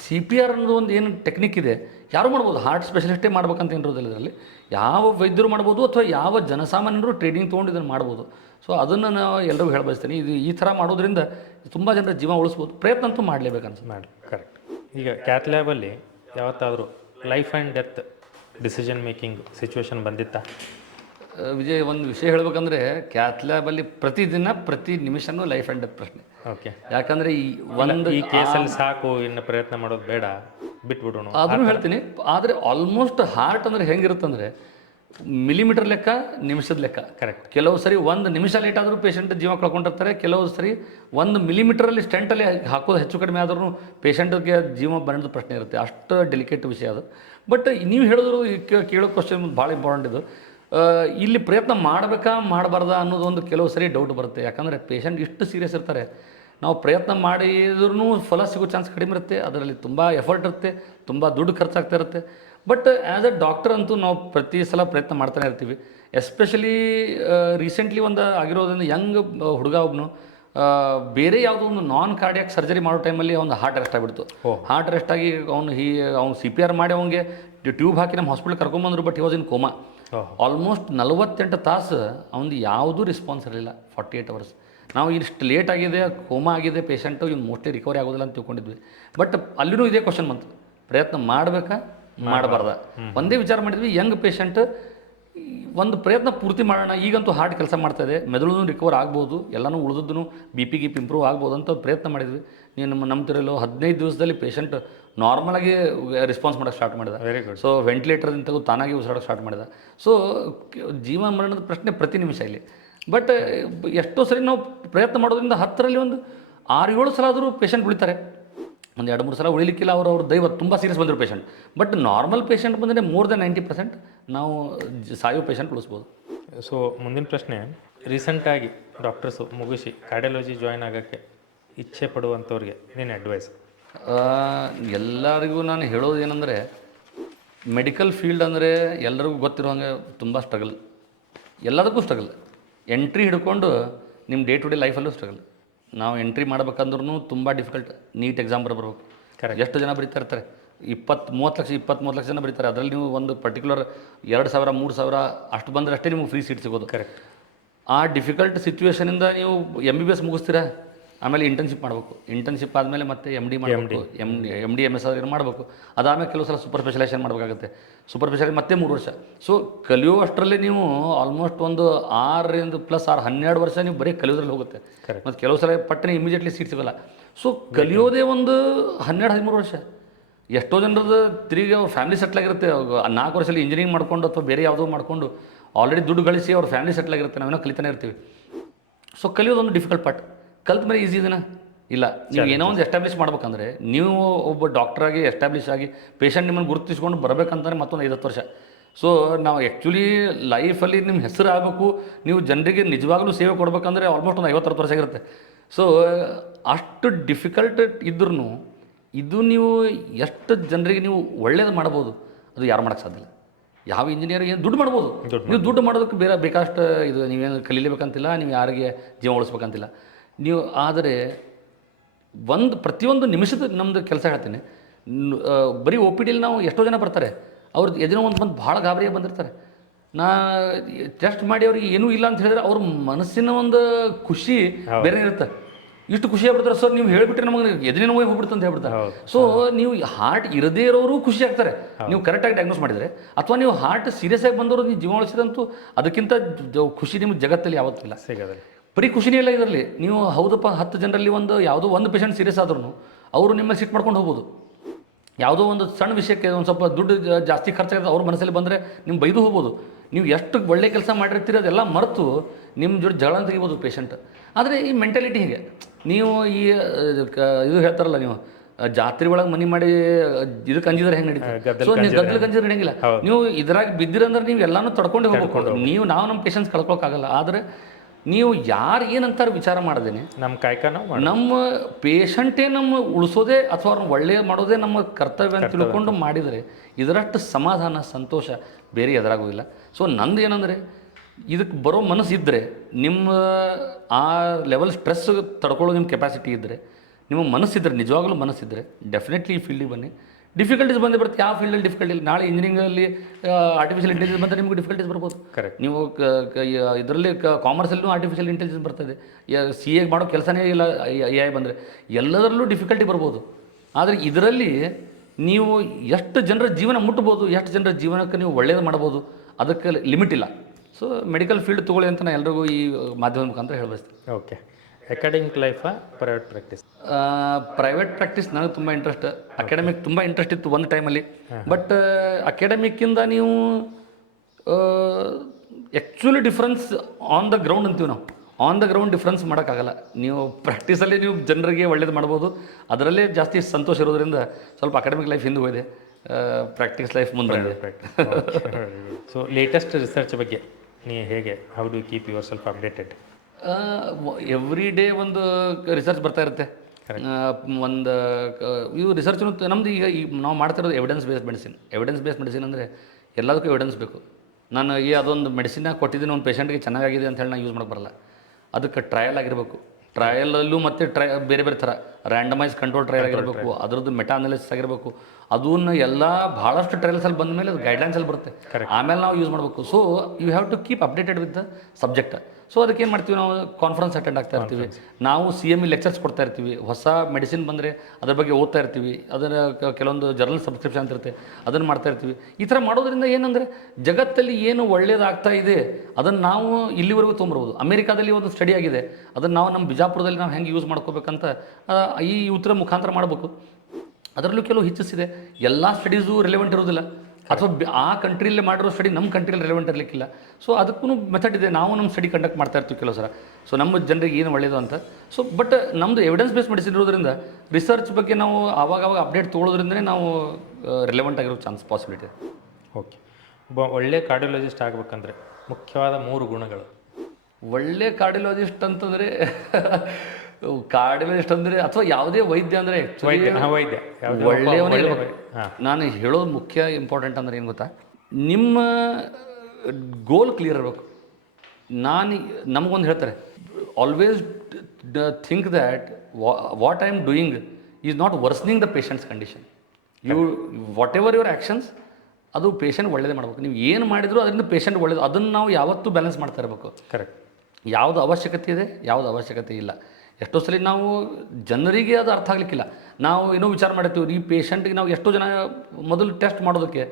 ಸಿ ಪಿ ಆರ್ ಅನ್ನೋದು ಒಂದು ಏನು ಟೆಕ್ನಿಕ್ ಇದೆ, ಯಾರು ಮಾಡ್ಬೋದು, ಹಾರ್ಟ್ ಸ್ಪೆಷಲಿಸ್ಟೇ ಮಾಡ್ಬೇಕಂತ ಏನಿರೋದಿಲ್ಲ ಇದರಲ್ಲಿ. ಯಾವ ವೈದ್ಯರು ಮಾಡ್ಬೋದು ಅಥವಾ ಯಾವ ಜನಸಾಮಾನ್ಯರು ಟ್ರೈನಿಂಗ್ ತೊಗೊಂಡು ಇದನ್ನು ಮಾಡ್ಬೋದು. ಸೊ ಅದನ್ನು ನಾವು ಎಲ್ಲರಿಗೂ ಹೇಳಬಯಸ್ತೀನಿ. ಇದು ಈ ಥರ ಮಾಡೋದ್ರಿಂದ ತುಂಬ ಜನರ ಜೀವ ಉಳಿಸ್ಬೋದು. ಪ್ರಯತ್ನ ಅಂತೂ ಮಾಡಲೇಬೇಕನ್ಸ ಮಾಡಿ. ಕರೆಕ್ಟ್. ಈಗ ಕ್ಯಾತ್ ಲ್ಯಾಬಲ್ಲಿ ಯಾವತ್ತಾದರೂ life and death decision making situation ಬಂದಿತ್ತಾ? ವಿಜಯ್, ಒಂದು ವಿಷಯ ಹೇಳಬೇಕಂದ್ರೆ ಕ್ಯಾತ್ ಲ್ಯಾಬಲ್ಲಿ ಪ್ರತಿದಿನ ಪ್ರತಿ ನಿಮಿಷನೂ ಲೈಫ್ ಆ್ಯಂಡ್ ಡೆತ್ ಪ್ರಶ್ನೆ. ಓಕೆ. ಯಾಕಂದರೆ ಈ ಕೇಸಲ್ಲಿ ಸಾಕು, ಇನ್ನು ಪ್ರಯತ್ನ ಮಾಡೋದು ಬೇಡ, ಬಿಟ್ಬಿಡೋಣ ಅದನ್ನು ಹೇಳ್ತೀನಿ. ಆದರೆ ಆಲ್ಮೋಸ್ಟ್ ಹಾರ್ಟ್ ಅಂದರೆ ಹೆಂಗಿರುತ್ತಂದರೆ ಮಿಲಿಮೀಟರ್ ಲೆಕ್ಕ, ನಿಮಿಷದ ಲೆಕ್ಕ. ಕರೆಕ್ಟ್. ಕೆಲವು ಸರಿ 1 ನಿಮಿಷ ಲೇಟ್ ಆದರೂ ಪೇಷಂಟ್ ಜೀವ ಕಳ್ಕೊಂಡಿರ್ತಾರೆ. ಕೆಲವು ಸರಿ 1 ಮಿಲಿಮೀಟರಲ್ಲಿ ಸ್ಟೆಂಟಲ್ಲಿ ಹಾಕೋದು ಹೆಚ್ಚು ಕಡಿಮೆ ಆದ್ರೂ ಪೇಷಂಟ್ಗೆ ಜೀವ ಬರೋದು ಪ್ರಶ್ನೆ ಇರುತ್ತೆ. ಅಷ್ಟು ಡೆಲಿಕೇಟ್ ವಿಷಯ ಅದು. ಬಟ್ ನೀವು ಹೇಳಿದ್ರು ಕೇಳೋ ಕ್ವಶನ್ ಭಾಳ ಇಂಪಾರ್ಟೆಂಟ್ ಇದು. ಇಲ್ಲಿ ಪ್ರಯತ್ನ ಮಾಡಬೇಕಾ ಮಾಡಬಾರ್ದಾ ಅನ್ನೋದು ಒಂದು ಕೆಲವು ಸರಿ ಡೌಟ್ ಬರುತ್ತೆ. ಯಾಕಂದರೆ ಪೇಷಂಟ್ ಇಷ್ಟು ಸೀರಿಯಸ್ ಇರ್ತಾರೆ, ನಾವು ಪ್ರಯತ್ನ ಮಾಡಿದ್ರೂ ಫಲ ಸಿಗೋ ಚಾನ್ಸ್ ಕಡಿಮೆ ಇರುತ್ತೆ. ಅದರಲ್ಲಿ ತುಂಬ ಎಫರ್ಟ್ ಇರುತ್ತೆ, ತುಂಬ ದುಡ್ಡು ಖರ್ಚಾಗ್ತಾ ಇರುತ್ತೆ. ಬಟ್ ಆ್ಯಸ್ ಅ ಡಾಕ್ಟರ್ ಅಂತೂ ನಾವು ಪ್ರತಿ ಸಲ ಪ್ರಯತ್ನ ಮಾಡ್ತಾನೆ ಇರ್ತೀವಿ. ಎಸ್ಪೆಷಲಿ ರೀಸೆಂಟ್ಲಿ ಒಂದು ಆಗಿರೋದ್ರಿಂದ ಯಂಗ್ ಹುಡುಗ ಒಬ್ಬನು ಬೇರೆ ಯಾವುದೋ ಒಂದು ನಾನ್ ಕಾರ್ಡಿಯಾಕ್ ಸರ್ಜರಿ ಮಾಡೋ ಟೈಮಲ್ಲಿ ಅವ್ನು ಹಾರ್ಟ್ ಅರೆಸ್ಟ್ ಆಗಿಬಿಡ್ತು. ಹಾರ್ಟ್ ಅರೆಸ್ಟ್ ಆಗಿ ಅವ್ನು ಸಿ ಪಿ ಆರ್ ಮಾಡಿ ಅವ್ನಿಗೆ ಟ್ಯೂಬ್ ಹಾಕಿ ನಮ್ಮ ಹಾಸ್ಪಿಟಲ್ ಕರ್ಕೊಂಬಂದ್ರು. But he was in coma. Almost 48 ತಾಸು ಅವ್ನು ಯಾವುದೂ ರೆಸ್ಪಾನ್ಸ್ ಇರಲಿಲ್ಲ. 48 ಅವರ್ಸ್. ನಾವು ಇಷ್ಟು ಲೇಟ್ ಆಗಿದೆ, ಕೋಮಾ ಆಗಿದೆ ಪೇಷಂಟು, ಇವ್ನು ಮೋಸ್ಟ್ಲಿ ರಿಕವರಿ ಆಗೋದಿಲ್ಲ ಅಂತ ತಿಳ್ಕೊಂಡಿದ್ವಿ. ಬಟ್ ಅಲ್ಲಿನೂ ಇದೇ ಕ್ವಶನ್ ಬಂತು, ಪ್ರಯತ್ನ ಮಾಡಬೇಕಾ ಮಾಡಬಾರ್ದ. ಒಂದೇ ವಿಚಾರ ಮಾಡಿದ್ವಿ, ಯಂಗ್ ಪೇಷಂಟ್ ಒಂದು ಪ್ರಯತ್ನ ಪೂರ್ತಿ ಮಾಡೋಣ. ಈಗಂತೂ ಹಾರ್ಟ್ ಕೆಲಸ ಮಾಡ್ತಾಯಿದೆ, ಮೆದುಳು ರಿಕವರ್ ಆಗ್ಬೋದು, ಎಲ್ಲನೂ ಉಳಿದದ್ದು ಬಿ ಪಿ ಇಂಪ್ರೂವ್ ಆಗ್ಬೋದು ಅಂತ ಪ್ರಯತ್ನ ಮಾಡಿದ್ವಿ. ನೀವು ನಂಬ್ತಿರಲ್ಲೋ 15 ದಿವಸದಲ್ಲಿ ಪೇಷಂಟ್ ನಾರ್ಮಲಾಗಿ ರೆಸ್ಪಾನ್ಸ್ ಮಾಡೋಕ್ಕೆ ಸ್ಟಾರ್ಟ್ ಮಾಡಿದ. Very good. ಸೊ ವೆಂಟಿಲೇಟರ್ದಿಂದ ತೆಗೆದು ತಾನಾಗಿ ಉಸಿರಾಡೋಕ್ಕೆ ಸ್ಟಾರ್ಟ್ ಮಾಡಿದ. ಸೊ ಜೀವ ಮರಣದ ಪ್ರಶ್ನೆ ಪ್ರತಿ ನಿಮಿಷ ಇಲ್ಲಿ. ಬಟ್ ಎಷ್ಟೋ ಸರಿ ನಾವು ಪ್ರಯತ್ನ ಮಾಡೋದ್ರಿಂದ 10ರಲ್ಲಿ ಒಂದು 6-7 ಸಲ ಆದರೂ ಪೇಷಂಟ್ ಉಳಿತಾರೆ. ಒಂದು 2-3 ಸಲ ಉಳಿಲಿಕ್ಕಿಲ್ಲ, ಅವ್ರ ದೈವ ತುಂಬ ಸೀರಿಯಸ್ ಬಂದಿರೋ ಪೇಷಂಟ್. ಬಟ್ ನಾರ್ಮಲ್ ಪೇಷಂಟ್ ಬಂದರೆ ಮೋರ್ ದೆನ್ 90% ನಾವು ಸಾಯೋ ಪೇಷಂಟ್ ಉಳಿಸ್ಬೋದು. ಸೊ ಮುಂದಿನ ಪ್ರಶ್ನೆ, ರೀಸೆಂಟಾಗಿ ಡಾಕ್ಟರ್ಸು ಮುಗಿಸಿ ಕಾರ್ಡಿಯಾಲಜಿ ಜಾಯ್ನ್ ಆಗೋಕ್ಕೆ ಇಚ್ಛೆ ಪಡುವಂಥವ್ರಿಗೆ ನೀನು ಅಡ್ವೈಸ್? ಎಲ್ಲರಿಗೂ ನಾನು ಹೇಳೋದು ಏನಂದರೆ, ಮೆಡಿಕಲ್ ಫೀಲ್ಡ್ ಅಂದರೆ ಎಲ್ಲರಿಗೂ ಗೊತ್ತಿರೋ ಹಂಗೆ ತುಂಬ ಸ್ಟ್ರಗಲ್, ಎಲ್ಲದಕ್ಕೂ ಸ್ಟ್ರಗಲ್. ಎಂಟ್ರಿ ಹಿಡ್ಕೊಂಡು ನಿಮ್ಮ ಡೇ ಟು ಡೇ ಲೈಫಲ್ಲೂ ಸ್ಟ್ರಗಲ್. ನಾವು ಎಂಟ್ರಿ ಮಾಡ್ಬೇಕಂದ್ರೂ ತುಂಬ ಡಿಫಿಕಲ್ಟ್. ನೀಟ್ ಎಕ್ಸಾಮ್ ಬರಬೇಕು. ಎಷ್ಟು ಜನ ಬರೀತಾ ಇರ್ತಾರೆ? 23 ಲಕ್ಷ ಜನ ಬರೀತಾರೆ. ಅದರಲ್ಲಿ ನೀವು ಒಂದು ಪರ್ಟಿಕ್ಯುಲರ್ 2,000 3,000 ಅಷ್ಟು ಬಂದರೆ ಅಷ್ಟೇ ನಿಮಗೆ ಫ್ರೀ ಸೀಟ್ ಸಿಗೋದು. ಕರೆಕ್ಟ್. ಆ ಡಿಫಿಕಲ್ಟ್ ಸಿಚುವೇಷನಿಂದ ನೀವು MBBS ಮುಗಿಸ್ತೀರಾ, ಆಮೇಲೆ ಇಂಟರ್ನ್ಶಿಪ್ ಮಾಡಬೇಕು. ಇಂಟರ್ನ್ಶಿಪ್ ಆದಮೇಲೆ ಮತ್ತೆ MD ಮಾಡಬೇಕು. MD MS ಮಾಡಬೇಕು. ಅದಾದಮೇಲೆ ಕೆಲವು ಸಲ ಸೂಪರ್ ಸ್ಪೆಷಲೈಸೇಷನ್ ಮಾಡಬೇಕಾಗುತ್ತೆ. ಸೂಪರ್ ಸ್ಪೆಷಲೈಸೇಷನ್ ಮತ್ತೆ 3 ವರ್ಷ. ಸೊ ಕಲಿಯೋ ಅಷ್ಟರಲ್ಲಿ ನೀವು ಆಲ್ಮೋಸ್ಟ್ ಒಂದು 6 + 6 12 ವರ್ಷ ನೀವು ಬರೀ ಕಲಿಯೋದ್ರಲ್ಲಿ ಹೋಗುತ್ತೆ. ಮತ್ತು ಕೆಲವು ಸಲ ಪಟ್ಟನೆ ಇಮಿಡಿಯೇಟ್ಲಿ ಸೀಟ್ ಸಿಗೋಲ್ಲ. ಸೊ ಕಲಿಯೋದೇ ಒಂದು 12-13 ವರ್ಷ. ಎಷ್ಟೋ ಜನರದ್ದು ತಿರುಗಿ ಅವ್ರ ಫ್ಯಾಮಿಲಿ ಸೆಟ್ಲಾಗಿರುತ್ತೆ. 4 ವರ್ಷದಲ್ಲಿ ಇಂಜಿನಿಯರಿಂಗ್ ಮಾಡ್ಕೊಂಡು ಅಥವಾ ಬೇರೆ ಯಾವುದೋ ಮಾಡಿಕೊಂಡು ಆಲ್ರೆಡಿ ದುಡ್ಡು ಗಳಿಸಿ ಅವ್ರ ಫ್ಯಾಮಿಲಿ ಸೆಟ್ಲಾಗಿರುತ್ತೆ. ನಾವೇನೋ ಕಲಿತಾನೆ ಇರ್ತೀವಿ. ಸೊ ಕಲಿಯೋದೊಂದು ಡಿಫಿಕಲ್ಟ್ ಪಾರ್ಟ್. ಕಲ್ತ ಮೇಲೆ ಈಸಿ ಇದನ್ನ ಇಲ್ಲ. ನೀವು ಏನೋ ಒಂದು ಎಸ್ಟಾಬ್ಲಿಷ್ ಮಾಡ್ಬೇಕಂದ್ರೆ, ನೀವು ಒಬ್ಬ ಡಾಕ್ಟ್ರಾಗಿ ಎಸ್ಟಾಬ್ಲಿಷ್ ಆಗಿ ಪೇಷಂಟ್ ನಿಮ್ಮನ್ನು ಗುರುತಿಸ್ಕೊಂಡು ಬರಬೇಕಂತಂದರೆ ಮತ್ತೊಂದು 50 ವರ್ಷ. ಸೊ ನಾವು ಆ್ಯಕ್ಚುಲಿ ಲೈಫಲ್ಲಿ ನಿಮ್ಮ ಹೆಸರು ಆಗಬೇಕು, ನೀವು ಜನರಿಗೆ ನಿಜವಾಗ್ಲೂ ಸೇವೆ ಕೊಡಬೇಕಂದ್ರೆ ಆಲ್ಮೋಸ್ಟ್ ಒಂದು 50-60 ವರ್ಷ ಆಗಿರುತ್ತೆ. ಸೊ ಅಷ್ಟು ಡಿಫಿಕಲ್ಟ್ ಇದ್ರೂ ಇದು ನೀವು ಎಷ್ಟು ಜನರಿಗೆ ನೀವು ಒಳ್ಳೇದು ಮಾಡ್ಬೋದು, ಅದು ಯಾರು ಮಾಡೋಕ್ಕೆ ಸಾಧ್ಯ ಇಲ್ಲ. ಯಾವ ಇಂಜಿನಿಯರ್ ಏನು ದುಡ್ಡು ಮಾಡ್ಬೋದು. ನೀವು ದುಡ್ಡು ಮಾಡೋದಕ್ಕೆ ಬೇಕಾಷ್ಟು ಇದು ನೀವೇನು ಕಲೀಲೇಬೇಕಂತಿಲ್ಲ, ನೀವು ಯಾರಿಗೆ ಜೀವ ಉಳಿಸ್ಬೇಕಂತಿಲ್ಲ ನೀವು. ಆದರೆ ಪ್ರತಿಯೊಂದು ನಿಮಿಷದ ನಮ್ಮದು ಕೆಲಸ ಹೇಳ್ತೀನಿ. ಬರೀ OPDಯಲ್ಲಿ ನಾವು ಎಷ್ಟೋ ಜನ ಬರ್ತಾರೆ, ಅವ್ರದ್ದು ಎದಿನೋ ಬಂದು ಭಾಳ ಗಾಬರಿಯಾಗಿ ಬಂದಿರ್ತಾರೆ. ನಾ ಟೆಸ್ಟ್ ಮಾಡಿ ಅವ್ರಿಗೆ ಏನೂ ಇಲ್ಲ ಅಂತ ಹೇಳಿದ್ರೆ ಅವ್ರ ಮನಸ್ಸಿನ ಒಂದು ಖುಷಿ ಬೇರೆ ಇರುತ್ತೆ. ಇಷ್ಟು ಖುಷಿ ಆಗ್ಬಿಡ್ತಾರೆ. ಸರ್ ನೀವು ಹೇಳಿಬಿಟ್ರೆ ನಮಗೆ ಎದುರಿನ ನೋವು ಹೋಗ್ಬಿಡ್ತು ಅಂತ ಹೇಳ್ಬಿಡ್ತಾರೆ. ಸೊ ನೀವು ಹಾರ್ಟ್ ಇರದೇ ಇರೋರು ಖುಷಿ ಆಗ್ತಾರೆ ನೀವು ಕರೆಕ್ಟಾಗಿ ಡಯಾಗ್ನೋಸ್ ಮಾಡಿದರೆ. ಅಥವಾ ನೀವು ಹಾರ್ಟ್ ಸೀರಿಯಸ್ ಆಗಿ ಬಂದವರು ನೀವು ಜೀವ ಉಳಿಸಿದಂತೂ ಅದಕ್ಕಿಂತ ಖುಷಿ ನಿಮ್ಮ ಜಗತ್ತಲ್ಲಿ ಯಾವತ್ತಿಲ್ಲ. ಬರೀ ಖುಷಿನೇ ಇಲ್ಲ ಇದರಲ್ಲಿ. ನೀವು ಹೌದಪ್ಪ 10 ಜನರಲ್ಲಿ ಯಾವುದೋ ಒಂದು ಪೇಷಂಟ್ ಸೀರಿಯಸ್ ಆದ್ರೂ ಅವರು ನಿಮ್ಮಲ್ಲಿ ಸಿಟ್ಟು ಮಾಡ್ಕೊಂಡು ಹೋಗ್ಬೋದು. ಯಾವುದೋ ಒಂದು ಸಣ್ಣ ವಿಷಯಕ್ಕೆ ಒಂದು ಸ್ವಲ್ಪ ದುಡ್ಡು ಜಾಸ್ತಿ ಖರ್ಚಾಗಿದೆ ಅವ್ರ ಮನಸ್ಸಲ್ಲಿ ಬಂದರೆ ನೀವು ಬೈದು ಹೋಗ್ಬೋದು. ನೀವು ಎಷ್ಟು ಒಳ್ಳೆ ಕೆಲಸ ಮಾಡಿರ್ತೀರಿ ಅದೆಲ್ಲ ಮರೆತು ನಿಮ್ಮ ಜೊತೆ ಜಗಳ ತೆಗಿಬೋದು ಪೇಷಂಟ್. ಆದರೆ ಈ ಮೆಂಟಾಲಿಟಿ ಹೀಗೆ. ನೀವು ಇದು ಹೇಳ್ತಾರಲ್ಲ, ನೀವು ಜಾತ್ರೆ ಒಳಗೆ ಮನಿ ಮಾಡಿ ಇದಕ್ಕೆ ಅಂಜಿದ್ರೆ ಹೆಂಗೆ ನಡೀತದೆ? ಸೊ ನೀವು ಗದ್ದಲಕ್ಕೆ ಅಂಜಿದ್ರೆ ನಡೆಯಂಗಿಲ್ಲ. ನೀವು ಇದ್ರಾಗ ಬಿದ್ದಿರಂದ್ರೆ ನೀವು ಎಲ್ಲನೂ ತಡ್ಕೊಂಡೇ ಹೋಗ್ಬೇಕು. ನಾವು ನಮ್ಮ ಪೇಷಂಟ್ಸ್ ಕಳ್ಕೊಳಕ್ಕಾಗಲ್ಲ. ಆದರೆ ನೀವು ಯಾರು ಏನಂತಾರೆ ವಿಚಾರ ಮಾಡ್ದೇನೆ ನಮ್ಮ ಕಾಯಕ ನಮ್ಮ ಪೇಷಂಟೇ ನಮ್ಮ ಉಳಿಸೋದೇ ಅಥವಾ ಅವ್ರನ್ನ ಒಳ್ಳೆಯ ಮಾಡೋದೇ ನಮ್ಮ ಕರ್ತವ್ಯ ಅಂತ ತಿಳ್ಕೊಂಡು ಮಾಡಿದರೆ ಇದರಷ್ಟು ಸಮಾಧಾನ ಸಂತೋಷ ಬೇರೆ ಎದುರಾಗೋದಿಲ್ಲ. ಸೊ ನಂದು ಏನಂದರೆ, ಇದಕ್ಕೆ ಬರೋ ಮನಸ್ಸಿದ್ದರೆ, ನಿಮ್ಮ ಆ ಲೆವೆಲ್ ಸ್ಟ್ರೆಸ್ ತಡ್ಕೊಳ್ಳೋ ನಿಮ್ಮ ಕೆಪಾಸಿಟಿ ಇದ್ದರೆ, ನಿಮ್ಮ ಮನಸ್ಸಿದ್ರೆ, ನಿಜವಾಗ್ಲೂ ಮನಸ್ಸಿದ್ರೆ ಡೆಫಿನೆಟ್ಲಿ ಈ ಫೀಲ್ಡಿಗೆ ಬನ್ನಿ. ಡಿಫಿಕಲ್ಟೀಸ್ ಬಂದೇ ಬರುತ್ತೆ. ಯಾವ ಫೀಲ್ಡಲ್ಲಿ ಡಿಫಿಕಲ್ಟಿ ಇಲ್ಲ. ನಾಳೆ ಇಂಜಿನಿಯರಿಂಗಲ್ಲಿ ಆರ್ಟಿಫಿಷಿಯಲ್ ಇಂಟೆಲಿಜೆನ್ಸ್ ಬಂದರೆ ನಿಮಗೆ ಡಿಫಿಕಲ್ಟೀಸ್ ಬರ್ಬೋದು. ಕರೆಕ್ಟ್. ನೀವು ಇದರಲ್ಲಿ ಕಾಮರ್ಸಲ್ಲೂ ಆರ್ಟಿಫಿಷಿಯಲ್ ಇಂಟೆಲಿಜೆನ್ಸ್ ಬರ್ತದೆ. CA ಮಾಡೋ ಕೆಲಸನೇ ಇಲ್ಲ AI ಬಂದರೆ. ಎಲ್ಲದರಲ್ಲೂ ಡಿಫಿಕಲ್ಟಿ ಬರ್ಬೋದು. ಆದರೆ ಇದರಲ್ಲಿ ನೀವು ಎಷ್ಟು ಜನರ ಜೀವನ ಮುಟ್ಬೋದು, ಎಷ್ಟು ಜನರ ಜೀವನಕ್ಕೆ ನೀವು ಒಳ್ಳೇದು ಮಾಡ್ಬೋದು, ಅದಕ್ಕೆ ಲಿಮಿಟ್ ಇಲ್ಲ. ಸೊ ಮೆಡಿಕಲ್ ಫೀಲ್ಡ್ ತೊಗೊಳ್ಳಿ ಅಂತ ನಾನು ಎಲ್ರಿಗೂ ಈ ಮಾಧ್ಯಮದ ಮುಖಾಂತರ ಹೇಳಬಯಸ್ತೀನಿ. ಓಕೆ. ಅಕಾಡೆಮಿಕ್ ಲೈಫಾ ಪ್ರೈವೇಟ್ ಪ್ರಾಕ್ಟೀಸ್? ಪ್ರೈವೇಟ್ ಪ್ರಾಕ್ಟೀಸ್ ನನಗೆ ತುಂಬ ಇಂಟ್ರೆಸ್ಟ್. ಅಕಾಡೆಮಿಕ್ ತುಂಬ ಇಂಟ್ರೆಸ್ಟ್ ಇತ್ತು ಒಂದು ಟೈಮಲ್ಲಿ. ಬಟ್ ಅಕಾಡೆಮಿಕ್ಕಿಂದ ನೀವು actually difference on the ground ಅಂತೀವಿ ನಾವು. ಆನ್ ದ ಗ್ರೌಂಡ್ ಡಿಫ್ರೆನ್ಸ್ ಮಾಡೋಕ್ಕಾಗಲ್ಲ. ನೀವು ಪ್ರಾಕ್ಟೀಸಲ್ಲಿ ನೀವು ಜನರಿಗೆ ಒಳ್ಳೇದು ಮಾಡ್ಬೋದು. ಅದರಲ್ಲೇ ಜಾಸ್ತಿ ಸಂತೋಷ ಇರೋದ್ರಿಂದ ಸ್ವಲ್ಪ ಅಕಾಡೆಮಿಕ್ ಲೈಫ್ ಹಿಂದೆ ಹೋಗಿದೆ, ಪ್ರಾಕ್ಟೀಸ್ ಲೈಫ್ ಮುಂದೆ ಬಂದಿದೆ. ಸೊ ಲೇಟೆಸ್ಟ್ ರಿಸರ್ಚ್ ಬಗ್ಗೆ ನೀವು ಹೇಗೆ, how do keep your self updated? Every day ಒಂದು ರಿಸರ್ಚ್ ಬರ್ತಾ ಇರುತ್ತೆ. ಒಂದು ಇದು ರಿಸರ್ಚ್ ನಮ್ಮದು ಈಗ ನಾವು ಮಾಡ್ತಿರೋದು evidence based medicine. Evidence based medicine ಅಂದರೆ ಎಲ್ಲದಕ್ಕೂ ಎವಿಡೆನ್ಸ್ ಬೇಕು. ನಾನು ಅದೊಂದು ಮೆಡಿಸಿನ್ನ ಕೊಟ್ಟಿದ್ದೀನಿ ಒಂದು ಪೇಷಂಟ್ಗೆ ಚೆನ್ನಾಗಿದೆ ಅಂತ ಹೇಳಿ ನಾನು ಯೂಸ್ ಮಾಡೋಕ್ಕೆ ಬರಲ್ಲ. ಅದಕ್ಕೆ ಟ್ರಯಲ್ ಆಗಿರಬೇಕು. ಟ್ರಯಲಲ್ಲೂ ಮತ್ತು ಬೇರೆ ಬೇರೆ ಥರ ರ್ಯಾಂಡಮೈಸ್ ಕಂಟ್ರೋಲ್ ಟ್ರಯಲ್ ಆಗಿರಬೇಕು. ಅದರದ್ದು ಮೆಟಾ ಅನಾಲಿಸಿಸ್ ಆಗಿರಬೇಕು. ಅದನ್ನ ಎಲ್ಲ ಭಾಳಷ್ಟು ಟ್ರಯಲ್ಸಲ್ಲಿ ಬಂದ ಮೇಲೆ ಅದು ಗೈಡ್ಲೈನ್ಸಲ್ಲಿ ಬರುತ್ತೆ. ಆಮೇಲೆ ನಾವು ಯೂಸ್ ಮಾಡಬೇಕು. So you have to keep updated with the subject. So ಅದಕ್ಕೆ ಏನು ಮಾಡ್ತೀವಿ, ನಾವು ಕಾನ್ಫರೆನ್ಸ್ ಅಟೆಂಡ್ ಆಗ್ತಾ ಇರ್ತೀವಿ. ನಾವು CME ಲೆಕ್ಚರ್ಸ್ ಕೊಡ್ತಾ ಇರ್ತೀವಿ. ಹೊಸ ಮೆಡಿಸಿನ್ ಬಂದರೆ ಅದ್ರ ಬಗ್ಗೆ ಓದ್ತಾ ಇರ್ತೀವಿ. ಅದರ ಕೆಲವೊಂದು ಜರ್ನಲ್ ಸಬ್ಸ್ಕ್ರಿಪ್ಷನ್ ಅಂತ ಇರುತ್ತೆ, ಅದನ್ನು ಮಾಡ್ತಾ ಇರ್ತೀವಿ. ಈ ಥರ ಮಾಡೋದ್ರಿಂದ ಏನಂದರೆ ಜಗತ್ತಲ್ಲಿ ಏನು ಒಳ್ಳೇದಾಗ್ತಾ ಇದೆ ಅದನ್ನು ನಾವು ಇಲ್ಲಿವರೆಗೂ ತೊಗೊಂಬರ್ಬೋದು. ಅಮೇರಿಕಾದಲ್ಲಿ ಒಂದು ಸ್ಟಡಿ ಆಗಿದೆ, ಅದನ್ನು ನಾವು ನಮ್ಮ ಬಿಜಾಪುರದಲ್ಲಿ ನಾವು ಹೆಂಗೆ ಯೂಸ್ ಮಾಡ್ಕೋಬೇಕಂತ ಈ ಉತ್ತರ ಮುಖಾಂತರ ಮಾಡಬೇಕು. ಅದರಲ್ಲೂ ಕೆಲವು ಹಿಚ್ಚಿಸಿದೆ. ಎಲ್ಲ ಸ್ಟಡೀಸು ರಿಲೆವೆಂಟ್ ಇರೋದಿಲ್ಲ, ಅಥವಾ ಆ ಕಂಟ್ರಿಯಲ್ಲೇ ಮಾಡಿರೋ ಸ್ಟಡಿ ನಮ್ಮ ಕಂಟ್ರಿಯಲ್ಲಿ ರೆಲೆವೆಂಟ್ ಇರಲಿಕ್ಕಿಲ್ಲ. ಸೊ ಅದಕ್ಕೂ ಮೆಥಡ್ ಇದೆ. ನಾವು ನಮ್ಮ ಸ್ಟಡಿ ಕಂಡಕ್ಟ್ ಮಾಡ್ತಾ ಇರ್ತೀವಿ ಕೆಲವು ಸಲ. ಸೊ ನಮ್ಮ ಜನರಿಗೆ ಏನು ಒಳ್ಳೆಯದು ಅಂತ. ಸೊ ಬಟ್ ನಮ್ಮದು ಎವಿಡೆನ್ಸ್ ಬೇಸ್ಡ್ ಮೆಡಿಸಿನ್ ಇರೋದ್ರಿಂದ ರಿಸರ್ಚ್ ಬಗ್ಗೆ ನಾವು ಆವಾಗ ಅಪ್ಡೇಟ್ ತೊಗೊಳೋದ್ರಿಂದನೇ ನಾವು ರಿಲೆವೆಂಟ್ ಆಗಿರೋ ಚಾನ್ಸ್ ಪಾಸಿಬಿಲಿಟಿ. ಓಕೆ. ಒಳ್ಳೆ ಕಾರ್ಡಿಯಾಲಜಿಸ್ಟ್ ಆಗಬೇಕಂದ್ರೆ ಮುಖ್ಯವಾದ 3 ಗುಣಗಳು. ಒಳ್ಳೆ ಕಾರ್ಡಿಯೋಲಜಿಸ್ಟ್ ಅಂತಂದರೆ ಕಾರ್ಡಿಯೋಲಜಿಸ್ಟ್ ಅಂದರೆ ಅಥವಾ ಯಾವುದೇ ವೈದ್ಯ ಅಂದರೆ ವೈದ್ಯ ಯಾವುದೇ ಒಳ್ಳೆಯವನೇ ಒಳ್ಳೆ ಇರ್ಬೇಕು. ನಾನು ಹೇಳೋದು ಮುಖ್ಯ ಇಂಪಾರ್ಟೆಂಟ್ ಅಂದ್ರೆ ಏನು ಗೊತ್ತಾ, ನಿಮ್ಮ ಗೋಲ್ ಕ್ಲಿಯರ್ ಇರಬೇಕು. ನಮಗೊಂದು ಹೇಳ್ತಾರೆ, always think that what I am doing is not worsening the patient's condition. Whatever your actions ಅದು ಪೇಷಂಟ್ ಒಳ್ಳೇದೇ ಮಾಡಬೇಕು. ನೀವು ಏನು ಮಾಡಿದ್ರು ಅದರಿಂದ ಪೇಷಂಟ್ ಒಳ್ಳೇದು, ಅದನ್ನು ನಾವು ಯಾವತ್ತೂ ಬ್ಯಾಲೆನ್ಸ್ ಮಾಡ್ತಾ ಇರಬೇಕು. ಕರೆಕ್ಟ್. ಯಾವುದು ಅವಶ್ಯಕತೆ ಇದೆ, ಯಾವುದು ಅವಶ್ಯಕತೆ ಇಲ್ಲ. ಎಷ್ಟೋ ಸಲ ನಾವು ಜನರಿಗೆ ಅದು ಅರ್ಥ ಆಗಲಿಕ್ಕಿಲ್ಲ. ನಾವು ಏನೋ ವಿಚಾರ ಮಾಡಿರ್ತೀವಿ, ಈ ಪೇಷಂಟ್ಗೆ ನಾವು ಎಷ್ಟೋ ಜನ ಮೊದಲು ಟೆಸ್ಟ್ ಮಾಡೋದಕ್ಕೆ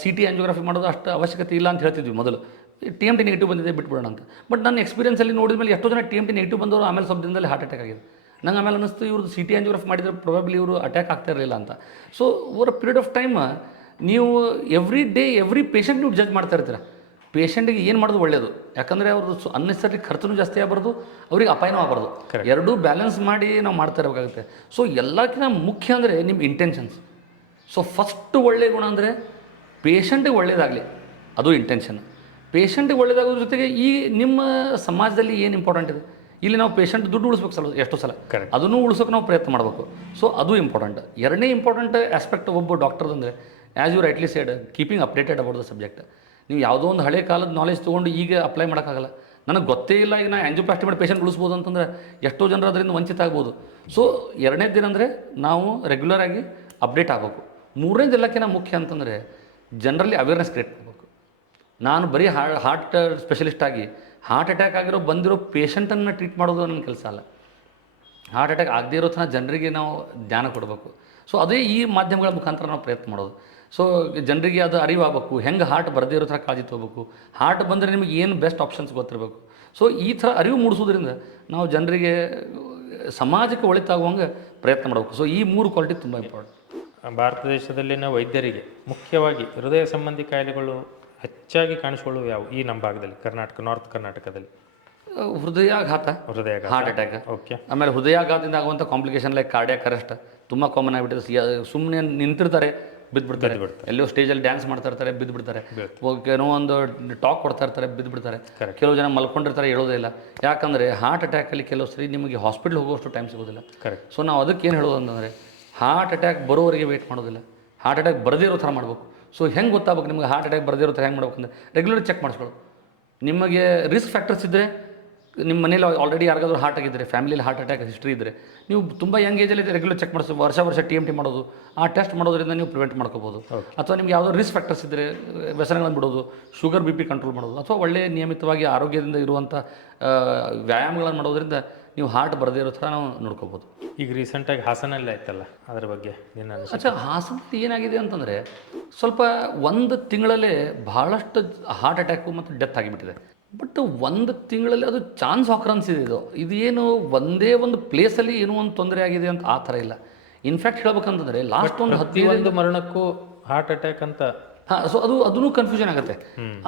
CT ಆಂಜಿಯೋಗ್ರಫಿ ಮಾಡೋದು ಅಷ್ಟು ಅವಶ್ಯಕತೆ ಇಲ್ಲ ಅಂತ ಹೇಳ್ತಿದ್ವಿ ಮೊದಲು. TMT ನೆಗೆಟಿವ್ ಬಂದಿದೆ ಬಿಟ್ಬಿಡೋಣ ಅಂತ. ಬಟ್ ನನ್ನ ಎಕ್ಸ್ಪೀರಿಯನ್ಸಲ್ಲಿ ನೋಡಿದ ಮೇಲೆ ಎಷ್ಟೋ ಜನ TMT ನೆಗೆಟಿವ್ ಬಂದವರು ಆಮೇಲೆ ಸ್ವಲ್ಪ ದಿನದಲ್ಲಿ ಹಾರ್ಟ್ ಅಟ್ಯಾಕ್ ಆಗಿದೆ. ನಂಗೆ ಆಮೇಲೆ ಅನ್ನಿಸ್ತು ಇವ್ರದ್ದು CT ಆಂಜಿಯೋಗ್ರಫಿ ಮಾಡಿದರೆ ಪ್ರೊಬಾಬ್ಲಿ ಇವರು ಅಟ್ಯಾಕ್ ಆಗ್ತಾ ಇರಲಿಲ್ಲ ಅಂತ. So over a period of time ನೀವು ಎವ್ರಿ ಡೇ ಎವ್ರಿ ಪೇಷಂಟ್ ನೀವು ಜಡ್ಜ್ ಮಾಡ್ತಾ ಇರ್ತೀರ. ಪೇಷಂಟಿಗೆ ಏನು ಮಾಡೋದು ಒಳ್ಳೆಯದು, ಯಾಕಂದರೆ ಅವ್ರದ್ದು ಅನ್ನೆಸರಿ ಖರ್ಚು ಜಾಸ್ತಿ ಆಗಬಾರ್ದು, ಅವ್ರಿಗೆ ಅಪಾಯನೂ ಆಗಬಾರ್ದು. ಎರಡೂ ಬ್ಯಾಲೆನ್ಸ್ ಮಾಡಿ ನಾವು ಮಾಡ್ತಾ ಇರಬೇಕಾಗುತ್ತೆ. ಸೊ ಎಲ್ಲಕ್ಕಿಂತ ಮುಖ್ಯ ಅಂದರೆ ನಿಮ್ಮ ಇಂಟೆನ್ಷನ್ಸ್. ಸೊ ಫಸ್ಟ್ ಒಳ್ಳೆಯ ಗುಣ ಅಂದರೆ ಪೇಷಂಟಿಗೆ ಒಳ್ಳೇದಾಗಲಿ, ಅದು ಇಂಟೆನ್ಷನ್. ಪೇಷಂಟಿಗೆ ಒಳ್ಳೇದಾಗೋದ್ರ ಜೊತೆಗೆ ಈ ನಿಮ್ಮ ಸಮಾಜದಲ್ಲಿ ಏನು ಇಂಪಾರ್ಟೆಂಟ್ ಇದೆ, ಇಲ್ಲಿ ನಾವು ಪೇಷಂಟ್ ದುಡ್ಡು ಉಳಿಸ್ಬೇಕು ಎಷ್ಟೋ ಸಲ, ಅದನ್ನು ಉಳಿಸೋಕೆ ನಾವು ಪ್ರಯತ್ನ ಮಾಡಬೇಕು. ಸೊ ಅದು ಇಂಪಾರ್ಟೆಂಟ್. ಎರಡನೇ ಇಂಪಾರ್ಟೆಂಟ್ ಆಸ್ಪೆಕ್ಟ್ ಒಬ್ಬ ಡಾಕ್ಟರ್ದಂದರೆ, as you rightly said, keeping updated about the subject. ನೀವು ಯಾವುದೋ ಒಂದು ಹಳೆ ಕಾಲದ ನಾಲೆಜ್ ತೊಗೊಂಡು ಈಗ ಅಪ್ಲೈ ಮಾಡೋಕ್ಕಾಗಲ್ಲ. ನನಗೆ ಗೊತ್ತೇ ಇಲ್ಲ, ಈಗ ನಾನು ಆಂಜಿಯೋಪ್ಲಾಸ್ಟಿ ಮಾಡಿ ಪೇಷಂಟ್ ಉಳಿಸ್ಬೋದು ಅಂತಂದರೆ ಎಷ್ಟೋ ಜನರು ಅದರಿಂದ ವಂಚಿತ ಆಗ್ಬೋದು. ಸೊ ಎರಡನೇದೇನೆಂದರೆ ನಾವು ರೆಗ್ಯುಲರ್ ಆಗಿ ಅಪ್ಡೇಟ್ ಆಗಬೇಕು. ಮೂರನೇದು ಎಲ್ಲಕ್ಕಿಂತ ಮುಖ್ಯ ಅಂತಂದರೆ ಜನರಲ್ಲಿ ಅವೇರ್ನೆಸ್ ಕ್ರಿಯೇಟ್ ಮಾಡಬೇಕು. ನಾನು ಬರೀ ಹಾರ್ಟ್ ಸ್ಪೆಷಲಿಸ್ಟ್ ಆಗಿ ಹಾರ್ಟ್ ಅಟ್ಯಾಕ್ ಆಗಿರೋ ಬಂದಿರೋ ಪೇಷಂಟನ್ನು ಟ್ರೀಟ್ ಮಾಡೋದು ನನ್ನ ಕೆಲಸ ಅಲ್ಲ. ಹಾರ್ಟ್ ಅಟ್ಯಾಕ್ ಆಗದೇ ಇರೋ ಥರ ಜನರಿಗೆ ನಾವು ಜ್ಞಾನ ಕೊಡಬೇಕು. ಸೊ ಅದೇ ಈ ಮಾಧ್ಯಮಗಳ ಮುಖಾಂತರ ನಾವು ಪ್ರಯತ್ನ ಮಾಡೋದು. ಸೊ ಜನರಿಗೆ ಅದು ಅರಿವಾಗಬೇಕು, ಹೆಂಗೆ ಹಾರ್ಟ್ ಬರದೇ ಇರೋ ಥರ ಕಾಳಜಿ ತೊಗೋಬೇಕು, ಹಾರ್ಟ್ ಬಂದರೆ ನಿಮಗೆ ಏನು ಬೆಸ್ಟ್ ಆಪ್ಷನ್ಸ್ ಗೊತ್ತಿರಬೇಕು. ಸೊ ಈ ಥರ ಅರಿವು ಮೂಡಿಸೋದ್ರಿಂದ ನಾವು ಜನರಿಗೆ ಸಮಾಜಕ್ಕೆ ಒಳಿತಾಗುವಂಗೆ ಪ್ರಯತ್ನ ಮಾಡಬೇಕು. ಸೊ ಈ 3 ಕ್ವಾಲಿಟಿ ತುಂಬ ಇಂಪಾರ್ಟೆಂಟ್. ಭಾರತ ದೇಶದಲ್ಲಿನ ವೈದ್ಯರಿಗೆ ಮುಖ್ಯವಾಗಿ ಹೃದಯ ಸಂಬಂಧಿ ಕಾಯಿಲೆಗಳು ಹೆಚ್ಚಾಗಿ ಕಾಣಿಸಿಕೊಳ್ಳುವ ಯಾವುವು ಈ ನಮ್ಮ ಭಾಗದಲ್ಲಿ, ನಾರ್ತ್ ಕರ್ನಾಟಕದಲ್ಲಿ? ಹೃದಯಾಘಾತ, ಹಾರ್ಟ್ ಅಟ್ಯಾಕ್. ಓಕೆ. ಆಮೇಲೆ ಹೃದಯಾಘಾತದಿಂದ ಆಗುವಂಥ ಕಾಂಪ್ಲಿಕೇಶನ್ ಲೈಕ್ ಕಾರ್ಡಿಯಾಕ್ ಅರೆಸ್ಟ್ ತುಂಬ ಕಾಮನ್ ಆಗಿಬಿಟ್ಟಿದೆ. ಸುಮ್ಮನೆ ನಿಂತಿರ್ತಾರೆ, ಬಿದ್ದುಬಿಡ್ತಾರೆ. ಎಲ್ಲೋ ಸ್ಟೇಜಲ್ಲಿ ಡ್ಯಾನ್ಸ್ ಮಾಡ್ತಾ ಇರ್ತಾರೆ, ಬಿದ್ದುಬಿಡ್ತಾರೆ. ಏನೋ ಒಂದು ಟಾಕ್ ಕೊಡ್ತಾ ಇರ್ತಾರೆ, ಬಿದ್ದುಬಿಡ್ತಾರೆ. ಕೆಲವು ಜನ ಮಲ್ಕೊಂಡಿರ್ತಾರೆ, ಹೇಳೋದೇ ಇಲ್ಲ. ಯಾಕಂದರೆ ಹಾರ್ಟ್ ಅಟ್ಯಾಕಲ್ಲಿ ಕೆಲವು ಸರಿ ನಿಮಗೆ ಹಾಸ್ಪಿಟ್ಲ್ ಹೋಗೋಷ್ಟು ಟೈಮ್ ಸಿಗೋದಿಲ್ಲ. ಸೊ ನಾವು ಅದಕ್ಕೆ ಏನು ಹೇಳೋದು ಅಂತಂದರೆ, ಹಾರ್ಟ್ ಅಟ್ಯಾಕ್ ಬರೋವರೆಗೆ ವೆಯ್ಟ್ ಮಾಡೋದಿಲ್ಲ, ಹಾರ್ಟ್ ಅಟ್ಯಾಕ್ ಬರದೇ ಇರೋ ಥರ ಮಾಡಬೇಕು. ಸೊ ಹೆಂಗೆ ಗೊತ್ತಾಗಬೇಕು ನಿಮಗೆ ಹಾರ್ಟ್ ಅಟ್ಯಾಕ್ ಬರದೇ ಇರೋ ಥರ ಹೆಂಗೆ ಮಾಡ್ಬೇಕಂದ್ರೆ, ರೆಗ್ಯುಲರ್ ಚೆಕ್ ಮಾಡಿಸ್ಕೊಳ್ಳೋದು. ನಿಮಗೆ ರಿಸ್ಕ್ ಫ್ಯಾಕ್ಟರ್ಸ್ ಇದ್ದರೆ, ನಿಮ್ಮ ಮನೇಲಿ ಆಲ್ರೆಡಿ ಯಾರಿಗಾದ್ರೂ ಹಾರ್ಟ್ ಆಗಿದ್ದರೆ, ಫ್ಯಾಮಿಲಿಯಲ್ಲಿ ಹಾರ್ಟ್ ಅಟ್ಯಾಕ್ ಹಿಸ್ಟ್ರಿ ಇದ್ದರೆ, ನೀವು ತುಂಬ ಯಂಗ್ ಏಜಲ್ಲಿ ರೆಗ್ಯುಲರ್ ಚೆಕ್ ಮಾಡಿಸೋದು, ವರ್ಷ TMT ಮಾಡೋದು, ಆ ಟೆಸ್ಟ್ ಮಾಡೋದ್ರಿಂದ ನೀವು ಪ್ರಿವೆಂಟ್ ಮಾಡ್ಕೋಬೋದು. ಅಥವಾ ನಿಮ್ಗೆ ಯಾವುದೋ ರಿಸ್ಕ್ ಫ್ಯಾಕ್ಟರ್ಸ್ ಇದ್ದರೆ ವ್ಯಸನಗಳನ್ನು ಬಿಡೋದು, ಶುಗರ್ BP ಕಂಟ್ರೋಲ್ ಮಾಡೋದು, ಅಥವಾ ಒಳ್ಳೆಯ ನಿಯಮಿತವಾಗಿ ಆರೋಗ್ಯದಿಂದ ಇರುವಂಥ ವ್ಯಾಯಾಮಗಳನ್ನು ಮಾಡೋದ್ರಿಂದ ನೀವು ಹಾರ್ಟ್ ಬರದೇ ಇರೋ ಥರ ನಾವು ನೋಡ್ಕೋಬೋದು. ಈಗ ರೀಸೆಂಟಾಗಿ ಹಾಸನಲ್ಲಿ ಆಯ್ತಲ್ಲ, ಅದರ ಬಗ್ಗೆ ಹಾಸನಲ್ಲಿ ಏನಾಗಿದೆ ಅಂತಂದರೆ, ಸ್ವಲ್ಪ ಒಂದು ತಿಂಗಳಲ್ಲೇ ಭಾಳಷ್ಟು ಹಾರ್ಟ್ ಅಟ್ಯಾಕು ಮತ್ತು ಡೆತ್ ಆಗಿಬಿಟ್ಟಿದೆ. ಬಟ್ ಒಂದು ತಿಂಗಳಲ್ಲಿ ಅದು ಚಾನ್ಸ್ ಆಕರೆನ್ಸ್ ಇದೆ. ಇದೇನು ಒಂದೇ ಒಂದು ಪ್ಲೇಸಲ್ಲಿ ಏನೋ ಒಂದು ತೊಂದರೆ ಆಗಿದೆ ಅಂತ ಆ ಥರ ಇಲ್ಲ. ಇನ್ಫ್ಯಾಕ್ಟ್ ಹೇಳ್ಬೇಕಂತಂದರೆ ಲಾಸ್ಟ್ ಒಂದು 15 ಮರಣಕ್ಕೂ ಹಾರ್ಟ್ ಅಟ್ಯಾಕ್ ಅಂತ. ಸೊ ಅದೂ ಕನ್ಫ್ಯೂಷನ್ ಆಗುತ್ತೆ.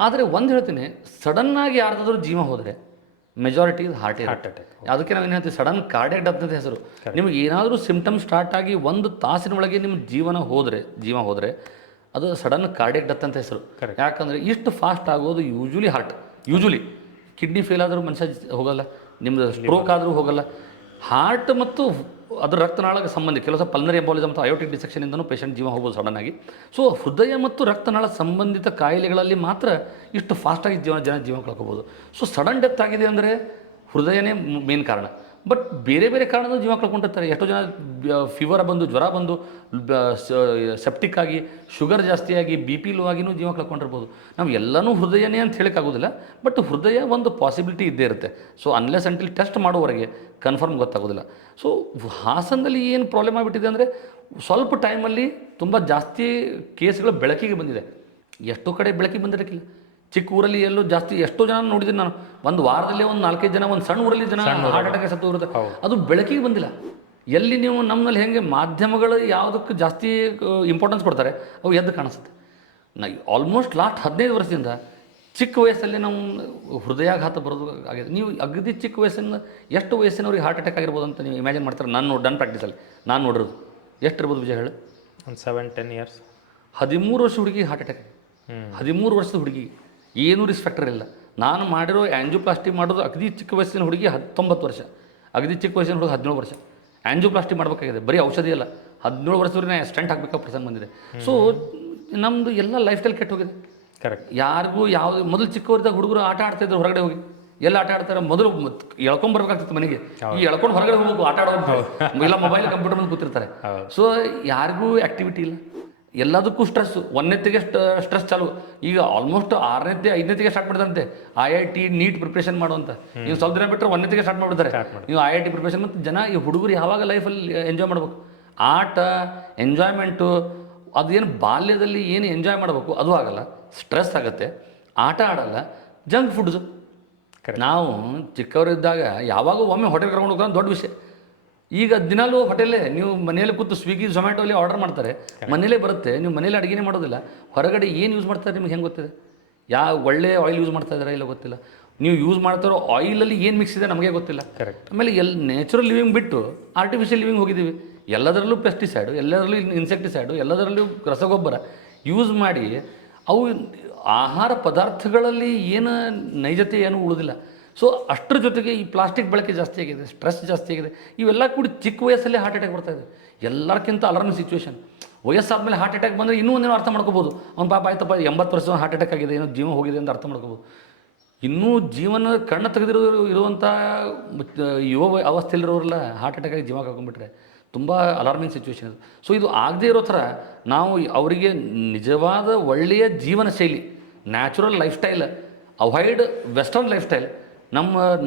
ಆದರೆ ಒಂದು ಹೇಳ್ತೀನಿ, ಸಡನ್ನಾಗಿ ಯಾರ್ದಾದ್ರೂ ಜೀವ ಹೋದರೆ ಮೆಜಾರಿಟಿ ಇದು ಹಾರ್ಟ್ ಅಟ್ಯಾಕ್. ಅದಕ್ಕೆ ನಾವೇನು ಹೇಳ್ತೀವಿ, ಸಡನ್ ಕಾರ್ಡಿಯಾಕ್ ಡೆತ್ ಅಂತ ಹೆಸರು. ನಿಮ್ಗೆ ಏನಾದರೂ ಸಿಂಪ್ಟಮ್ ಸ್ಟಾರ್ಟ್ ಆಗಿ 1 ತಾಸಿನ ಒಳಗೆ ನಿಮ್ಮ ಜೀವ ಹೋದರೆ ಅದು ಸಡನ್ ಕಾರ್ಡಿಯಾಕ್ ಡೆತ್ ಅಂತ ಹೆಸರು. ಯಾಕಂದರೆ ಇಷ್ಟು ಫಾಸ್ಟ್ ಆಗೋದು ಯೂಶುವಲಿ ಕಿಡ್ನಿ ಫೇಲ್ ಆದರೂ ಮನುಷ್ಯ ಹೋಗಲ್ಲ, ನಿಮ್ಮದು ಸ್ಟ್ರೋಕ್ ಆದರೂ ಹೋಗಲ್ಲ. ಹಾರ್ಟ್ ಮತ್ತು ಅದರ ರಕ್ತನಾಳಕ್ಕೆ ಸಂಬಂಧಿ ಕೆಲಸ ಪಲ್ನರಿ ಎಂಬೋಲಿಸಮ್ ಮತ್ತು ಅಯೋಟಿಕ್ ಡಿಸೆಕ್ಷನಿಂದನೂ ಪೇಷಂಟ್ ಜೀವ ಹೋಗ್ಬೋದು ಸಡನ್ನಾಗಿ. ಸೊ ಹೃದಯ ಮತ್ತು ರಕ್ತನಾಳ ಸಂಬಂಧಿತ ಕಾಯಿಲೆಗಳಲ್ಲಿ ಮಾತ್ರ ಇಷ್ಟು ಫಾಸ್ಟಾಗಿ ಜೀವ ಕಳ್ಕೊಬೋದು. ಸೊ ಸಡನ್ ಡೆತ್ ಆಗಿದೆ ಅಂದರೆ ಹೃದಯನೇ ಮೇನ್ ಕಾರಣ. ಬಟ್ ಬೇರೆ ಕಾರಣದ ಜೀವ ಕಳ್ಕೊಂಡಿರ್ತಾರೆ. ಎಷ್ಟೋ ಜನ ಫೀವರ್ ಬಂದು, ಜ್ವರ ಬಂದು, ಸೆಪ್ಟಿಕ್ ಆಗಿ, ಶುಗರ್ ಜಾಸ್ತಿಯಾಗಿ, BP ಲೋ ಆಗಿನೂ ಜೀವ ಕಳ್ಕೊಂಡಿರ್ಬೋದು. ನಾವು ಎಲ್ಲನೂ ಹೃದಯನೇ ಅಂತ ಹೇಳೋಕ್ಕಾಗೋದಿಲ್ಲ, ಬಟ್ ಹೃದಯ ಒಂದು ಪಾಸಿಬಿಲಿಟಿ ಇದ್ದೇ ಇರುತ್ತೆ. ಸೊ ಅನ್ಲೆಸ್ ಅಂಟಿಲ್ ಟೆಸ್ಟ್ ಮಾಡೋವರೆಗೆ ಕನ್ಫರ್ಮ್ ಗೊತ್ತಾಗೋದಿಲ್ಲ. ಸೊ ಹಾಸನದಲ್ಲಿ ಏನು ಪ್ರಾಬ್ಲಮ್ ಆಗಿಬಿಟ್ಟಿದೆ ಅಂದರೆ, ಸ್ವಲ್ಪ ಟೈಮಲ್ಲಿ ತುಂಬ ಜಾಸ್ತಿ ಕೇಸ್ಗಳು ಬೆಳಕಿಗೆ ಬಂದಿದೆ. ಎಷ್ಟೋ ಕಡೆ ಬೆಳಕಿಗೆ ಬಂದಿರಕ್ಕಿಲ್ಲ. ಚಿಕ್ಕ ಊರಲ್ಲಿ ಎಲ್ಲೂ ಜಾಸ್ತಿ ಎಷ್ಟೋ ಜನ ನೋಡಿದ್ದೀನಿ ನಾನು. ಒಂದು ವಾರದಲ್ಲೇ ಒಂದು 4-5 ಜನ, ಒಂದು ಸಣ್ಣ ಊರಲ್ಲಿ ಜನ ಹಾರ್ಟ್ ಅಟ್ಯಾಕ್ ಸತ್ತು ಇರುತ್ತೆ. ಅದು ಬೆಳಕಿಗೆ ಬಂದಿಲ್ಲ. ಎಲ್ಲಿ ನೀವು ನಮ್ಮಲ್ಲಿ ಹೆಂಗೆ ಮಾಧ್ಯಮಗಳು ಯಾವುದಕ್ಕೆ ಜಾಸ್ತಿ ಇಂಪಾರ್ಟೆನ್ಸ್ ಕೊಡ್ತಾರೆ, ಅವು ಎದ್ದು ಕಾಣಿಸುತ್ತೆ. ಆಲ್ಮೋಸ್ಟ್ ಲಾಸ್ಟ್ 15 ವರ್ಷದಿಂದ ಚಿಕ್ಕ ವಯಸ್ಸಲ್ಲಿ ನಾವು ಹೃದಯಾಘಾತ ಬರೋದು ಆಗಿದೆ. ನೀವು ಅಗದಿ ಚಿಕ್ಕ ವಯಸ್ಸಿನ ಎಷ್ಟು ವಯಸ್ಸಿನವ್ರಿಗೆ ಹಾರ್ಟ್ ಅಟ್ಯಾಕ್ ಆಗಿರ್ಬೋದು ಅಂತ ನೀವು ಇಮ್ಯಾಜಿನ್ ಮಾಡ್ತಾರೆ. ಡನ್ ಪ್ರಾಕ್ಟೀಸಲ್ಲಿ ನಾನು ನೋಡಿರೋದು ಎಷ್ಟಿರ್ಬೋದು ವಿಜಯ್ ಹೇಳಿ? ಒಂದು 7-10 ಇಯರ್ಸ್. 13 ವರ್ಷ ಹುಡುಗಿ ಹಾರ್ಟ್ ಅಟ್ಯಾಕ್. 13 ವರ್ಷದ ಹುಡುಗಿ ಏನೂ ರಿಸ್ಕ್ ಫ್ಯಾಕ್ಟರ್ ಇಲ್ಲ. ನಾನು ಮಾಡಿರೋ ಆ್ಯಂಜಿಯೋಪ್ಲಾಸ್ಟಿ ಮಾಡೋದು ಅಗದಿ ಚಿಕ್ಕ ವಯಸ್ಸಿನ ಹುಡುಗಿ 19 ವರ್ಷ, ಅಗದಿ ಚಿಕ್ಕ ವಯಸ್ಸಿನ ಹುಡುಗ 17 ವರ್ಷ ಆ್ಯಂಜಿಯೋಪ್ಲಾಸ್ಟಿ ಮಾಡಬೇಕಾಗಿದೆ. ಬರೀ ಔಷಧಿ ಅಲ್ಲ, 17 ವರ್ಷದವರೆಗೆ ಸ್ಟೆಂಟ್ ಹಾಕಬೇಕಾ ಪ್ರಸಂಗ ಬಂದಿದೆ. ಸೊ ನಮ್ಮದು ಎಲ್ಲ ಲೈಫ್ ಸ್ಟೈಲ್ ಕೆಟ್ಟು ಹೋಗಿದೆ. ಕರೆಕ್ಟ್. ಯಾರಿಗೂ ಯಾವುದು ಮೊದಲು ಚಿಕ್ಕವರಿದ್ದಾಗ ಹುಡುಗರು ಆಟ ಆಡ್ತಾಯಿದ್ರು ಹೊರಗಡೆ ಹೋಗಿ. ಎಲ್ಲ ಆಟ ಆಡ್ತಾರೆ, ಮೊದಲು ಎಳ್ಕೊಂಬರ್ಬೇಕಾಗ್ತಿತ್ತು ಮನೆಗೆ. ಈ ಎಳ್ಕೊಂಡು ಹೊರಗಡೆ ಹೋಗ್ಬೇಕು, ಆಟ ಆಡೋದು ಇಲ್ಲ, ಮೊಬೈಲ್ ಕಂಪ್ಯೂಟರ್ ಮೇಲೆ ಕೂತಿರ್ತಾರೆ. ಸೊ ಯಾರಿಗೂ ಆ್ಯಕ್ಟಿವಿಟಿ ಇಲ್ಲ, ಎಲ್ಲದಕ್ಕೂ ಸ್ಟ್ರೆಸ್ಸು. ಒಂದನೇತ್ತಿಗೆ ಸ್ಟ್ರೆಸ್ ಚಾಲು. ಈಗ ಆಲ್ಮೋಸ್ಟ್ 6ನೇ 5ನೇತಿಗೆ ಸ್ಟಾರ್ಟ್ ಮಾಡಿದಂತೆ IIT ನೀಟ್ ಪ್ರಿಪ್ರೇಷನ್ ಮಾಡುವಂತ. ನೀವು ಸ್ವಲ್ಪ ದಿನ ಬಿಟ್ಟರೆ 1ನೇತಿಗೆ ಸ್ಟಾರ್ಟ್ ಮಾಡಿಬಿಡ್ತಾರೆ. ನೀವು IIT ಪ್ರಿಪ್ರೇಷನ್. ಮತ್ತು ಜನ ಈ ಹುಡುಗರು ಯಾವಾಗ ಲೈಫಲ್ಲಿ ಎಂಜಾಯ್ ಮಾಡ್ಬೇಕು, ಆಟ ಎಂಜಾಯ್ಮೆಂಟು, ಅದೇನು ಬಾಲ್ಯದಲ್ಲಿ ಏನು ಎಂಜಾಯ್ ಮಾಡಬೇಕು ಅದು ಆಗಲ್ಲ, ಸ್ಟ್ರೆಸ್ ಆಗುತ್ತೆ, ಆಟ ಆಡಲ್ಲ, ಜಂಕ್ ಫುಡ್ಸು. ನಾವು ಚಿಕ್ಕವರಿದ್ದಾಗ ಯಾವಾಗ ಒಮ್ಮೆ ಹೋಟೆಲ್ ಕರ್ಕೊಂಡು ಹೋಗೋದು ದೊಡ್ಡ ವಿಷಯ. ಈಗ ದಿನಾಲೂ ಹೋಟೆಲ್ಲೇ, ನೀವು ಮನೆಯಲ್ಲಿ ಕೂತು ಸ್ವಿಗ್ಗಿ ಝೊಮ್ಯಾಟೋಲಿ ಆರ್ಡರ್ ಮಾಡ್ತಾರೆ, ಮನೇಲೇ ಬರುತ್ತೆ. ನೀವು ಮನೇಲಿ ಅಡುಗೆನೇ ಮಾಡೋದಿಲ್ಲ. ಹೊರಗಡೆ ಏನು ಯೂಸ್ ಮಾಡ್ತಾರೆ ನಿಮ್ಗೆ ಹೆಂಗೆ ಗೊತ್ತಿದೆ? ಯಾವ ಒಳ್ಳೆ ಆಯಿಲ್ ಯೂಸ್ ಮಾಡ್ತಾ ಇದ್ದಾರೆ ಇಲ್ಲ ಗೊತ್ತಿಲ್ಲ. ನೀವು ಯೂಸ್ ಮಾಡ್ತಾರೋ ಆಯಿಲಲ್ಲಿ ಏನು ಮಿಕ್ಸ್ ಇದೆ ನಮಗೆ ಗೊತ್ತಿಲ್ಲ. ಕರೆಕ್ಟ್. ಆಮೇಲೆ ನ್ಯಾಚುರಲ್ ಲಿವಿಂಗ್ ಬಿಟ್ಟು ಆರ್ಟಿಫಿಷಿಯಲ್ ಲಿವಿಂಗ್ ಹೋಗಿದ್ದೀವಿ. ಎಲ್ಲದರಲ್ಲೂ ಪೆಸ್ಟಿಸೈಡು, ಎಲ್ಲದರಲ್ಲೂ ಇನ್ಸೆಕ್ಟಿಸೈಡು, ಎಲ್ಲದರಲ್ಲೂ ರಸಗೊಬ್ಬರ ಯೂಸ್ ಮಾಡಿ ಅವು ಆಹಾರ ಪದಾರ್ಥಗಳಲ್ಲಿ ಏನು ನೈಜತೆ ಏನೂ ಉಳಿದಿಲ್ಲ. ಸೊ ಅಷ್ಟರ ಜೊತೆಗೆ ಈ ಪ್ಲಾಸ್ಟಿಕ್ ಬಳಕೆ ಜಾಸ್ತಿ ಆಗಿದೆ, ಸ್ಟ್ರೆಸ್ ಜಾಸ್ತಿ ಆಗಿದೆ. ಇವೆಲ್ಲ ಕೂಡ ಚಿಕ್ಕ ವಯಸ್ಸಲ್ಲೇ ಹಾರ್ಟ್ ಅಟ್ಯಾಕ್ ಬರ್ತಾಯಿದೆ. ಎಲ್ಲರಿಗಿಂತ ಅಲಾರ್ಮಿಂಗ್ ಸಿಚುವೇಶನ್. ವಯಸ್ಸಾದ್ಮೇಲೆ ಹಾರ್ಟ್ ಅಟ್ಯಾಕ್ ಬಂದರೆ ಇನ್ನೂ ಒಂದೇನೋ ಅರ್ಥ ಮಾಡ್ಕೋಬೋದು. ಅವ್ನು ಪಾಪ ಆಯ್ತಪ್ಪ 80 ವರ್ಷ ಹಾರ್ಟ್ ಅಟ್ಯಾಕ್ ಆಗಿದೆ, ಏನೋ ಜೀವ ಹೋಗಿದೆ ಅಂತ ಅರ್ಥ ಮಾಡ್ಕೋಬೋದು. ಇನ್ನೂ ಜೀವನ ಕಣ್ಣು ಇರುವಂಥ ಯುವ ಅವಸ್ಥೆಯಲ್ಲಿರೋರೆಲ್ಲ ಹಾರ್ಟ್ ಅಟ್ಯಾಕ್ ಆಗಿ ಜೀವ ಕಳ್ಕೊಂಡ್ಬಿಟ್ರೆ ತುಂಬ ಅಲಾರ್ಮಿಂಗ್ ಸಿಚುವೇಶನ್ ಅದು. ಸೊ ಇದು ಆಗದೇ ಇರೋ ಥರ ನಾವು ಅವರಿಗೆ ನಿಜವಾದ ಒಳ್ಳೆಯ ಜೀವನ ಶೈಲಿ, natural life style, avoid western life style,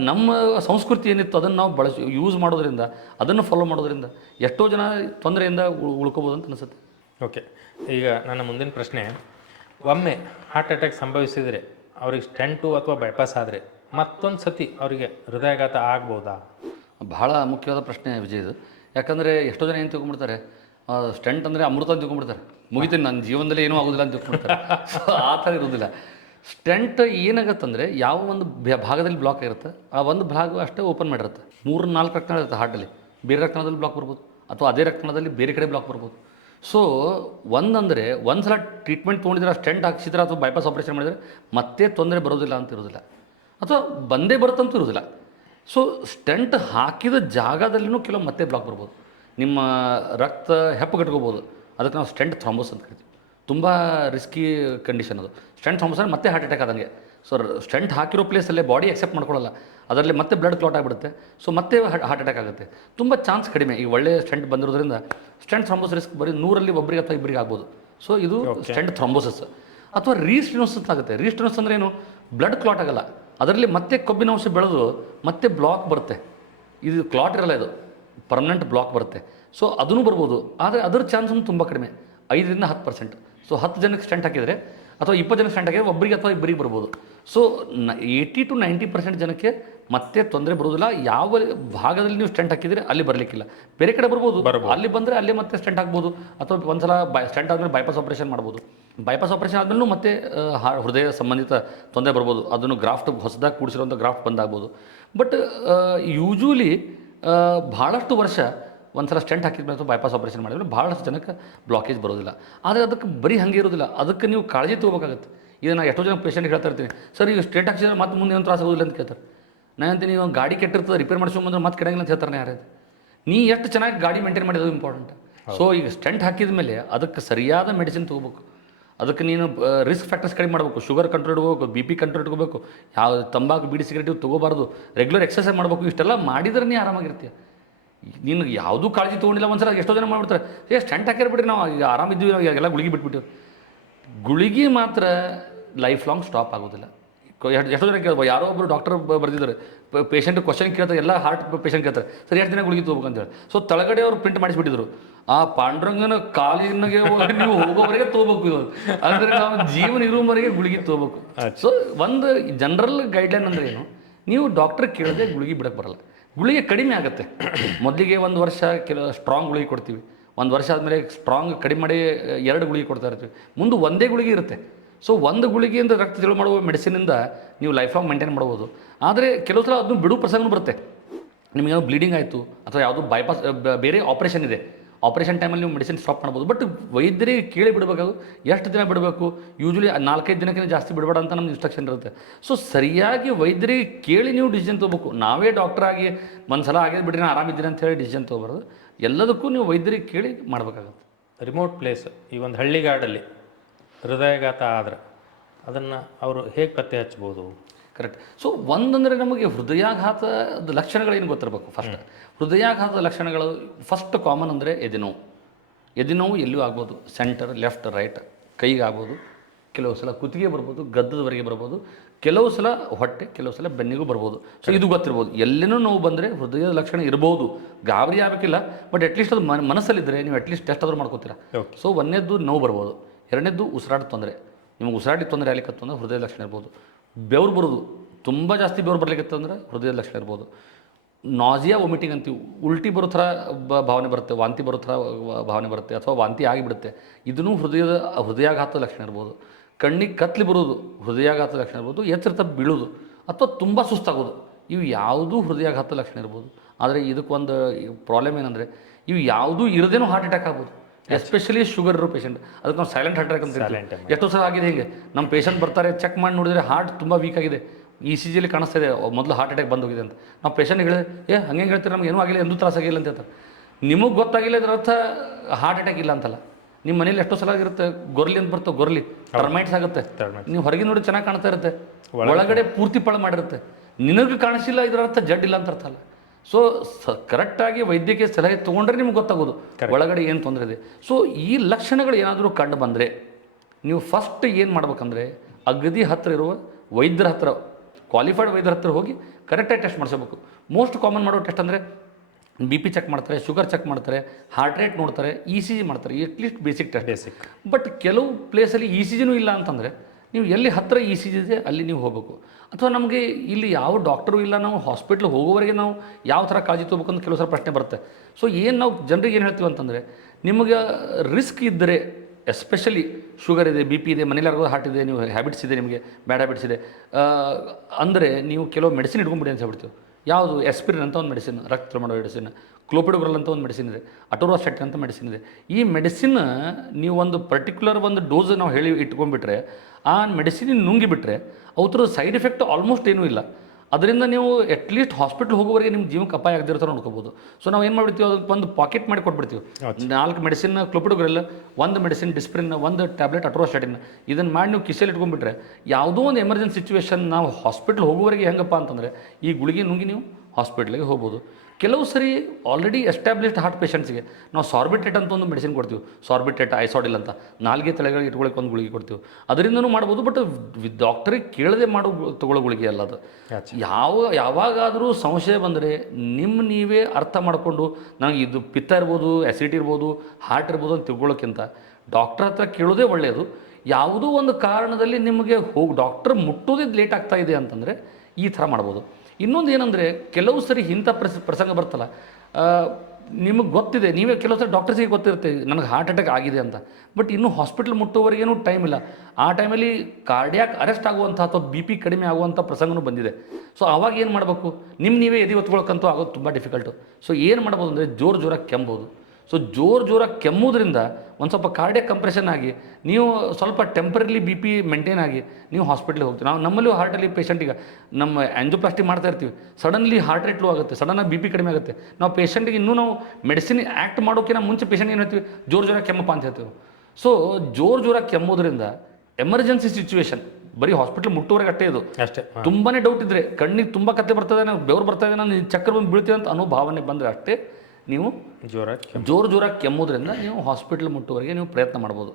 ನಮ್ಮ ಸಂಸ್ಕೃತಿ ಏನಿತ್ತು ಅದನ್ನು ನಾವು ಯೂಸ್ ಮಾಡೋದ್ರಿಂದ, ಅದನ್ನು ಫಾಲೋ ಮಾಡೋದ್ರಿಂದ ಎಷ್ಟೋ ಜನ ತೊಂದರೆಯಿಂದ ಉಳ್ಕೋಬೋದು ಅಂತ ಅನಿಸುತ್ತೆ. ಓಕೆ. ಈಗ ನನ್ನ ಮುಂದಿನ ಪ್ರಶ್ನೆ, ಒಮ್ಮೆ ಹಾರ್ಟ್ ಅಟ್ಯಾಕ್ ಸಂಭವಿಸಿದರೆ ಅವ್ರಿಗೆ ಸ್ಟೆಂಟು ಅಥವಾ ಬೈಪಾಸ್ ಆದರೆ ಮತ್ತೊಂದು ಸತಿ ಅವರಿಗೆ ಹೃದಯಾಘಾತ ಆಗ್ಬೋದಾ? ಬಹಳ ಮುಖ್ಯವಾದ ಪ್ರಶ್ನೆ ವಿಜಯ್ ಇದು. ಯಾಕಂದರೆ ಎಷ್ಟೋ ಜನ ಏನು ತಿಳ್ಕೊಂಡ್ಬಿಡ್ತಾರೆ, ಸ್ಟೆಂಟ್ ಅಂದರೆ ಅಮೃತ ಅಂತ ತಿಳ್ಕೊಂಡ್ಬಿಡ್ತಾರೆ. ಮುಗಿತೀನಿ, ನನ್ನ ಜೀವನದಲ್ಲಿ ಏನೂ ಆಗೋದಿಲ್ಲ ಅಂತ ತಿಳ್ಕೊಂಡ್ಬಿಡ್ತಾರೆ. ಸೊ ಆ ಥರ ಇರೋದಿಲ್ಲ. ಸ್ಟೆಂಟ್ ಏನಾಗತ್ತಂದರೆ ಯಾವ ಒಂದು ಭಾಗದಲ್ಲಿ ಬ್ಲಾಕ್ ಆಗಿರುತ್ತೆ ಆ ಒಂದು ಭಾಗ ಅಷ್ಟೇ ಓಪನ್ ಮಾಡಿರುತ್ತೆ. 3-4 ರಕ್ತನಾಳ ಇರುತ್ತೆ ಹಾರ್ಟಲ್ಲಿ. ಬೇರೆ ರಕ್ತನಾಳದಲ್ಲಿ ಬ್ಲಾಕ್ ಬರ್ಬೋದು, ಅಥವಾ ಅದೇ ರಕ್ತನಾಳದಲ್ಲಿ ಬೇರೆ ಕಡೆ ಬ್ಲಾಕ್ ಬರ್ಬೋದು. ಸೊ ಒಂದಂದರೆ ಒಂದು ಸಲ ಟ್ರೀಟ್ಮೆಂಟ್ ತೊಗೊಂಡಿದ್ರೆ, ಸ್ಟೆಂಟ್ ಹಾಕ್ಸಿದ್ರೆ ಅಥವಾ ಬೈಪಾಸ್ ಆಪ್ರೇಷನ್ ಮಾಡಿದರೆ ಮತ್ತೆ ತೊಂದರೆ ಬರೋದಿಲ್ಲ ಅಂತ ಇರೋದಿಲ್ಲ, ಅಥವಾ ಬಂದೇ ಬರುತ್ತಂತೂ ಇರೋದಿಲ್ಲ. ಸೊ ಸ್ಟೆಂಟ್ ಹಾಕಿದ ಜಾಗದಲ್ಲಿನೂ ಕೆಲವು ಮತ್ತೆ ಬ್ಲಾಕ್ ಬರ್ಬೋದು. ನಿಮ್ಮ ರಕ್ತ ಹೆಪ್ಪುಗಟ್ಕೋಬೋದು. ಅದಕ್ಕೆ ನಾವು ಸ್ಟೆಂಟ್ ಥ್ರಾಂಬೋಸ್ ಅಂತ ಕರಿತೀವಿ. ತುಂಬ ರಿಸ್ಕಿ ಕಂಡೀಷನ್ ಅದು. ಸ್ಟೆಂಟ್ ಥ್ರಾಂಬೋಸ್ ಅಂದರೆ ಮತ್ತೆ ಹಾರ್ಟ್ ಅಟ್ಯಾಕ್ ಆದಂಗೆ. ಸೊ ಸ್ಟೆಂಟ್ ಹಾಕಿರೋ ಪ್ಲೇಸಲ್ಲೇ ಬಾಡಿ ಎಕ್ಸೆಪ್ಟ್ ಮಾಡ್ಕೊಳ್ಳಲ್ಲ, ಅದರಲ್ಲಿ ಮತ್ತೆ ಬ್ಲಡ್ ಕ್ಲಾಟ್ ಆಗಿಬಿಡುತ್ತೆ. ಸೊ ಮತ್ತೆ ಹಾರ್ಟ್ ಅಟ್ಯಾಕ್ ಆಗುತ್ತೆ. ತುಂಬ ಚಾನ್ಸ್ ಕಡಿಮೆ. ಈ ಒಳ್ಳೆ ಸ್ಟೆಂಟ್ ಬಂದಿರೋದ್ರಿಂದ ಸ್ಟೆಂಟ್ ಥ್ರಾಂಬೋಸ್ ರಿಸ್ಕ್ ಬರೀ 100ರಲ್ಲಿ ಒಬ್ಬರಿಗೆ ಅಥವಾ ಇಬ್ಬರಿಗೆ ಆಗ್ಬೋದು. ಸೊ ಇದು ಸ್ಟೆಂಟ್ ಥ್ರಾಂಬೋಸಿಸ್. ಅಥವಾ ರೀಸ್ಟೆನೋಸಿಸ್ ಆಗುತ್ತೆ. ರೀಸ್ಟೆನೋಸಿಸ್ ಅಂದರೆ ಏನು? ಬ್ಲಡ್ ಕ್ಲಾಟ್ ಆಗಲ್ಲ, ಅದರಲ್ಲಿ ಮತ್ತೆ ಕೊಬ್ಬಿನ ಅಂಶ ಬೆಳೆದು ಮತ್ತೆ ಬ್ಲಾಕ್ ಬರುತ್ತೆ. ಇದು ಕ್ಲಾಟ್ ಇರಲ್ಲ, ಇದು ಪರ್ಮನೆಂಟ್ ಬ್ಲಾಕ್ ಬರುತ್ತೆ. ಸೊ ಅದೂ ಬರ್ಬೋದು. ಆದರೆ ಅದರ ಚಾನ್ಸನ್ನು ತುಂಬ ಕಡಿಮೆ, 5ರಿಂದ 10%. ಸೊ 10 ಜನಕ್ಕೆ ಸ್ಟೆಂಟ್ ಹಾಕಿದರೆ ಅಥವಾ 20 ಜನಕ್ಕೆ ಸ್ಟೆಂಟ್ ಹಾಕಿದರೆ ಒಬ್ಬರಿಗೆ ಅಥವಾ ಇಬ್ಬರಿಗೆ ಬರ್ಬೋದು. ಸೊ 80 to 90% ಜನಕ್ಕೆ ಮತ್ತೆ ತೊಂದರೆ ಬರೋದಿಲ್ಲ. ಯಾವ ಭಾಗದಲ್ಲಿ ನೀವು ಸ್ಟೆಂಟ್ ಹಾಕಿದರೆ ಅಲ್ಲಿ ಬರಲಿಕ್ಕಿಲ್ಲ, ಬೇರೆ ಕಡೆ ಬರ್ಬೋದು. ಅಲ್ಲಿ ಬಂದರೆ ಅಲ್ಲೇ ಮತ್ತೆ ಸ್ಟೆಂಟ್ ಹಾಕ್ಬೋದು. ಅಥವಾ ಒಂದ್ಸಲ ಸ್ಟೆಂಟ್ ಆದಮೇಲೆ ಬೈಪಾಸ್ ಆಪ್ರೇಷನ್ ಮಾಡ್ಬೋದು. ಬೈಪಾಸ್ ಆಪ್ರೇಷನ್ ಆದಮೇಲೂ ಮತ್ತೆ ಹೃದಯ ಸಂಬಂಧಿತ ತೊಂದರೆ ಬರ್ಬೋದು. ಅದನ್ನು ಗ್ರಾಫ್ಟ್ ಹೊಸದಾಗಿ ಕೂಡಿಸಿರುವಂಥ ಗ್ರಾಫ್ಟ್ ಬಂದಾಗ್ಬೋದು. ಬಟ್ ಯೂಶ್ವಲಿ ಭಾಳಷ್ಟು ವರ್ಷ ಒಂದ್ಸಲ ಸ್ಟೆಂಟ್ ಹಾಕಿದ್ಮೇಲೆ ಅಥವಾ ಬೈಪಾಸ್ ಆಪ್ರೇಷನ್ ಮಾಡಿದ್ರೆ ಭಾಳಷ್ಟು ಜನಕ್ಕೆ ಬ್ಲಾಕೇಜ್ ಬರೋದಿಲ್ಲ. ಆದರೆ ಅದಕ್ಕೆ ಬರೀ ಹಾಗೆ ಇರೋದಿಲ್ಲ, ಅದಕ್ಕೆ ನೀವು ಕಾಳಜಿ ತೊಗೋಬೇಕಾಗುತ್ತೆ. ಈಗ ನಾನು ಎಷ್ಟೋ ಜನ ಪೇಷಂಟ್ಗೆ ಹೇಳ್ತಾ ಇರ್ತೀನಿ, ಸರ್ ಈಗ ಸ್ಟೆಂಟ್ ಹಾಕಿದ್ರೆ ಮತ್ತೆ ಮುಂದೆ ಏನು ತ್ರಾಸ ಆಗೋದಿಲ್ಲ ಅಂತ ಕೇಳ್ತಾರೆ. ನಾನು ಅಂತೀನಿ, ನೀವು ಗಾಡಿ ಕೆಟ್ಟಿರ್ತದೆ, ರಿಪೇರ್ ಮಾಡಿಸ್ಕೊಂಬಂದ್ರೆ ಮತ್ತೆ ಕೆಡಂಗಿಲ್ಲ ಅಂತ ಹೇಳ್ತಾರೆ ಯಾರು. ನೀ ಎಷ್ಟು ಚೆನ್ನಾಗಿ ಗಾಡಿ ಮೇಂಟೈನ್ ಮಾಡಿರೋದು ಇಂಪಾರ್ಟೆಂಟ್. ಸೊ ಈಗ ಸ್ಟೆಂಟ್ ಹಾಕಿದ ಮೇಲೆ ಅದಕ್ಕೆ ಸರಿಯಾದ ಮೆಡಿಸಿನ್ ತೊಗೋಬೇಕು. ಅದಕ್ಕೆ ನೀನು ರಿಸ್ಕ್ ಫ್ಯಾಕ್ಟರ್ಸ್ ಕಡಿಮೆ ಮಾಡಬೇಕು. ಶುಗರ್ ಕಂಟ್ರೋಲ್ ಇಟ್ಕೋಬೇಕು, BP ಕಂಟ್ರೋಲ್ ಇಟ್ಕೋಬೇಕು, ಯಾವ ತಂಬಾಕು ಬೀಡಿ ಸಿಗರೇಟ್ ತೊಗೋಬಾರ್ದು, ರೆಗ್ಯುಲರ್ ಎಕ್ಸರ್ಸೈಸ್ ಮಾಡಬೇಕು. ಇಷ್ಟೆಲ್ಲ ಮಾಡಿದ್ರೆ ನೀ ಆರಾಮಾಗಿರ್ತೀಯ. ನೀನು ಯಾವುದೂ ಕಾಳಜಿ ತೊಗೊಂಡಿಲ್ಲ. ಒಂದ್ಸಲ ಎಷ್ಟೋ ಜನ ಮಾಡಿಬಿಡ್ತಾರೆ, ಸ್ಟೆಂಟ್ ಹಾಕಿರ್ಬಿಟ್ರಿ, ನಾವು ಈಗ ಆರಾಮಿದ್ದೀವಿ, ನಾವು ಎಲ್ಲ ಗುಳಿಗೆ ಬಿಟ್ಬಿಟ್ಟಿವಿ. ಗುಳಿಗೆ ಮಾತ್ರ ಲೈಫ್ ಲಾಂಗ್ ಸ್ಟಾಪ್ ಆಗೋದಿಲ್ಲ. ಎಷ್ಟೋ ಜನ ಕೇಳ್ಬೋದು, ಯಾರೋ ಒಬ್ಬರು ಡಾಕ್ಟರ್ ಬರೆದಿದ್ದಾರೆ, ಪೇಷಂಟ್ ಕ್ವಶನ್ ಕೇಳ್ತಾರೆ, ಎಲ್ಲ ಹಾರ್ಟ್ ಪೇಷಂಟ್ ಕೇಳ್ತಾರೆ, ಸರಿ 2 ದಿನ ಗುಳಿಗೆ ತೊಗೋಬೇಕಂತೇಳಿ. ಸೊ ತಳಗಡೆ ಅವರು ಪ್ರಿಂಟ್ ಮಾಡಿಸ್ಬಿಟ್ಟಿದ್ರು, ಆ ಪಾಂಡುರಂಗನ ಕಾಲಿನಾಗೆ ನೀವು ಹೋಗೋವರೆಗೆ ತೊಗೋಬೇಕು ಇದು, ಅಂದರೆ ನಾವು ಜೀವನ ಇರುವವರೆಗೆ ಗುಳಿಗೆ ತೊಗೋಬೇಕು. ಸೊ ಒಂದು ಜನರಲ್ ಗೈಡ್ಲೈನ್ ಅಂದರೆ ಏನು, ನೀವು ಡಾಕ್ಟರ್ ಕೇಳದೆ ಗುಳಿಗೆ ಬಿಡಕ್ಕೆ ಬರಲ್ಲ. ಗುಳಿಗೆ ಕಡಿಮೆ ಆಗುತ್ತೆ. ಮೊದಲಿಗೆ 1 ವರ್ಷ ಸ್ಟ್ರಾಂಗ್ ಗುಳಿಗೆ ಕೊಡ್ತೀವಿ. 1 ವರ್ಷ ಆದಮೇಲೆ ಸ್ಟ್ರಾಂಗ್ ಕಡಿಮೆ ಮಾಡಿ 2 ಗುಳಿಗೆ ಕೊಡ್ತಾ ಇರ್ತೀವಿ. ಮುಂದೆ ಒಂದೇ ಗುಳಿಗೆ ಇರುತ್ತೆ. ಸೊ ಒಂದು ಗುಳಿಗೆಯಿಂದ ರಕ್ತ ತಿಳು ಮಾಡುವ ಮೆಡಿಸಿನಿಂದ ನೀವು ಲೈಫ್ ಲಾಂಗ್ ಮೇಂಟೈನ್ ಮಾಡ್ಬೋದು. ಆದರೆ ಕೆಲವು ಸಲ ಅದನ್ನು ಬಿಡು ಪ್ರಸಂಗ ಬರುತ್ತೆ. ನಿಮಗೇನೋ ಬ್ಲೀಡಿಂಗ್ ಆಯಿತು ಅಥವಾ ಯಾವುದೋ ಬೈಪಾಸ್ ಬೇರೆ ಆಪ್ರೇಷನ್ ಇದೆ, ಆಪರೇಷನ್ ಟೈಮಲ್ಲಿ ನೀವು ಮೆಡಿಸಿನ್ ಸ್ಟಾಪ್ ಮಾಡ್ಬೋದು. ಬಟ್ ವೈದ್ಯರಿಗೆ ಕೇಳಿ ಬಿಡಬೇಕು, ಎಷ್ಟು ದಿನ ಬಿಡಬೇಕು, ಯೂಶ್ವಲಿ 4-5 ದಿನಕ್ಕಿಂತ ಜಾಸ್ತಿ ಬಿಡಬೇಡ ಅಂತ ನಮ್ದು ಇನ್ಸ್ಟ್ರಕ್ಷನ್ ಇರುತ್ತೆ. ಸೊ ಸರಿಯಾಗಿ ವೈದ್ಯರಿಗೆ ಕೇಳಿ ನೀವು ಡಿಸಿಷನ್ ತೊಗೋಬೇಕು. ನಾವೇ ಡಾಕ್ಟರ್ ಆಗಿ ಒಂದು ಸಲ ಆಗೇದು ಬಿಡ್ರಿ ನಾನು ಆರಾಮಿದ್ದೀನಿ ಅಂತ ಹೇಳಿ ಡಿಸಿಷನ್ ತೊಗೋಬಾರ್ದು. ಎಲ್ಲದಕ್ಕೂ ನೀವು ವೈದ್ಯರಿಗೆ ಕೇಳಿ ಮಾಡಬೇಕಾಗುತ್ತೆ. ರಿಮೋಟ್ ಪ್ಲೇಸ್, ಈ ಒಂದು ಹಳ್ಳಿಗಾಡಲ್ಲಿ ಹೃದಯಾಘಾತ ಆದ್ರೆ ಅದನ್ನು ಅವರು ಹೇಗೆ ಪತ್ತೆ ಹಚ್ಬೋದು? ಕರೆಕ್ಟ್. ಸೊ ಒಂದಂದರೆ ನಮಗೆ ಹೃದಯಾಘಾತದ ಲಕ್ಷಣಗಳೇನು ಗೊತ್ತಿರಬೇಕು. ಫಸ್ಟ್ ಹೃದಯಾಘಾತದ ಲಕ್ಷಣಗಳು ಫಸ್ಟ್ ಕಾಮನ್ ಅಂದರೆ ಎದೆನೋವು ಎಲ್ಲಿಯೂ ಆಗ್ಬೋದು, ಸೆಂಟರ್, ಲೆಫ್ಟ್, ರೈಟ್, ಕೈಗೆ ಆಗ್ಬೋದು, ಕೆಲವು ಸಲ ಕುತ್ತಿಗೆ ಬರ್ಬೋದು, ಗದ್ದದವರೆಗೆ ಬರ್ಬೋದು, ಕೆಲವು ಸಲ ಹೊಟ್ಟೆ, ಕೆಲವು ಸಲ ಬೆನ್ನಿಗೂ ಬರ್ಬೋದು. ಸೊ ಇದು ಗೊತ್ತಿರ್ಬೋದು. ಎಲ್ಲಿನೂ ನೋವು ಬಂದರೆ ಹೃದಯದ ಲಕ್ಷಣ ಇರ್ಬೋದು, ಗಾಬರಿ ಆಗಬೇಕಿಲ್ಲ. ಬಟ್ ಅಟ್ಲೀಸ್ಟ್ ಅದು ಮನಸ್ಸಲ್ಲಿದ್ದರೆ ನೀವು ಅಟ್ಲೀಸ್ಟ್ ಟೆಸ್ಟ್ ಆದರೂ ಮಾಡ್ಕೋತೀರಾ. ಸೊ ಒಂದನೇದ್ದು ನೋವು ಬರ್ಬೋದು, ಎರಡನೇದ್ದು ಉಸಿರಾಟ ತೊಂದರೆ. ನಿಮಗೆ ಉಸಿರಾಟ ತೊಂದರೆ ಆಗ್ಲಿಕ್ಕೆ ಅಂದರೆ ಹೃದಯದ ಲಕ್ಷಣ ಇರ್ಬೋದು. ಬೆವರು ಬರೋದು, ತುಂಬ ಜಾಸ್ತಿ ಬೆವರು ಬರ್ಲಿಕ್ಕೆ ಅಂದರೆ ಹೃದಯದ ಲಕ್ಷಣ ಇರ್ಬೋದು. ನಾಸಿಯಾ ವಾಮಿಟಿಂಗ್ ಅಂತೀವಿ, ಉಲ್ಟಿ ಬರೋ ಥರ ಭಾವನೆ ಬರುತ್ತೆ, ವಾಂತಿ ಬರೋ ಥರ ಭಾವನೆ ಬರುತ್ತೆ, ಅಥವಾ ವಾಂತಿ ಆಗಿಬಿಡುತ್ತೆ, ಇದೂ ಹೃದಯಾಘಾತದ ಲಕ್ಷಣ ಇರ್ಬೋದು. ಕಣ್ಣಿಗೆ ಕತ್ಲಿ ಬರೋದು ಹೃದಯಾಘಾತದ ಲಕ್ಷಣ ಇರ್ಬೋದು. ಎಚ್ಚರ ಬೀಳೋದು ಅಥವಾ ತುಂಬ ಸುಸ್ತಾಗೋದು, ಇವು ಯಾವುದೂ ಹೃದಯಾಘಾತದ ಲಕ್ಷಣ ಇರ್ಬೋದು. ಆದರೆ ಇದಕ್ಕೊಂದು ಪ್ರಾಬ್ಲಮ್ ಏನಂದರೆ ಇವು ಯಾವುದೂ ಇರದೇನೂ ಹಾರ್ಟ್ ಅಟ್ಯಾಕ್ ಆಗ್ಬೋದು. ಎಸ್ಪೆಷಲಿ ಶುಗರ್ ಇರೋ ಪೇಷಂಟ್, ಅದಕ್ಕೆ ನಾವು ಸೈಲೆಂಟ್ ಹಾರ್ಟ್ ಅಟ್ಯಾಕ್ ಅಂತ ಎಷ್ಟೋ ಸಲ ಆಗಿದೆ. ಹಿಂಗೆ ನಮ್ಮ ಪೇಷಂಟ್ ಬರ್ತಾರೆ, ಚೆಕ್ ಮಾಡಿ ನೋಡಿದರೆ ಹಾರ್ಟ್ ತುಂಬ ವೀಕ್ ಆಗಿದೆ, ECG ಕಾಣಿಸ್ತಾ ಇದೆ, ಮೊದಲು ಹಾರ್ಟ್ ಅಟ್ಯಾಕ್ ಬಂದೋಗಿದೆ ಅಂತ. ನಾವು ಪೇಷಂಟ್ ಹೇಳಿದ್ರೆ ಹಂಗೆ ಹೇಳ್ತೀರಿ, ನಮ್ಗೆ ಏನೂ ಆಗಿಲ್ಲ, ಎಂದೂ ತ್ರಾಸಾಗಿಲ್ಲ ಅಂತ ಹೇಳ್ತಾರೆ. ನಿಮಗೆ ಗೊತ್ತಾಗಿಲ್ಲ ಇದರ ಅರ್ಥ ಹಾರ್ಟ್ ಅಟ್ಯಾಕ್ ಇಲ್ಲ ಅಂತಲ್ಲ. ನಿಮ್ಮ ಮನೇಲಿ ಎಷ್ಟೋ ಸಲ ಆಗಿರುತ್ತೆ, ಗೊರ್ಲಿ ಅಂತ ಬರ್ತವೆ, ಗೊರ್ಲಿ ಟರ್ಮೈಟ್ಸ್ ಆಗುತ್ತೆ. ನೀವು ಹೊರಗೆ ನೋಡಿ ಚೆನ್ನಾಗಿ ಕಾಣ್ತಾ ಇರುತ್ತೆ, ಒಳಗಡೆ ಪೂರ್ತಿ ಪಳ ಮಾಡಿರುತ್ತೆ. ನಿನಗೆ ಕಾಣಿಸಿಲ್ಲ ಇದರ ಅರ್ಥ ಜಡ್ ಇಲ್ಲ ಅಂತ ಅರ್ಥ ಅಲ್ಲ. ಸೊ ಕರೆಕ್ಟಾಗಿ ವೈದ್ಯಕೀಯ ಸಲಹೆ ತೊಗೊಂಡ್ರೆ ನಿಮ್ಗೆ ಗೊತ್ತಾಗೋದು ಒಳಗಡೆ ಏನು ತೊಂದರೆ ಇದೆ. ಸೊ ಈ ಲಕ್ಷಣಗಳು ಏನಾದರೂ ಕಂಡು ಬಂದರೆ ನೀವು ಫಸ್ಟ್ ಏನು ಮಾಡ್ಬೇಕಂದ್ರೆ ಅಗದಿ ಹತ್ತಿರ ಇರುವ ವೈದ್ಯರ ಹತ್ತಿರ, ಕ್ವಾಲಿಫೈಡ್ ವೈದ್ಯರ ಹತ್ತಿರ ಹೋಗಿ ಕರೆಕ್ಟಾಗಿ ಟೆಸ್ಟ್ ಮಾಡಿಸಬೇಕು. ಮೋಸ್ಟ್ ಕಾಮನ್ ಮಾಡೋ ಟೆಸ್ಟ್ ಅಂದರೆ BP ಚೆಕ್ ಮಾಡ್ತಾರೆ, ಶುಗರ್ ಚೆಕ್ ಮಾಡ್ತಾರೆ, ಹಾರ್ಟ್ ರೇಟ್ ನೋಡ್ತಾರೆ, ECG ಮಾಡ್ತಾರೆ, ಅಟ್ಲೀಸ್ಟ್ ಬೇಸಿಕ್ ಟೆಸ್ಟ್. ಬಟ್ ಕೆಲವು ಪ್ಲೇಸಲ್ಲಿ ECGನೂ ಇಲ್ಲ ಅಂತಂದರೆ ನೀವು ಎಲ್ಲಿ ಹತ್ತಿರ ECG ಇದೆ ಅಲ್ಲಿ ನೀವು ಹೋಗಬೇಕು. ಅಥವಾ ನಮಗೆ ಇಲ್ಲಿ ಯಾವ ಡಾಕ್ಟರು ಇಲ್ಲ, ನಾವು ಹಾಸ್ಪಿಟ್ಲ್ ಹೋಗೋವರೆಗೆ ನಾವು ಯಾವ ಥರ ಕಾಳಜಿ ತೊಗೋಬೇಕು ಅಂತ ಕೆಲವು ಸಲ ಪ್ರಶ್ನೆ ಬರುತ್ತೆ. ಸೊ ಏನು ನಾವು ಜನರಿಗೆ ಏನು ಹೇಳ್ತೀವಿ ಅಂತಂದರೆ, ನಿಮಗೆ ರಿಸ್ಕ್ ಇದ್ದರೆ, ಎಸ್ಪೆಷಲಿ ಶುಗರ್ ಇದೆ, BP ಇದೆ, ಮನೇಲಿ ಯಾರಿಗೂ ಹಾರ್ಟ್ ಇದೆ, ನೀವು ಹ್ಯಾಬಿಟ್ಸ್ ಇದೆ, ನಿಮಗೆ ಬ್ಯಾಡ್ ಹ್ಯಾಬಿಟ್ಸ್ ಇದೆ ಅಂದರೆ ನೀವು ಕೆಲವು ಮೆಡಿಸಿನ್ ಇಟ್ಕೊಂಡ್ಬಿಡಿ ಅಂತ ಹೇಳ್ಬಿಡ್ತೀವಿ. ಯಾವುದು ಎಸ್ಪಿರಿನ್ ಅಂತ ಒಂದು ಮೆಡಿಸಿನ್, ರಕ್ತ ಮಾಡೋ ಮೆಡಿಸಿನ್, ಕ್ಲೋಪಿಡೋಗ್ರಲ್ ಅಂತ ಒಂದು ಮೆಡಿಸಿನ್ ಇದೆ, ಅಟೋರಾಸ್ಟಾಟಿನ್ ಅಂತ ಮೆಡಿಸಿನ್ ಇದೆ. ಈ ಮೆಡಿಸಿನ್ ನೀವು ಒಂದು ಪರ್ಟಿಕ್ಯುಲರ್ ಒಂದು ಡೋಸ್ ನಾವು ಹೇಳಿ ಇಟ್ಕೊಂಡ್ಬಿಟ್ರೆ, ಆ ಮೆಡಿಸಿನ್ ನುಂಗಿಬಿಟ್ರೆ ಅವ್ರ ಸೈಡ್ ಎಫೆಕ್ಟ್ ಆಲ್ಮೋಸ್ಟ್ ಏನೂ ಇಲ್ಲ. ಅದರಿಂದ ನೀವು ಅಟ್ಲೀಸ್ಟ್ ಹಾಸ್ಪಿಟ್ಲ್ ಹೋಗೋವರೆಗೆ ನಿಮ್ಮ ಜೀವಕ್ಕೆ ಅಪಾಯ ಆಗದಿರೋ ಥರ ನೋಡ್ಕೋಬೋದು. ಸೊ ನಾವು ಏನು ಮಾಡ್ಬಿಡ್ತೀವಿ, ಅದಕ್ಕೆ ಒಂದು ಪಾಕೆಟ್ ಮಾಡಿ ಕೊಟ್ಬಿಡ್ತೀವಿ. 4 ಮೆಡಿಸಿನ್ ಕ್ಲೋಪಿಡೋಗ್ರಲ್, 1 ಮೆಡಿಸಿನ್ ಡಿಸ್ಪ್ರಿನ್, 1 ಟ್ಯಾಬ್ಲೆಟ್ ಅಟೋರಾಸ್ಟಾಟಿನ್, ಇದನ್ನು ಮಾಡಿ ನೀವು ಕಿಸೆಯಲ್ಲಿ ಇಟ್ಕೊಂಡ್ಬಿಟ್ರೆ ಯಾವುದೋ ಒಂದು ಎಮರ್ಜೆನ್ಸಿ ಸಿಚುವೇಶನ್ ನಾವು ಹಾಸ್ಪಿಟ್ಲ್ ಹೋಗುವವರೆಗೆ ಹೆಂಗಪ್ಪ ಅಂತಂದರೆ ಈ ಗುಳಿಗೆ ನುಂಗಿ ನೀವು ಹಾಸ್ಪಿಟ್ಲಿಗೆ ಹೋಗ್ಬೋದು. ಕೆಲವು ಸರಿ ಆಲ್ರೆಡಿ ಎಸ್ಟಾಬ್ಲಿಷ್ಡ್ ಹಾರ್ಟ್ ಪೇಷಂಟ್ಸ್ಗೆ ನಾವು ಸಾರ್ಬಿಟ್ರೇಟ್ ಅಂತ ಒಂದು ಮೆಡಿಸಿನ್ ಕೊಡ್ತೀವಿ, ಸಾರ್ಬಿಟ್ರೇಟ್, ಐಸಾಡಿಲ್ ಅಂತ, ನಾಲ್ಗೆ ತಲೆಗಳಿಗೆ ಇಟ್ಕೊಳ್ಳೋಕೆ ಒಂದು ಗುಳಿಗೆ ಕೊಡ್ತೀವಿ. ಅದರಿಂದನೂ ಮಾಡ್ಬೋದು. ಬಟ್ ಡಾಕ್ಟ್ರಿಗೆ ಕೇಳದೆ ಮಾಡೋ ತೊಗೊಳ್ಳೋ ಗುಳಿಗೆ ಅಲ್ಲ ಅದು. ಯಾವಾಗಾದರೂ ಸಂಶಯ ಬಂದರೆ ನೀವೇ ಅರ್ಥ ಮಾಡಿಕೊಂಡು ನನಗೆ ಇದು ಪಿತ್ತ ಇರ್ಬೋದು, ಆ್ಯಸಿಡಿಟಿ ಇರ್ಬೋದು, ಹಾರ್ಟ್ ಇರ್ಬೋದು ಅಂತ ತಿಳ್ಕೊಳ್ಳೋಕ್ಕಿಂತ ಡಾಕ್ಟ್ರ್ ಹತ್ರ ಕೇಳೋದೇ ಒಳ್ಳೆಯದು. ಯಾವುದೋ ಒಂದು ಕಾರಣದಲ್ಲಿ ನಿಮಗೆ ಡಾಕ್ಟ್ರ್ ಮುಟ್ಟೋದೇ ಲೇಟ್ ಆಗ್ತಾ ಇದೆ ಅಂತಂದರೆ ಈ ಥರ ಮಾಡ್ಬೋದು. ಇನ್ನೊಂದು ಏನಂದರೆ, ಕೆಲವು ಸರಿ ಇಂಥ ಪ್ರಸಂಗ ಬರ್ತಲ್ಲ, ನಿಮಗೆ ಗೊತ್ತಿದೆ, ನೀವೇ ಕೆಲವು ಸರಿ ಡಾಕ್ಟರ್ಸಿಗೆ ಗೊತ್ತಿರುತ್ತೆ ನನಗೆ ಹಾರ್ಟ್ ಅಟ್ಯಾಕ್ ಆಗಿದೆ ಅಂತ, ಬಟ್ ಇನ್ನೂ ಹಾಸ್ಪಿಟ್ಲ್ ಮುಟ್ಟೋವರೆಗೇನೂ ಟೈಮ್ ಇಲ್ಲ. ಆ ಟೈಮಲ್ಲಿ ಕಾರ್ಡಿಯಾಕ್ ಅರೆಸ್ಟ್ ಆಗುವಂಥ ಅಥವಾ BP ಕಡಿಮೆ ಆಗುವಂಥ ಪ್ರಸಂಗನೂ ಬಂದಿದೆ. ಸೊ ಆವಾಗ ಏನು ಮಾಡಬೇಕು, ನೀವೇ ಎದೆ ಹೊತ್ಕೊಳಕ್ಕಂತೂ ಆಗೋದು ತುಂಬ ಡಿಫಿಕಲ್ಟು. ಸೊ ಏನು ಮಾಡ್ಬೋದು ಅಂದರೆ ಜೋರಾಗಿ ಕೆಮ್ಬೋದು. ಸೊ ಜೋರಾಗಿ ಕೆಮ್ಮೋದ್ರಿಂದ ಒಂದು ಸ್ವಲ್ಪ ಕಾರ್ಡಿಯಾಕ್ ಕಂಪ್ರೆಷನ್ ಆಗಿ ನೀವು ಸ್ವಲ್ಪ ಟೆಂಪರಲಿ BP ಮೇಂಟೈನ್ ಆಗಿ ನೀವು ಹಾಸ್ಪಿಟ್ಲಿಗೆ ಹೋಗ್ತೀವಿ. ನಮ್ಮಲ್ಲೂ ಹಾರ್ಟಲ್ಲಿ ಪೇಷಂಟಿಗೆ ನಮ್ಮ ಆ್ಯಂಜಿಯೋಪ್ಲಾಸ್ಟಿ ಮಾಡ್ತಾ ಇರ್ತೀವಿ, ಸಡನ್ಲಿ ಹಾರ್ಟ್ ರೇಟ್ ಲೋ ಆಗುತ್ತೆ, ಸಡನ್ನಾಗಿ BP ಕಡಿಮೆ ಆಗುತ್ತೆ. ನಾವು ಪೇಷಂಟಿಗೆ ಇನ್ನೂ ನಾವು ಮೆಡಿಸಿನ್ ಆ್ಯಕ್ಟ್ ಮಾಡೋಕ್ಕಿಂತ ಮುಂಚೆ ಪೇಷಂಟ್ ಏನು ಹೇಳ್ತೀವಿ, ಜೋರಾಗಿ ಕೆಮ್ಮಪ್ಪ ಅಂತ ಹೇಳ್ತೀವಿ. ಸೊ ಜೋರಾಗಿ ಕೆಮ್ಮೋದ್ರಿಂದ ಎಮರ್ಜೆನ್ಸಿ ಸಿಚುವೇಶನ್ ಬರೀ ಹಾಸ್ಪಿಟ್ಲ್ ಮುಟ್ಟುವರೆಗೆ ಅಷ್ಟೇ ಇದು. ಅಷ್ಟೇ ತುಂಬಾ ಡೌಟ್ ಇದ್ದರೆ, ಕಣ್ಣಿಗೆ ತುಂಬ ಕತ್ತೆ ಬರ್ತದೆ, ನಾವು ಬೆವರು ಬರ್ತಾ ಇದೆ, ನಾನು ಚಕ್ರ ಬಂದು ಬೀಳ್ತೀವಿ ಅಂತ ಅನ್ನೋ ಭಾವನೆ ಬಂದರೆ ಅಷ್ಟೇ ನೀವು ಜೋರಾಗಿ ಕೆಮ್ಮೋದ್ರಿಂದ ನೀವು ಹಾಸ್ಪಿಟ್ಲ್ ಮುಟ್ಟುವರೆಗೆ ನೀವು ಪ್ರಯತ್ನ ಮಾಡ್ಬೋದು.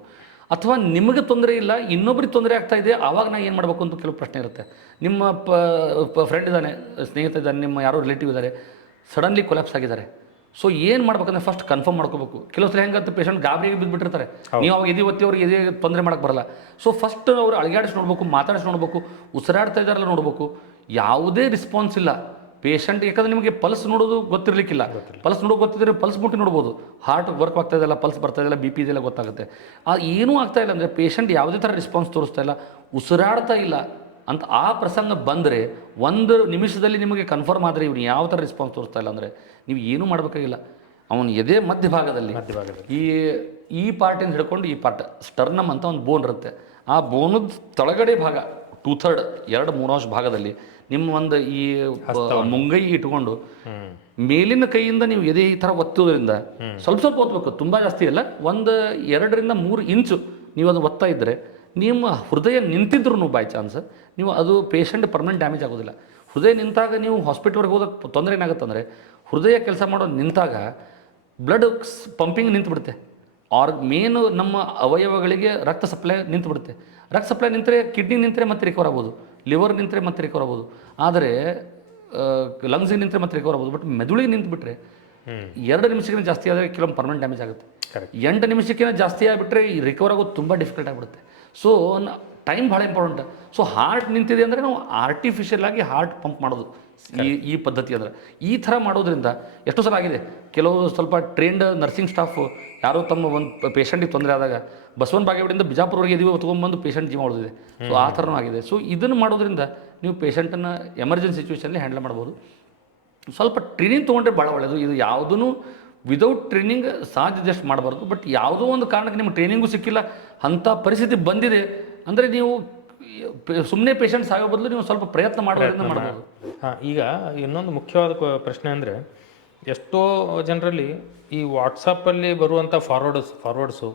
ಅಥವಾ ನಿಮಗೆ ತೊಂದರೆ ಇಲ್ಲ, ಇನ್ನೊಬ್ರಿಗೆ ತೊಂದರೆ ಆಗ್ತಾ ಇದೆ, ಆವಾಗ ನಾನು ಏನು ಮಾಡಬೇಕು ಅಂತ ಕೆಲವು ಪ್ರಶ್ನೆ ಇರುತ್ತೆ. ನಿಮ್ಮ ಫ್ರೆಂಡ್ ಇದ್ದಾನೆ, ಸ್ನೇಹಿತ ಇದ್ದಾನೆ, ನಿಮ್ಮ ಯಾರೋ ರಿಲೇಟಿವ್ ಇದ್ದಾರೆ, ಸಡನ್ಲಿ ಕೊಲ್ಯಾಪ್ಸ್ ಆಗಿದ್ದಾರೆ. ಸೊ ಏನು ಮಾಡ್ಬೇಕಂದ್ರೆ ಫಸ್ಟ್ ಕನ್ಫರ್ಮ್ ಮಾಡ್ಕೋಬೇಕು. ಕೆಲವು ಸಲ ಹೆಂಗಂತ ಪೇಷಂಟ್ ಗಾಬರಿಗೆ ಬಿದ್ದುಬಿಟ್ಟಿರ್ತಾರೆ, ನೀವು ಅವಾಗ ಎದೆ ಒತ್ತಿ ಅವ್ರಿಗೆ ಎದೆ ತೊಂದರೆ ಮಾಡೋಕ್ಕೆ ಬರಲ್ಲ. ಸೊ ಫಸ್ಟ್ ಅವ್ರು ಅಳಗಾಡಿಸಿ ನೋಡ್ಬೇಕು, ಮಾತಾಡಿಸಿ ನೋಡ್ಬೇಕು, ಉಸಿರಾಡ್ತಾ ಇದ್ದಾರಲ್ಲ ನೋಡ್ಬೇಕು. ಯಾವುದೇ ರಿಸ್ಪಾನ್ಸ್ ಇಲ್ಲ ಪೇಷಂಟ್, ಯಾಕಂದರೆ ನಿಮಗೆ ಪಲ್ಸ್ ನೋಡೋದು ಗೊತ್ತಿರಲಿಕ್ಕಿಲ್ಲ. ಪಲ್ಸ್ ನೋಡೋದು ಗೊತ್ತಿದ್ರೆ ಪಲ್ಸ್ ಮುಟ್ಟಿ ನೋಡ್ಬೋದು, ಹಾರ್ಟ್ ವರ್ಕ್ ಆಗ್ತಾ ಇದೆಲ್ಲ, ಪಲ್ಸ್ ಬರ್ತಾ ಇದೆಲ್ಲ, BP ಇದೆಲ್ಲ ಗೊತ್ತಾಗುತ್ತೆ. ಏನೂ ಆಗ್ತಾ ಇಲ್ಲ ಅಂದರೆ ಪೇಷಂಟ್ ಯಾವುದೇ ಥರ ರೆಸ್ಪಾನ್ಸ್ ತೋರಿಸ್ತಾ ಇಲ್ಲ, ಉಸಿರಾಡ್ತಾ ಇಲ್ಲ ಅಂತ ಆ ಪ್ರಸಂಗ ಬಂದರೆ 1 ನಿಮಿಷದಲ್ಲಿ ನಿಮಗೆ ಕನ್ಫರ್ಮ್ ಆದರೆ ಇವ್ನು ಯಾವ ಥರ ರೆಸ್ಪಾನ್ಸ್ ತೋರಿಸ್ತಾ ಇಲ್ಲ ಅಂದರೆ ನೀವು ಏನೂ ಮಾಡಬೇಕಾಗಿಲ್ಲ. ಅವನ ಎದೆ ಮಧ್ಯಭಾಗದಲ್ಲಿ ಮಧ್ಯಭಾಗದಲ್ಲಿ ಈ ಈ ಪಾರ್ಟಿಂದ ಹಿಡ್ಕೊಂಡು ಈ ಪಾರ್ಟ್ ಸ್ಟರ್ನಮ್ ಅಂತ ಒಂದು ಬೋನ್ ಇರುತ್ತೆ. ಆ ಬೋನದ ತಳಗಡೆ ಭಾಗ 2/3 2/3 ಭಾಗದಲ್ಲಿ ನಿಮ್ಮ ಒಂದು ಈ ಮುಂಗೈ ಇಟ್ಕೊಂಡು ಮೇಲಿನ ಕೈಯಿಂದ ನೀವು ಎದೆ ಈ ಥರ ಒತ್ತೋದ್ರಿಂದ ಸ್ವಲ್ಪ ಸ್ವಲ್ಪ ಒತ್ತಬೇಕು, ತುಂಬ ಜಾಸ್ತಿ ಇಲ್ಲ, ಒಂದು 2 ರಿಂದ 3 ಇಂಚು ನೀವು ಅದು ಒತ್ತಾ ಇದ್ದರೆ ನಿಮ್ಮ ಹೃದಯ ನಿಂತಿದ್ರು ಬೈ ಚಾನ್ಸ್ ನೀವು ಅದು ಪೇಷಂಟ್ ಪರ್ಮನೆಂಟ್ ಡ್ಯಾಮೇಜ್ ಆಗೋದಿಲ್ಲ. ಹೃದಯ ನಿಂತಾಗ ನೀವು ಹಾಸ್ಪಿಟ್ಲ್ವರೆಗೆ ಹೋದಾಗ ತೊಂದರೆ ಏನಾಗುತ್ತೆ ಅಂದರೆ ಹೃದಯ ಕೆಲಸ ಮಾಡೋ ನಿಂತಾಗ ಬ್ಲಡ್ ಪಂಪಿಂಗ್ ನಿಂತುಬಿಡುತ್ತೆ. ಮೇನು ನಮ್ಮ ಅವಯವಗಳಿಗೆ ರಕ್ತ ಸಪ್ಲೈ ನಿಂತುಬಿಡುತ್ತೆ. ರಕ್ತ ಸಪ್ಲೈ ನಿಂತರೆ ಕಿಡ್ನಿ ನಿಂತರೆ ಮತ್ತೆ ರಿಕವರ್ ಆಗ್ಬೋದು, ಲಿವರ್ ನಿಂತರೆ ಮತ್ತೆ ರಿಕವರ್ ಆಗ್ಬೋದು, ಆದರೆ ಲಂಗ್ಸಿಗೆ ನಿಂತರೆ ಮತ್ತೆ ರಿಕವರ್ ಆಗ್ಬೋದು. ಬಟ್ ಮೆದುಳಿಗೆ ನಿಂತುಬಿಟ್ರೆ 2 ನಿಮಿಷಕ್ಕಿಂತ ಜಾಸ್ತಿ ಆದರೆ ಕೆಲವೊಂದು ಪರ್ಮನೆಂಟ್ ಡ್ಯಾಮೇಜ್ ಆಗುತ್ತೆ. 8 ನಿಮಿಷಕ್ಕಿಂತ ಜಾಸ್ತಿ ಆಗಿಬಿಟ್ರೆ ರಿಕವರ್ ಆಗೋದು ತುಂಬ ಡಿಫಿಕಲ್ಟ್ ಆಗಿಬಿಡುತ್ತೆ. ಸೊ ಟೈಮ್ ಭಾಳ ಇಂಪಾರ್ಟೆಂಟ್. ಸೊ ಹಾರ್ಟ್ ನಿಂತಿದೆ ಅಂದರೆ ನಾವು ಆರ್ಟಿಫಿಷಿಯಲ್ ಆಗಿ ಹಾರ್ಟ್ ಪಂಪ್ ಮಾಡೋದು ಈ ಪದ್ಧತಿ ಅಂದರೆ ಈ ಥರ ಮಾಡೋದ್ರಿಂದ ಎಷ್ಟೋ ಸಲ ಆಗಿದೆ. ಕೆಲವು ಸ್ವಲ್ಪ ಟ್ರೈನ್ಡ್ ನರ್ಸಿಂಗ್ ಸ್ಟಾಫು ಯಾರೋ ತಮ್ಮ ಒಂದು ಪೇಷಂಟಿಗೆ ತೊಂದರೆ ಆದಾಗ ಬಸವನ ಬಾಗೇವಾಡಿಯಿಂದ ಬಿಜಾಪುರವರೆಗೆ ಇದೀವಿ ತೊಗೊಂಬಂದು ಪೇಷಂಟ್ ಜೀವ ಉಳಿದಿದೆ. ಸೊ ಆ ಥರನೂ ಆಗಿದೆ. ಸೊ ಇದನ್ನು ಮಾಡೋದ್ರಿಂದ ನೀವು ಪೇಷಂಟನ್ನು ಎಮರ್ಜೆನ್ಸಿ ಸಿಚುವೇಷನಲ್ಲಿ ಹ್ಯಾಂಡಲ್ ಮಾಡ್ಬೋದು. ಸ್ವಲ್ಪ ಟ್ರೈನಿಂಗ್ ತೊಗೊಂಡ್ರೆ ಭಾಳ ಒಳ್ಳೆಯದು. ಇದು ಯಾವುದೂ ವಿದೌಟ್ ಟ್ರೈನಿಂಗ್ ಸಾಧ್ಯದಷ್ಟು ಮಾಡಬಾರ್ದು. ಬಟ್ ಯಾವುದೋ ಒಂದು ಕಾರಣಕ್ಕೆ ನಿಮ್ಗೆ ಟ್ರೈನಿಂಗು ಸಿಕ್ಕಿಲ್ಲ, ಅಂಥ ಪರಿಸ್ಥಿತಿ ಬಂದಿದೆ ಅಂದರೆ ನೀವು ಸುಮ್ಮನೆ ಪೇಷಂಟ್ಸ್ ಆಗೋ ಬದಲು ನೀವು ಸ್ವಲ್ಪ ಪ್ರಯತ್ನ ಮಾಡೋದ್ರಿಂದ ಮಾಡ್ಬೋದು. ಈಗ ಇನ್ನೊಂದು ಮುಖ್ಯವಾದ ಪ್ರಶ್ನೆ ಅಂದರೆ ಎಷ್ಟೋ ಜನರಲ್ಲಿ ಈ ವಾಟ್ಸಪ್ಪಲ್ಲಿ ಬರುವಂಥ ಫಾರ್ವರ್ಡ್ಸು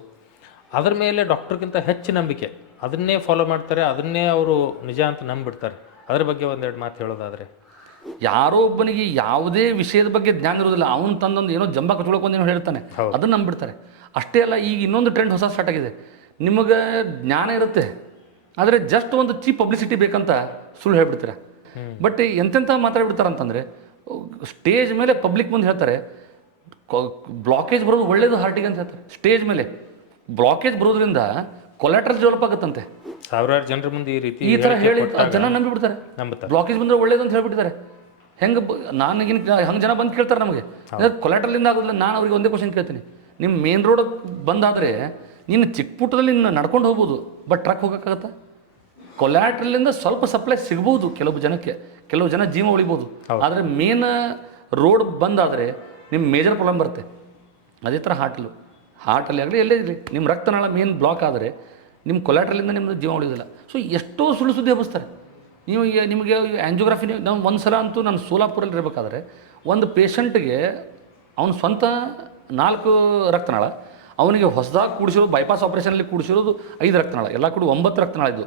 ಅದ್ರ ಮೇಲೆ ಡಾಕ್ಟ್ರಿಗಿಂತ ಹೆಚ್ಚು ನಂಬಿಕೆ, ಅದನ್ನೇ ಫಾಲೋ ಮಾಡ್ತಾರೆ, ಅದನ್ನೇ ಅವರು ನಿಜ ಅಂತ ನಂಬಿಬಿಡ್ತಾರೆ. ಅದ್ರ ಬಗ್ಗೆ ಒಂದೆರಡು ಮಾತು ಹೇಳೋದಾದರೆ, ಯಾರೋ ಒಬ್ಬನಿಗೆ ಯಾವುದೇ ವಿಷಯದ ಬಗ್ಗೆ ಜ್ಞಾನ ಇರೋದಿಲ್ಲ, ಅವನು ತಂದೊಂದು ಏನೋ ಜಂಬ ಕಚ್ಕೊಳಕ್ಕೆ ಏನೋ ಹೇಳ್ತಾನೆ, ಅದನ್ನು ನಂಬಿಬಿಡ್ತಾರೆ. ಅಷ್ಟೇ ಅಲ್ಲ, ಈಗ ಇನ್ನೊಂದು ಟ್ರೆಂಡ್ ಹೊಸ ಸ್ಟಾರ್ಟ್ ಆಗಿದೆ. ನಿಮಗೆ ಜ್ಞಾನ ಇರುತ್ತೆ, ಆದರೆ ಜಸ್ಟ್ ಒಂದು ಚೀಪ್ ಪಬ್ಲಿಸಿಟಿ ಬೇಕಂತ ಸುಳ್ಳು ಹೇಳ್ಬಿಡ್ತೀರ. ಬಟ್ ಎಂತೆಂಥ ಮಾತಾಡ್ಬಿಡ್ತಾರೆ ಅಂತಂದರೆ ಸ್ಟೇಜ್ ಮೇಲೆ ಪಬ್ಲಿಕ್ ಮುಂದೆ ಹೇಳ್ತಾರೆ ಬ್ಲಾಕೇಜ್ ಬರೋದು ಒಳ್ಳೇದು ಹಾರ್ಟಿಗೆ ಅಂತ ಹೇಳ್ತಾರೆ. ಸ್ಟೇಜ್ ಮೇಲೆ ಬ್ಲಾಕೇಜ್ ಬರೋದ್ರಿಂದ ಕೊಲಾಟ್ರಲ್ ಡೆವಲಪ್ ಆಗುತ್ತಂತೆ. ಸಾವಿರಾರು ಜನರ ಮುಂದೆ ಈ ಥರ ಹೇಳಿ ಜನ ನಂಬಿಬಿಡ್ತಾರೆ. ಬ್ಲಾಕೇಜ್ ಬಂದರೆ ಒಳ್ಳೇದು ಅಂತ ಹೇಳ್ಬಿಟ್ಟಿದ್ದಾರೆ. ಹೆಂಗೆ ನನಗಿನ ಹಂಗೆ ಜನ ಬಂದು ಕೇಳ್ತಾರೆ ನಮಗೆ ಕೊಲಾಟ್ರಲಿಂದ ಆಗೋದಿಲ್ಲ. ನಾನು ಅವ್ರಿಗೆ ಒಂದೇ ಕ್ವಶನ್ ಕೇಳ್ತೀನಿ, ನಿಮ್ಮ ಮೇನ್ ರೋಡ್ ಬಂದಾದರೆ ನೀನು ಚಿಕ್ಕ ಪುಟ್ಟದಲ್ಲಿ ನೀನು ನಡ್ಕೊಂಡು ಹೋಗ್ಬೋದು, ಬಟ್ ಟ್ರಕ್ ಹೋಗೋಕ್ಕಾಗತ್ತಾ? ಕೊಲಾಟ್ರಲಿಂದ ಸ್ವಲ್ಪ ಸಪ್ಲೈ ಸಿಗ್ಬೋದು ಕೆಲವು ಜನಕ್ಕೆ, ಕೆಲವು ಜನ ಜೀವ ಉಳಿಬೋದು. ಆದರೆ ಮೇನ್ ರೋಡ್ ಬಂದಾದರೆ ನಿಮ್ಮ ಮೇಜರ್ ಪ್ರಾಬ್ಲಮ್ ಬರುತ್ತೆ. ಅದೇ ಥರ ಹಾರ್ಟಲ್ಲಿ ಆಗಲಿ ಎಲ್ಲೇ ಇರಲಿ, ನಿಮ್ಮ ರಕ್ತನಾಳ ಮೇನ್ ಬ್ಲಾಕ್ ಆದರೆ ನಿಮ್ಮ ಕೊಲಾಟ್ರಲಿಂದ ನಿಮ್ಮದು ಜೀವ ಉಳಿಯೋದಿಲ್ಲ. ಸೊ ಎಷ್ಟೋ ಸುಳ್ಳು ಸುದ್ದಿ ಹಬ್ಬಿಸ್ತಾರೆ. ನೀವು ಈಗ ನಿಮಗೆ ಆ್ಯಂಜಿಯೋಗ್ರಫಿ ನಾವು ಒಂದು ಸಲ ಅಂತೂ ನಾನು ಸೋಲಾಪುರಲ್ಲಿ ಇರಬೇಕಾದ್ರೆ ಒಂದು ಪೇಷಂಟ್ಗೆ ಅವನು ಸ್ವಂತ 4 ರಕ್ತನಾಳ, ಅವನಿಗೆ ಹೊಸದಾಗಿ ಕೂಡಿಸಿರೋದು ಬೈಪಾಸ್ ಆಪ್ರೇಷನಲ್ಲಿ ಕೂಡಿಸಿರೋದು 5 ರಕ್ತನಾಳ, ಎಲ್ಲ ಕೂಡ 9 ರಕ್ತನಾಳ ಇದ್ದು.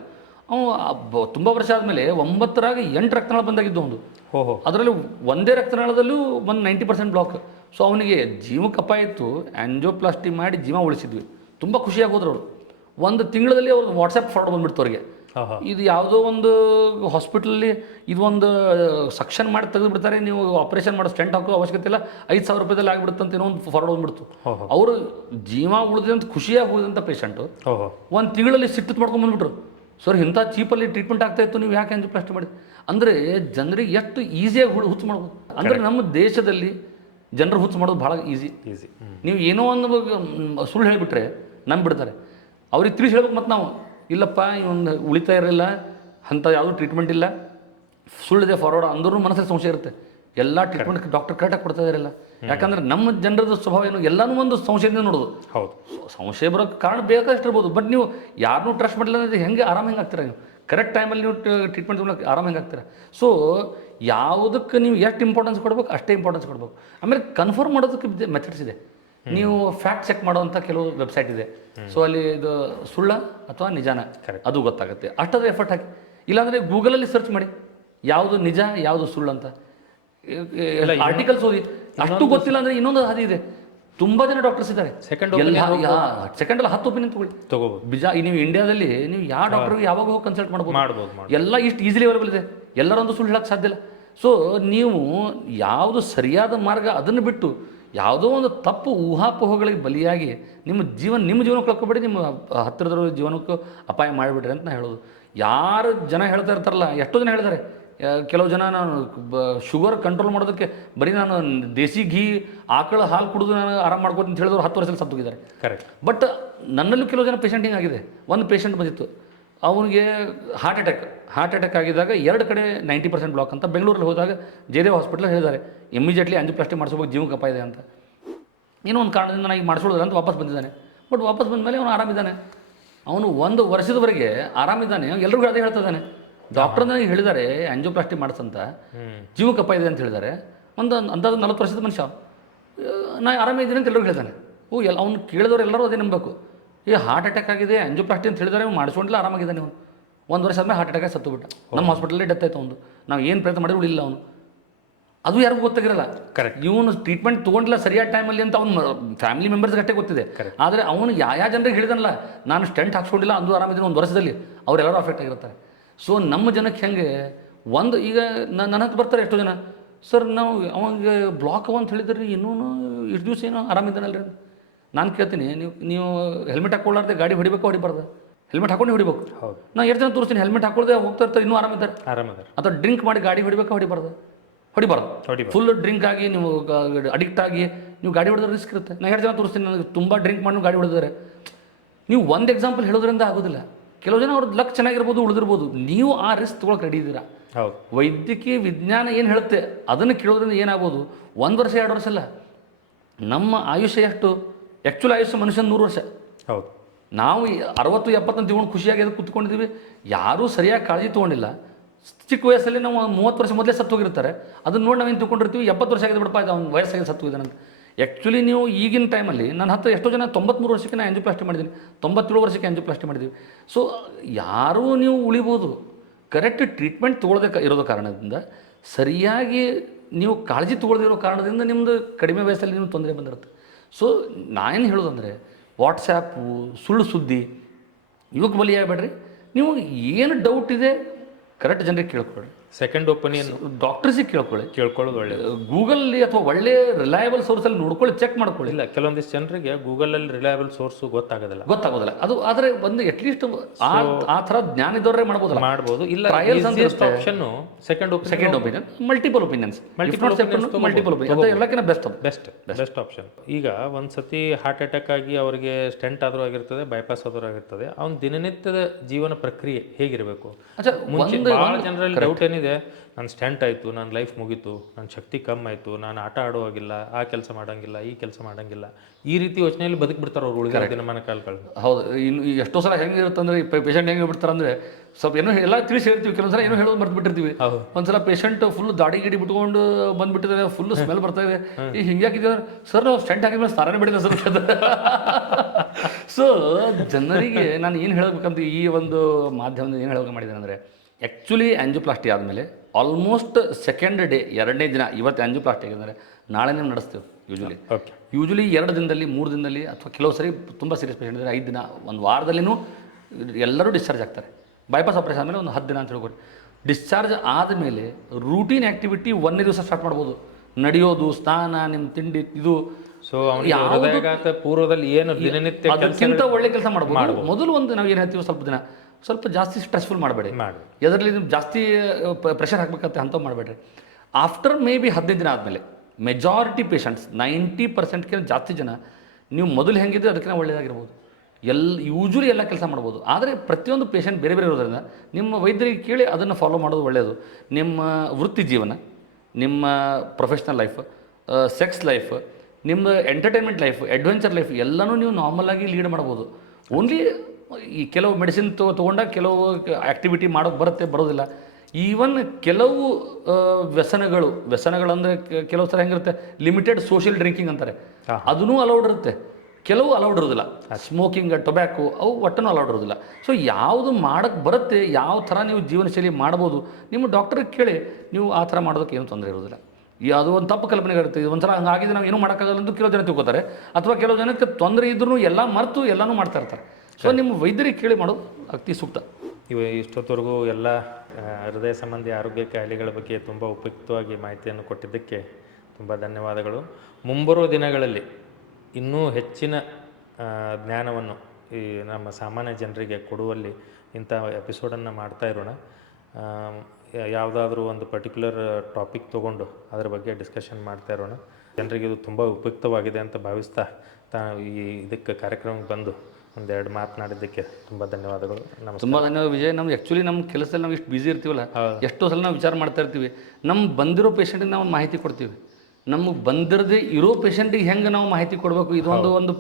ಅವನು ತುಂಬ ವರ್ಷ ಆದಮೇಲೆ 9ರಾಗ 8 ರಕ್ತನಾಳ ಬಂದಾಗಿದ್ದು ಒಂದು. ಅದರಲ್ಲಿ ಒಂದೇ ರಕ್ತನಾಳದಲ್ಲೂ ಒಂದು 90% ಬ್ಲಾಕ್. ಸೊ ಅವನಿಗೆ ಜೀವಕ್ಕೆ ಅಪಾಯ ಇತ್ತು, ಆ್ಯಂಜಿಯೋಪ್ಲಾಸ್ಟಿ ಮಾಡಿ ಜೀವ ಉಳಿಸಿದ್ವಿ. ತುಂಬ ಖುಷಿಯಾಗಿ ಹೋದ್ರು ಅವರು. 1 ತಿಂಗಳಲ್ಲಿ ಅವ್ರು ವಾಟ್ಸಪ್ ಫಾರ್ವರ್ಡ್ ಬಂದುಬಿಡ್ತು ಅವ್ರಿಗೆ. ಇದು ಯಾವುದೋ ಒಂದು ಹಾಸ್ಪಿಟಲಲ್ಲಿ ಇದೊಂದು ಸಕ್ಷನ್ ಮಾಡಿ ತೆಗೆದುಬಿಡ್ತಾರೆ, ನೀವು ಆಪರೇಷನ್ ಮಾಡೋ ಸ್ಟೆಂಟ್ ಹಾಕೋ ಅವಶ್ಯಕತೆ ಇಲ್ಲ, 5,000 ರೂಪಾಯಿದಲ್ಲಿ ಆಗಿಬಿಡುತ್ತಂತ ಏನೋ ಒಂದು ಫಾರ್ವರ್ಡ್ ಬಂದುಬಿಡ್ತು. ಅವರು ಜೀವ ಉಳಿದೆ ಅಂತ ಖುಷಿಯಾಗಿ ಉಳಿದಂಥ ಪೇಷಂಟು 1 ತಿಂಗಳಲ್ಲಿ ಸಿಟ್ಟು ಮಾಡ್ಕೊಂಡು ಬಂದುಬಿಟ್ರು. ಸರ್ ಇಂಥ ಚೀಪಲ್ಲಿ ಟ್ರೀಟ್ಮೆಂಟ್ ಆಗ್ತಾ ಇತ್ತು, ನೀವು ಯಾಕೆ ಆ್ಯಂಜಿಯೋಪ್ಲಾಸ್ಟಿ ಮಾಡಿದ್ರಿ? ಅಂದರೆ ಜನರಿಗೆ ಎಷ್ಟು ಈಸಿಯಾಗಿ ಹುಚ್ಚು ಮಾಡ್ಬೋದು. ಅಂದರೆ ನಮ್ಮ ದೇಶದಲ್ಲಿ ಜನರು ಹುಚ್ಚು ಮಾಡೋದು ಭಾಳ ಈಸಿ. ನೀವು ಏನೋ ಒಂದು ಸುಳ್ಳು ಹೇಳಿಬಿಟ್ರೆ ನಂಬಿಬಿಡ್ತಾರೆ. ಅವ್ರಿಗೆ ತಿಳಿಸಿ ಹೇಳ್ಬೇಕು. ಮತ್ತು ನಾವು ಇಲ್ಲಪ್ಪ ಇವೊಂದು ಉಳಿತಾ ಇರಲಿಲ್ಲ, ಅಂಥ ಯಾವುದೂ ಟ್ರೀಟ್ಮೆಂಟ್ ಇಲ್ಲ, ಸುಳ್ಳಿದೆ ಫಾರ್ವರ್ಡ್ ಅಂದ್ರೂ ಮನಸ್ಸಲ್ಲಿ ಸಂಶಯ ಇರುತ್ತೆ. ಎಲ್ಲ ಟ್ರೀಟ್ಮೆಂಟ್ ಡಾಕ್ಟರ್ ಕರೆಕ್ಟಾಗಿ ಕೊಡ್ತಾ ಇರಲಿಲ್ಲ. ಯಾಕಂದರೆ ನಮ್ಮ ಜನರದ ಸ್ವಭಾವ ಏನು, ಎಲ್ಲನೂ ಒಂದು ಸಂಶಯದಿಂದ ನೋಡೋದು. ಹೌದು, ಸಂಶಯ ಬರೋಕ್ಕೆ ಕಾರಣ ಬೇಕಾದಷ್ಟು ಇರ್ಬೋದು. ಬಟ್ ನೀವು ಯಾರನ್ನೂ ಟ್ರಸ್ಟ್ ಮಾಡಿಲ್ಲ ಅಂದರೆ ಹೆಂಗೆ ಹೆಂಗೆ ಆಗ್ತೀರಾ? ನೀವು ಕರೆಕ್ಟ್ ಟೈಮಲ್ಲಿ ನೀವು ಟ್ರೀಟ್ಮೆಂಟ್ ತೊಗೊಳಕ್ಕೆ ಹೆಂಗೆ ಆಗ್ತೀರಾ? ಸೊ ಯಾವುದಕ್ಕೆ ನೀವು ಎಷ್ಟು ಇಂಪಾರ್ಟೆನ್ಸ್ ಕೊಡ್ಬೇಕು ಅಷ್ಟೇ ಇಂಪಾರ್ಟೆನ್ಸ್ ಕೊಡಬೇಕು. ಆಮೇಲೆ ಕನ್ಫರ್ಮ್ ಮಾಡೋದಕ್ಕೆ ಮೆಥಡ್ಸ್ ಇದೆ. ನೀವು ಫ್ಯಾಕ್ಟ್ ಚೆಕ್ ಮಾಡೋವಂಥ ಕೆಲವು ವೆಬ್ಸೈಟ್ ಇದೆ. ಸೊ ಅಲ್ಲಿ ಇದು ಸುಳ್ಳ ಅಥವಾ ನಿಜಾನ ಅದು ಗೊತ್ತಾಗುತ್ತೆ. ಅಷ್ಟಾದ್ರೆ ಎಫರ್ಟ್ ಹಾಕಿ. ಇಲ್ಲಾಂದರೆ ಗೂಗಲಲ್ಲಿ ಸರ್ಚ್ ಮಾಡಿ ಯಾವುದು ನಿಜ ಯಾವುದು ಸುಳ್ಳು ಅಂತ ಆರ್ಟಿಕಲ್ಸ್ ಓದಿ. ಅಷ್ಟು ಗೊತ್ತಿಲ್ಲ ಅಂದರೆ ಇನ್ನೊಂದು ಹಾದಿ ಇದೆ. ತುಂಬ ಜನ ಡಾಕ್ಟರ್ಸ್ ಇದ್ದಾರೆ. ಸೆಕೆಂಡಲ್ಲಿ 10 ಒಪಿನಿಯನ್ ತಗೋಬೋದು. ನೀವು ಇಂಡಿಯಾದಲ್ಲಿ ನೀವು ಯಾವ ಡಾಕ್ಟರ್ಗೆ ಯಾವಾಗ ಹೋಗಿ ಕನ್ಸಲ್ಟ್ ಮಾಡ್ಬೋದು. ಎಲ್ಲ ಇಷ್ಟು ಈಸಿಲಿ ಅವೈಲೇಬಲ್ ಇದೆ. ಎಲ್ಲರೊಂದು ಸುಳ್ಳು ಹೇಳಕ್ಕೆ ಸಾಧ್ಯ ಇಲ್ಲ. ಸೊ ನೀವು ಯಾವುದು ಸರಿಯಾದ ಮಾರ್ಗ ಅದನ್ನು ಬಿಟ್ಟು ಯಾವುದೋ ಒಂದು ತಪ್ಪು ಊಹಾಪೋಹಗಳಿಗೆ ಬಲಿಯಾಗಿ ನಿಮ್ಮ ಜೀವನ ಕಳ್ಕೊಬೇಡಿ, ನಿಮ್ಮ ಹತ್ತಿರದವ್ರ ಜೀವನಕ್ಕೂ ಅಪಾಯ ಮಾಡಿಬಿಡ್ರಿ ಅಂತ ನಾನು ಹೇಳೋದು. ಯಾರು ಜನ ಹೇಳ್ತಾ ಇರ್ತಾರಲ್ಲ, ಎಷ್ಟೋ ಜನ ಹೇಳಿದ್ದಾರೆ. ಕೆಲವು ಜನ ನಾನು ಶುಗರ್ ಕಂಟ್ರೋಲ್ ಮಾಡೋದಕ್ಕೆ ಬರೀ ನಾನು ದೇಸಿ ಘೀ ಆಕಳ ಹಾಲು ಕುಡಿದು ನಾನು ಆರಾಮ ಮಾಡ್ಬೋದು ಅಂತ ಹೇಳಿದವರು 10 ವರ್ಷದಲ್ಲಿ ಸತ್ತೋಗಿದ್ದಾರೆ. ಕರೆಕ್ಟ್. ಬಟ್ ನನ್ನಲ್ಲೂ ಕೆಲವು ಜನ ಪೇಷಂಟ್ ಹಿಂಗೆ ಆಗಿದೆ. ಒಂದು ಪೇಷಂಟ್ ಬಂದಿತ್ತು, ಅವನಿಗೆ ಹಾರ್ಟ್ ಅಟ್ಯಾಕ್ ಆಗಿದ್ದಾಗ 2 ಕಡೆ 90% ಬ್ಲಾಕ್ ಅಂತ ಬೆಂಗಳೂರಲ್ಲಿ ಹೋದಾಗ ಜಯದೇವ್ ಹಾಸ್ಪಿಟಲ್ ಹೇಳಿದ್ದಾರೆ, ಇಮಿಡಿಯೇಟ್ಲಿ ಆಂಜಿಯೋಪ್ಲಾಸ್ಟಿ ಮಾಡಿಸ್ಬೇಕು, ಜೀವಕ್ಕೆ ಅಪಾಯ ಇದೆ ಅಂತ. ಏನೋ ಒಂದು ಕಾರಣದಿಂದ ನನಗೆ ಮಾಡಿಸೋದಿಲ್ಲ ಅಂತ ವಾಪಸ್ ಬಂದಿದ್ದಾನೆ. ಬಟ್ ವಾಪಸ್ ಬಂದ ಮೇಲೆ ಅವನು ಆರಾಮಿದ್ದಾನೆ. ಅವನು 1 ವರ್ಷದವರೆಗೆ ಆರಾಮಿದ್ದಾನೆ. ಎಲ್ಲರಿಗೂ ಅದೇ ಹೇಳ್ತಿದ್ದಾನೆ. ಡಾಕ್ಟರ್ ನನಗೆ ಹೇಳಿದ್ದಾರೆ ಆಂಜಿಯೋಪ್ಲಾಸ್ಟಿ ಮಾಡಿಸಂತ, ಜೀವಕ್ಕೆ ಅಪಾಯ ಇದೆ ಅಂತ ಹೇಳಿದ್ದಾರೆ. ಒಂದು ಅಂದಾಜು 40 ವರ್ಷದ ಮನುಷ್ಯ, ನಾ ಆರಾಮಿದ್ದೀನಿ ಅಂತ ಎಲ್ಲರಿಗೂ ಹೇಳ್ತಾನೆ. ಅವ್ನು ಕೇಳಿದವರು ಎಲ್ಲರೂ ಅದೇ ನಂಬಬೇಕು. ಈಗ ಹಾರ್ಟ್ ಅಟ್ಯಾಕ್ ಆಗಿದೆ ಆಂಜಿಯೋಪ್ಲಾಸ್ಟಿ ಅಂತ ಹೇಳಿದರೆ ಅವ್ನು ಮಾಡಿಸ್ಕೊಂಡಿಲ್ಲ, ಆರಾಮಾಗಿದ್ದಾನೆ. ಅವನು 1 ವರ್ಷ ಆದಮೇಲೆ ಹಾರ್ಟ್ ಅಟ್ಯಾಕ್ ಸತ್ತು ಬಿಟ್ಟ. ನಮ್ಮ ಹಾಸ್ಪಿಟಲಲ್ಲಿ ಡೆತ್ ಆಯ್ತು. ಅವನು ನಾವು ಏನು ಪ್ರಯತ್ನ ಮಾಡಿದ್ರು ಉಳಿಲ್ಲ ಅವನು. ಅದು ಯಾರಿಗೂ ಗೊತ್ತಾಗಿರಲ್ಲ. ಕರೆಕ್ಟ್. ಇವನು ಟ್ರೀಟ್ಮೆಂಟ್ ತೊಗೊಂಡಿಲ್ಲ ಸರಿಯಾದ ಟೈಮಲ್ಲಿ ಅಂತ ಅವ್ನು ಫ್ಯಾಮಿಲಿ ಮೆಂಬರ್ಸ್ ಗಟ್ಟೆ ಗೊತ್ತಿದೆ. ಆದರೆ ಅವನು ಯಾವ ಜನರಿಗೆ ಹೇಳಿದನಲ್ಲ ನಾನು ಸ್ಟೆಂಟ್ ಹಾಕ್ಸ್ಕೊಂಡಿಲ್ಲ ಅಂದು ಆರಾಮಿದ್ದೀನಿ 1 ವರ್ಷದಲ್ಲಿ, ಅವರೆಲ್ಲರೂ ಅಫೆಕ್ಟ್ ಆಗಿರ್ತಾರೆ. ಸೊ ನಮ್ಮ ಜನಕ್ಕೆ ಹೆಂಗೆ ಈಗ ನನ್ನ ಹತ್ರ ಬರ್ತಾರೆ ಎಷ್ಟೋ ಜನ, ಸರ್ ನಾವು ಅವಂಗೆ ಬ್ಲಾಕ್ ಅಂತ ಹೇಳಿದ್ರಿ ಇನ್ನೂ ಇಷ್ಟು ದಿವಸ ಏನೋ ಆರಾಮಿದ್ದಾನಲ್ರಿ. ನಾನು ಕೇಳ್ತೀನಿ, ನೀವು ಹೆಲ್ಮೆಟ್ ಹಾಕೊಳ್ಳಾರ್ದೆ ಗಾಡಿ ಹೊಡಿಬಾರ್ದು? ಹೆಲ್ಮೆಟ್ ಹಾಕೊಂಡು ಹೊಡಿಬೇಕು. ನಾನು ಎಷ್ಟು ಜನ ತೋರಿಸ್ತೀನಿ ಹೆಲ್ಮೆಟ್ ಹಾಕೊಳ್ಳದೆ ಹೋಗ್ತಾ ಇರ್ತಾರೆ, ಇನ್ನೂ ಆರಾಮಿದ್ದಾರೆ. ಅಥವಾ ಡ್ರಿಂಕ್ ಮಾಡಿ ಗಾಡಿ ಹೊಡಿಬಾರ್ದು? ಫುಲ್ ಡ್ರಿಂಕ್ ಆಗಿ ನೀವು ಅಡಿಕ್ಟ್ ಆಗಿ ನೀವು ಗಾಡಿ ಹೊಡೆದ್ರೆ ರಿಸ್ಕ್ ಇರುತ್ತೆ. ನಾನು 2 ಜನ ತೋರಿಸ್ತೀನಿ, ನನಗೆ ತುಂಬ ಡ್ರಿಂಕ್ ಮಾಡಿ ಗಾಡಿ ಹೊಡೆದಿದ್ದಾರೆ. ನೀವು ಒಂದು ಎಕ್ಸಾಂಪಲ್ ಹೇಳೋದ್ರಿಂದ ಆಗೋದಿಲ್ಲ. ಕೆಲವು ಜನ ಅವ್ರದ್ದು ಲಕ್ ಚೆನ್ನಾಗಿರ್ಬೋದು, ಉಳಿದಿರ್ಬೋದು. ನೀವು ಆ ರಿಸ್ಕ್ ತೊಗೊಳಕ್ಕೆ ರೆಡಿ ಇದ್ದೀರಾ? ವೈದ್ಯಕೀಯ ವಿಜ್ಞಾನ ಏನು ಹೇಳುತ್ತೆ ಅದನ್ನು ಕೇಳೋದ್ರಿಂದ ಏನಾಗ್ಬೋದು? 1 ವರ್ಷ 2 ವರ್ಷ ಅಲ್ಲ. ನಮ್ಮ ಆಯುಷ್ಯ ಎಷ್ಟು? ಆ್ಯಕ್ಚುಲಿ ಆಯುಷ್ಯ ಮನುಷ್ಯನ 100 ವರ್ಷ. ಹೌದು. ನಾವು 60-70 ಅಂತ ತಿಳ್ಕೊಂಡು ಖುಷಿಯಾಗಿ ಅದು ಕೂತ್ಕೊಂಡಿದ್ದೀವಿ. ಯಾರೂ ಸರಿಯಾಗಿ ಕಾಳಜಿ ತೊಗೊಂಡಿಲ್ಲ. ಚಿಕ್ಕ ವಯಸ್ಸಲ್ಲಿ ನಾವು 30 ವರ್ಷ ಮೊದಲೇ ಸತ್ತು ಹೋಗಿರ್ತಾರೆ. ಅದನ್ನ ನೋಡಿ ನಾವೇನು ತಿಳ್ಕೊಂಡಿರ್ತೀವಿ 70 ವರ್ಷ ಆಗಿದೆ ಬಿಡಪ್ಪ, ಇದು ಅವ್ನು ವಯಸ್ಸಾಗಿ ಸತ್ತು ಹೋಗಿದ್ದಾನಂತ. ಆ್ಯಕ್ಚುಲಿ ನೀವು ಈಗಿನ ಟೈಮಲ್ಲಿ ನನ್ನ ಹತ್ರ ಎಷ್ಟೋ ಜನ 93 ವರ್ಷಕ್ಕೆ ನಾನು ಆಂಜಿಯೋಪ್ಲಾಸ್ಟಿ ಮಾಡಿದ್ದೀನಿ, 97 ವರ್ಷಕ್ಕೆ ಆಂಜಿಯೋಪ್ಲಾಸ್ಟಿ ಮಾಡಿದ್ದೀವಿ. ಸೊ ಯಾರೂ ನೀವು ಉಳಿಬೋದು. ಕರೆಕ್ಟ್ ಟ್ರೀಟ್ಮೆಂಟ್ ತೊಗೊಳ್ದೆ ಇರೋದು ಕಾರಣದಿಂದ, ಸರಿಯಾಗಿ ನೀವು ಕಾಳಜಿ ತೊಗೊಳ್ದಿರೋ ಕಾರಣದಿಂದ ನಿಮ್ಮದು ಕಡಿಮೆ ವಯಸ್ಸಲ್ಲಿ ನಿಮ್ಗೆ ತೊಂದರೆ ಬಂದಿರುತ್ತೆ. ಸೊ ನಾನೇನು ಹೇಳೋದಂದರೆ, ವಾಟ್ಸ್ಯಾಪು, ಸುಳ್ಳು ಸುದ್ದಿ ಇವಕ್ಕೆ ಬಲಿಯಾಗಬೇಡ್ರಿ. ನೀವು ಏನು ಡೌಟ್ ಇದೆ ಕರೆಕ್ಟ್ ಜನರಿಗೆ ಕೇಳ್ಕೊಳ್ಳಿ. ಸೆಕೆಂಡ್ ಒಪಿನಿಯನ್ ಡಾಕ್ಟರ್ಸಿಗೆ ಕೇಳ್ಕೊಳ್ಳೋದು ಒಳ್ಳೆಯದು. ಗೂಗಲಲ್ಲಿ ಅಥವಾ ಒಳ್ಳೆ ರಿಲಯಬಲ್ ಸೋರ್ಸಲ್ಲಿ ನೋಡ್ಕೊಳ್ಳಿ, ಚೆಕ್ ಮಾಡ್ಕೊಳ್ಳಿ. ಇಲ್ಲ, ಕೆಲವೊಂದಿಷ್ಟು ಜನರಿಗೆ ಗೂಗಲಲ್ಲಿ ರಿಲಯಬಲ್ ಸೋರ್ಸು ಗೊತ್ತಾಗೋದಿಲ್ಲ. ಅದು ಆದರೆ ಒಂದು ಅಟ್ಲೀಸ್ಟ್ ಆ ಥರ ಜ್ಞಾನ ಇದ್ದವರೇ ಮಾಡ್ಬೋದು. ಇಲ್ಲ, option second opinion, multiple opinions ಅದು ಎಲ್ಲಕ್ಕಿಂತ ಬೆಸ್ಟ್ ಆಪ್ಷನ್. ಈಗ ಒಂದ್ಸತಿ ಹಾರ್ಟ್ ಅಟ್ಯಾಕ್ ಆಗಿ ಅವರಿಗೆ ಸ್ಟೆಂಟ್ ಆದರೂ ಆಗಿರ್ತದೆ, ಬೈಪಾಸ್ ಆದರೂ ಆಗಿರ್ತದೆ. ಅವ್ನ ದಿನನಿತ್ಯದ ಜೀವನ ಪ್ರಕ್ರಿಯೆ ಹೇಗಿರಬೇಕು? ಭಾಳ ಜನರಲ್ಲಿ ಡೌಟ್ ಏನಿದೆ, ನನ್ನ ಸ್ಟೆಂಟ್ ಆಯಿತು, ನನ್ನ ಲೈಫ್ ಮುಗೀತು, ನನ್ನ ಶಕ್ತಿ ಕಮ್ಮಿ ಆಯಿತು, ನಾನು ಆಟ ಆಡುವಾಗಿಲ್ಲ, ಆ ಕೆಲಸ ಮಾಡೋಂಗಿಲ್ಲ, ಈ ಕೆಲಸ ಮಾಡೋಂಗಿಲ್ಲ, ಈ ರೀತಿ ಯೋಚನೆಯಲ್ಲಿ ಬದುಕ್ಬಿಡ್ತಾರೆ ಅವ್ರು ಉಳಿದ ದಿನಮಾನ ಕಾಲಗಳು. ಹೌದು. ಇನ್ನು ಎಷ್ಟೋ ಸಲ ಹೆಂಗಿರುತ್ತೆ ಅಂದರೆ, ಪೇಷಂಟ್ ಹೆಂಗೆ ಬಿಡ್ತಾರೆ ಅಂದರೆ, ಸ್ವಲ್ಪ ಏನೋ ಎಲ್ಲ ತಿಳಿಸಿ ಹೇಳ್ತೀವಿ, ಕೆಲವೊಂದ್ಸಲ ಏನೋ ಹೇಳೋದು ಮರ್ತು ಬಿಟ್ಟಿರ್ತೀವಿ. ಒಂದ್ಸಲ ಪೇಷಂಟ್ ಫುಲ್ ದಾಡಿ ಗಿಡಿ ಬಿಟ್ಕೊಂಡು ಬಂದ್ಬಿಟ್ಟಿದ್ದಾರೆ, ಫುಲ್ ಸ್ಮೆಲ್ ಬರ್ತಾ ಇದೆ. ಈಗ ಹಿಂಗ್ಯಾಕಿದ್ರೆ, ಸರ್ ನಾವು ಸ್ಟೆಂಟ್ ಹಾಕಿದ್ಮೇಲೆ ಸ್ನಾನ ಬಿಡಿಲ್ಲ ಸರ್. ಸೊ ಜನರಿಗೆ ನಾನು ಏನು ಹೇಳಬೇಕಂತ ಈ ಒಂದು ಮಾಧ್ಯಮದಿಂದ ಏನು ಹೇಳಬೇಕು ಮಾಡಿದ್ದೇನೆ ಅಂದರೆ, ಆ್ಯಕ್ಚುಲಿ ಆಂಜಿಯೋಪ್ಲಾಸ್ಟಿ ಆದಮೇಲೆ ಆಲ್ಮೋಸ್ಟ್ ಸೆಕೆಂಡ್ ಡೇ, 2ನೇ ದಿನ, ಇವತ್ತು ಆಂಜಿಯೋಪ್ಲಾಸ್ಟಿ ಆಗಿದ್ದಾರೆ, ನಾಳೆನೇ ನಡೆಸ್ತೇವೆ ಯೂಶಲಿ 2 ದಿನದಲ್ಲಿ 3 ದಿನದಲ್ಲಿ, ಅಥವಾ ಕೆಲವು ಸರಿ ತುಂಬ ಸೀರಿಯಸ್ ಪೇಷಂಟ್ ಇದ್ದರೆ 5 ದಿನ, 1 ವಾರದಲ್ಲಿನೂ ಎಲ್ಲರೂ ಡಿಸ್ಚಾರ್ಜ್ ಆಗ್ತಾರೆ. ಬೈಪಾಸ್ ಆಪರೇಷನ್ ಆದಮೇಲೆ ಒಂದು 10 ದಿನ ಅಂತ ಹೇಳ್ಕೊಡಿ. ಡಿಸ್ಚಾರ್ಜ್ ಆದಮೇಲೆ ರೂಟೀನ್ ಆ್ಯಕ್ಟಿವಿಟಿ 1ನೇ ದಿವಸ ಸ್ಟಾರ್ಟ್ ಮಾಡ್ಬೋದು. ನಡೆಯೋದು, ಸ್ನಾನ, ನಿಮ್ಮ ತಿಂಡಿ, ಇದು. ಸೊ ಪೂರ್ವದಲ್ಲಿ ಏನು ದಿನನಿತ್ಯ ಅದಕ್ಕಿಂತ ಒಳ್ಳೆ ಕೆಲಸ ಮಾಡ್ಬೋದು. ಮೊದಲು ಒಂದು ನಾವು ಏನು ಹೇಳ್ತೀವಿ, ಸ್ವಲ್ಪ ಜಾಸ್ತಿ ಸ್ಟ್ರೆಸ್ಫುಲ್ ಮಾಡಬೇಡಿ. ಅದರಲ್ಲಿ ನೀವು ಜಾಸ್ತಿ ಪ್ರೆಷರ್ ಹಾಕ್ಬೇಕಂತ ಅಂಥವು ಮಾಡಬೇಡ್ರಿ. ಆಫ್ಟರ್ ಮೇ ಬಿ 15 ದಿನ ಆದಮೇಲೆ ಮೆಜಾರಿಟಿ ಪೇಷಂಟ್ಸ್ 90%ಗಿಂತ ಜಾಸ್ತಿ ಜನ ನೀವು ಮೊದಲು ಹೆಂಗಿದ್ರೆ ಅದಕ್ಕಿಂತ ಒಳ್ಳೆಯದಾಗಿರ್ಬೋದು. ಯೂಶ್ವಲಿ ಎಲ್ಲ ಕೆಲಸ ಮಾಡ್ಬೋದು. ಆದರೆ ಪ್ರತಿಯೊಂದು ಪೇಷಂಟ್ ಬೇರೆ ಬೇರೆ ಇರೋದ್ರಿಂದ ನಿಮ್ಮ ವೈದ್ಯರಿಗೆ ಕೇಳಿ ಅದನ್ನು ಫಾಲೋ ಮಾಡೋದು ಒಳ್ಳೆಯದು. ನಿಮ್ಮ ವೃತ್ತಿ ಜೀವನ, ನಿಮ್ಮ ಪ್ರೊಫೆಷ್ನಲ್ ಲೈಫ್, ಸೆಕ್ಸ್ ಲೈಫ್, ನಿಮ್ಮ ಎಂಟರ್ಟೈನ್ಮೆಂಟ್ ಲೈಫ್, ಅಡ್ವೆಂಚರ್ ಲೈಫ್ ಎಲ್ಲನೂ ನೀವು ನಾರ್ಮಲಾಗಿ ಲೀಡ್ ಮಾಡ್ಬೋದು. ಓನ್ಲಿ ಈ ಕೆಲವು ಮೆಡಿಸಿನ್ ತೊಗೊಂಡಾಗ ಕೆಲವು ಆ್ಯಕ್ಟಿವಿಟಿ ಮಾಡೋಕ್ಕೆ ಬರೋದಿಲ್ಲ. ಈವನ್ ಕೆಲವು ವ್ಯಸನಗಳಂದರೆ ಕೆಲವು ಥರ ಹೆಂಗಿರುತ್ತೆ, ಲಿಮಿಟೆಡ್ ಸೋಷಿಯಲ್ ಡ್ರಿಂಕಿಂಗ್ ಅಂತಾರೆ, ಅದನ್ನೂ ಅಲೌಡ್ ಇರುತ್ತೆ. ಕೆಲವು ಅಲೌಡ್ ಇರೋದಿಲ್ಲ. ಸ್ಮೋಕಿಂಗ್, ಟೊಬ್ಯಾಕೋ ಅವು ಒಟ್ಟನೂ ಅಲೌಡ್ ಇರೋದಿಲ್ಲ. ಸೊ ಯಾವುದು ಮಾಡೋಕ್ಕೆ ಬರುತ್ತೆ, ಯಾವ ಥರ ನೀವು ಜೀವನ ಶೈಲಿ ಮಾಡ್ಬೋದು, ನಿಮ್ಮ ಡಾಕ್ಟ್ರಿಗೆ ಕೇಳಿ. ನೀವು ಆ ಥರ ಮಾಡೋದಕ್ಕೆ ಏನೂ ತೊಂದರೆ ಇರೋದಿಲ್ಲ. ಅದು ಒಂದು ತಪ್ಪು ಕಲ್ಪನೆ ಇರುತ್ತೆ. ಒಂಥರ ಹಂಗಾಗಿದೆ, ನಾವು ಏನೂ ಮಾಡೋಕ್ಕಾಗಲ್ಲ ಅಂತ ಕೆಲವು ಜನ ತಿಳ್ಕೊತಾರೆ. ಅಥವಾ ಕೆಲವು ಜನಕ್ಕೆ ತೊಂದರೆ ಇದ್ರೂ ಎಲ್ಲ ಮರೆತು ಎಲ್ಲನೂ ಮಾಡ್ತಾ ಇರ್ತಾರೆ. ಸೊ ನಿಮ್ಮ ವೈದ್ಯರಿಗೆ ಕೇಳಿ ಮಾಡೋದು ಅತಿ ಸೂಕ್ತ. ಇಷ್ಟೊತ್ತವರೆಗೂ ಎಲ್ಲ ಹೃದಯ ಸಂಬಂಧಿ ಆರೋಗ್ಯ ಕಾಯಿಲೆಗಳ ಬಗ್ಗೆ ತುಂಬ ಉಪಯುಕ್ತವಾಗಿ ಮಾಹಿತಿಯನ್ನು ಕೊಟ್ಟಿದ್ದಕ್ಕೆ ತುಂಬ ಧನ್ಯವಾದಗಳು. ಮುಂಬರುವ ದಿನಗಳಲ್ಲಿ ಇನ್ನೂ ಹೆಚ್ಚಿನ ಜ್ಞಾನವನ್ನು ಈ ನಮ್ಮ ಸಾಮಾನ್ಯ ಜನರಿಗೆ ಕೊಡುವಲ್ಲಿ ಇಂಥ ಎಪಿಸೋಡನ್ನು ಮಾಡ್ತಾ ಇರೋಣ. ಯಾವುದಾದ್ರೂ ಒಂದು ಪರ್ಟಿಕ್ಯುಲರ್ ಟಾಪಿಕ್ ತೊಗೊಂಡು ಅದರ ಬಗ್ಗೆ ಡಿಸ್ಕಷನ್ ಮಾಡ್ತಾ ಇರೋಣ. ಜನರಿಗೆ ಇದು ತುಂಬ ಉಪಯುಕ್ತವಾಗಿದೆ ಅಂತ ಭಾವಿಸ್ತಾ ಇದಕ್ಕೆ ಕಾರ್ಯಕ್ರಮಕ್ಕೆ ಬಂದು ಒಂದೆರಡು ಮಾತನಾಡಿದ್ದಕ್ಕೆ ತುಂಬ ಧನ್ಯವಾದಗಳು. ತುಂಬ ಧನ್ಯವಾದ ವಿಜಯ್. ನಮ್ಗೆ ಆ್ಯಕ್ಚುಲಿ ನಮ್ಮ ಕೆಲಸದಲ್ಲಿ ನಾವು ಇಷ್ಟು ಬ್ಯುಸಿ ಇರ್ತೀವಲ್ಲ, ಎಷ್ಟೋ ಸಲ ನಾವು ವಿಚಾರ ಮಾಡ್ತಾ ಇರ್ತೀವಿ. ನಮ್ಮ ಬಂದಿರೋ ಪೇಷಂಟಿಗೆ ನಾವು ಮಾಹಿತಿ ಕೊಡ್ತೀವಿ. ನಮಗೆ ಬಂದಿರದೆ ಇರೋ ಪೇಷಂಟಿಗೆ ಹೆಂಗೆ ನಾವು ಮಾಹಿತಿ ಕೊಡಬೇಕು ಇದೊಂದು ಒಂದು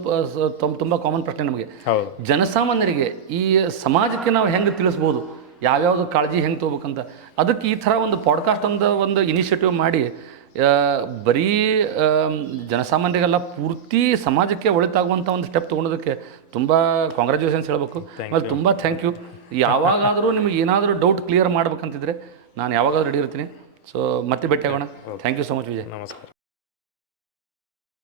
ತುಂಬ ಕಾಮನ್ ಪ್ರಶ್ನೆ ನಮಗೆ. ಹೌದು. ಜನಸಾಮಾನ್ಯರಿಗೆ ಈ ಸಮಾಜಕ್ಕೆ ನಾವು ಹೆಂಗೆ ತಿಳಿಸ್ಬೋದು, ಯಾವ್ಯಾವುದು ಕಾಳಜಿ ಹೆಂಗೆ ತೊಗೋಬೇಕಂತ, ಅದಕ್ಕೆ ಈ ಥರ ಒಂದು ಪಾಡ್ಕಾಸ್ಟ್ ಒಂದು ಇನಿಷಿಯೇಟಿವ್ ಮಾಡಿ ಬರೀ ಜನಸಾಮಾನ್ಯರಿಗೆಲ್ಲ ಪೂರ್ತಿ ಸಮಾಜಕ್ಕೆ ಒಳಿತಾಗುವಂಥ ಒಂದು ಸ್ಟೆಪ್ ತೊಗೊಳೋದಕ್ಕೆ ತುಂಬ ಕಾಂಗ್ರ್ಯಾಚುಲೇಷನ್ಸ್ ಹೇಳಬೇಕು. ಆಮೇಲೆ ತುಂಬ ಥ್ಯಾಂಕ್ ಯು. ಯಾವಾಗಾದರೂ ನಿಮಗೆ ಏನಾದರೂ ಡೌಟ್ ಕ್ಲಿಯರ್ ಮಾಡ್ಬೇಕಂತಿದ್ರೆ ನಾನು ಯಾವಾಗಾದ್ರೂ ರೆಡಿ ಇರ್ತೀನಿ. ಸೊ ಮತ್ತೆ ಭೇಟಿ ಆಗೋಣ. Thank you so much Vijay. ನಮಸ್ಕಾರ.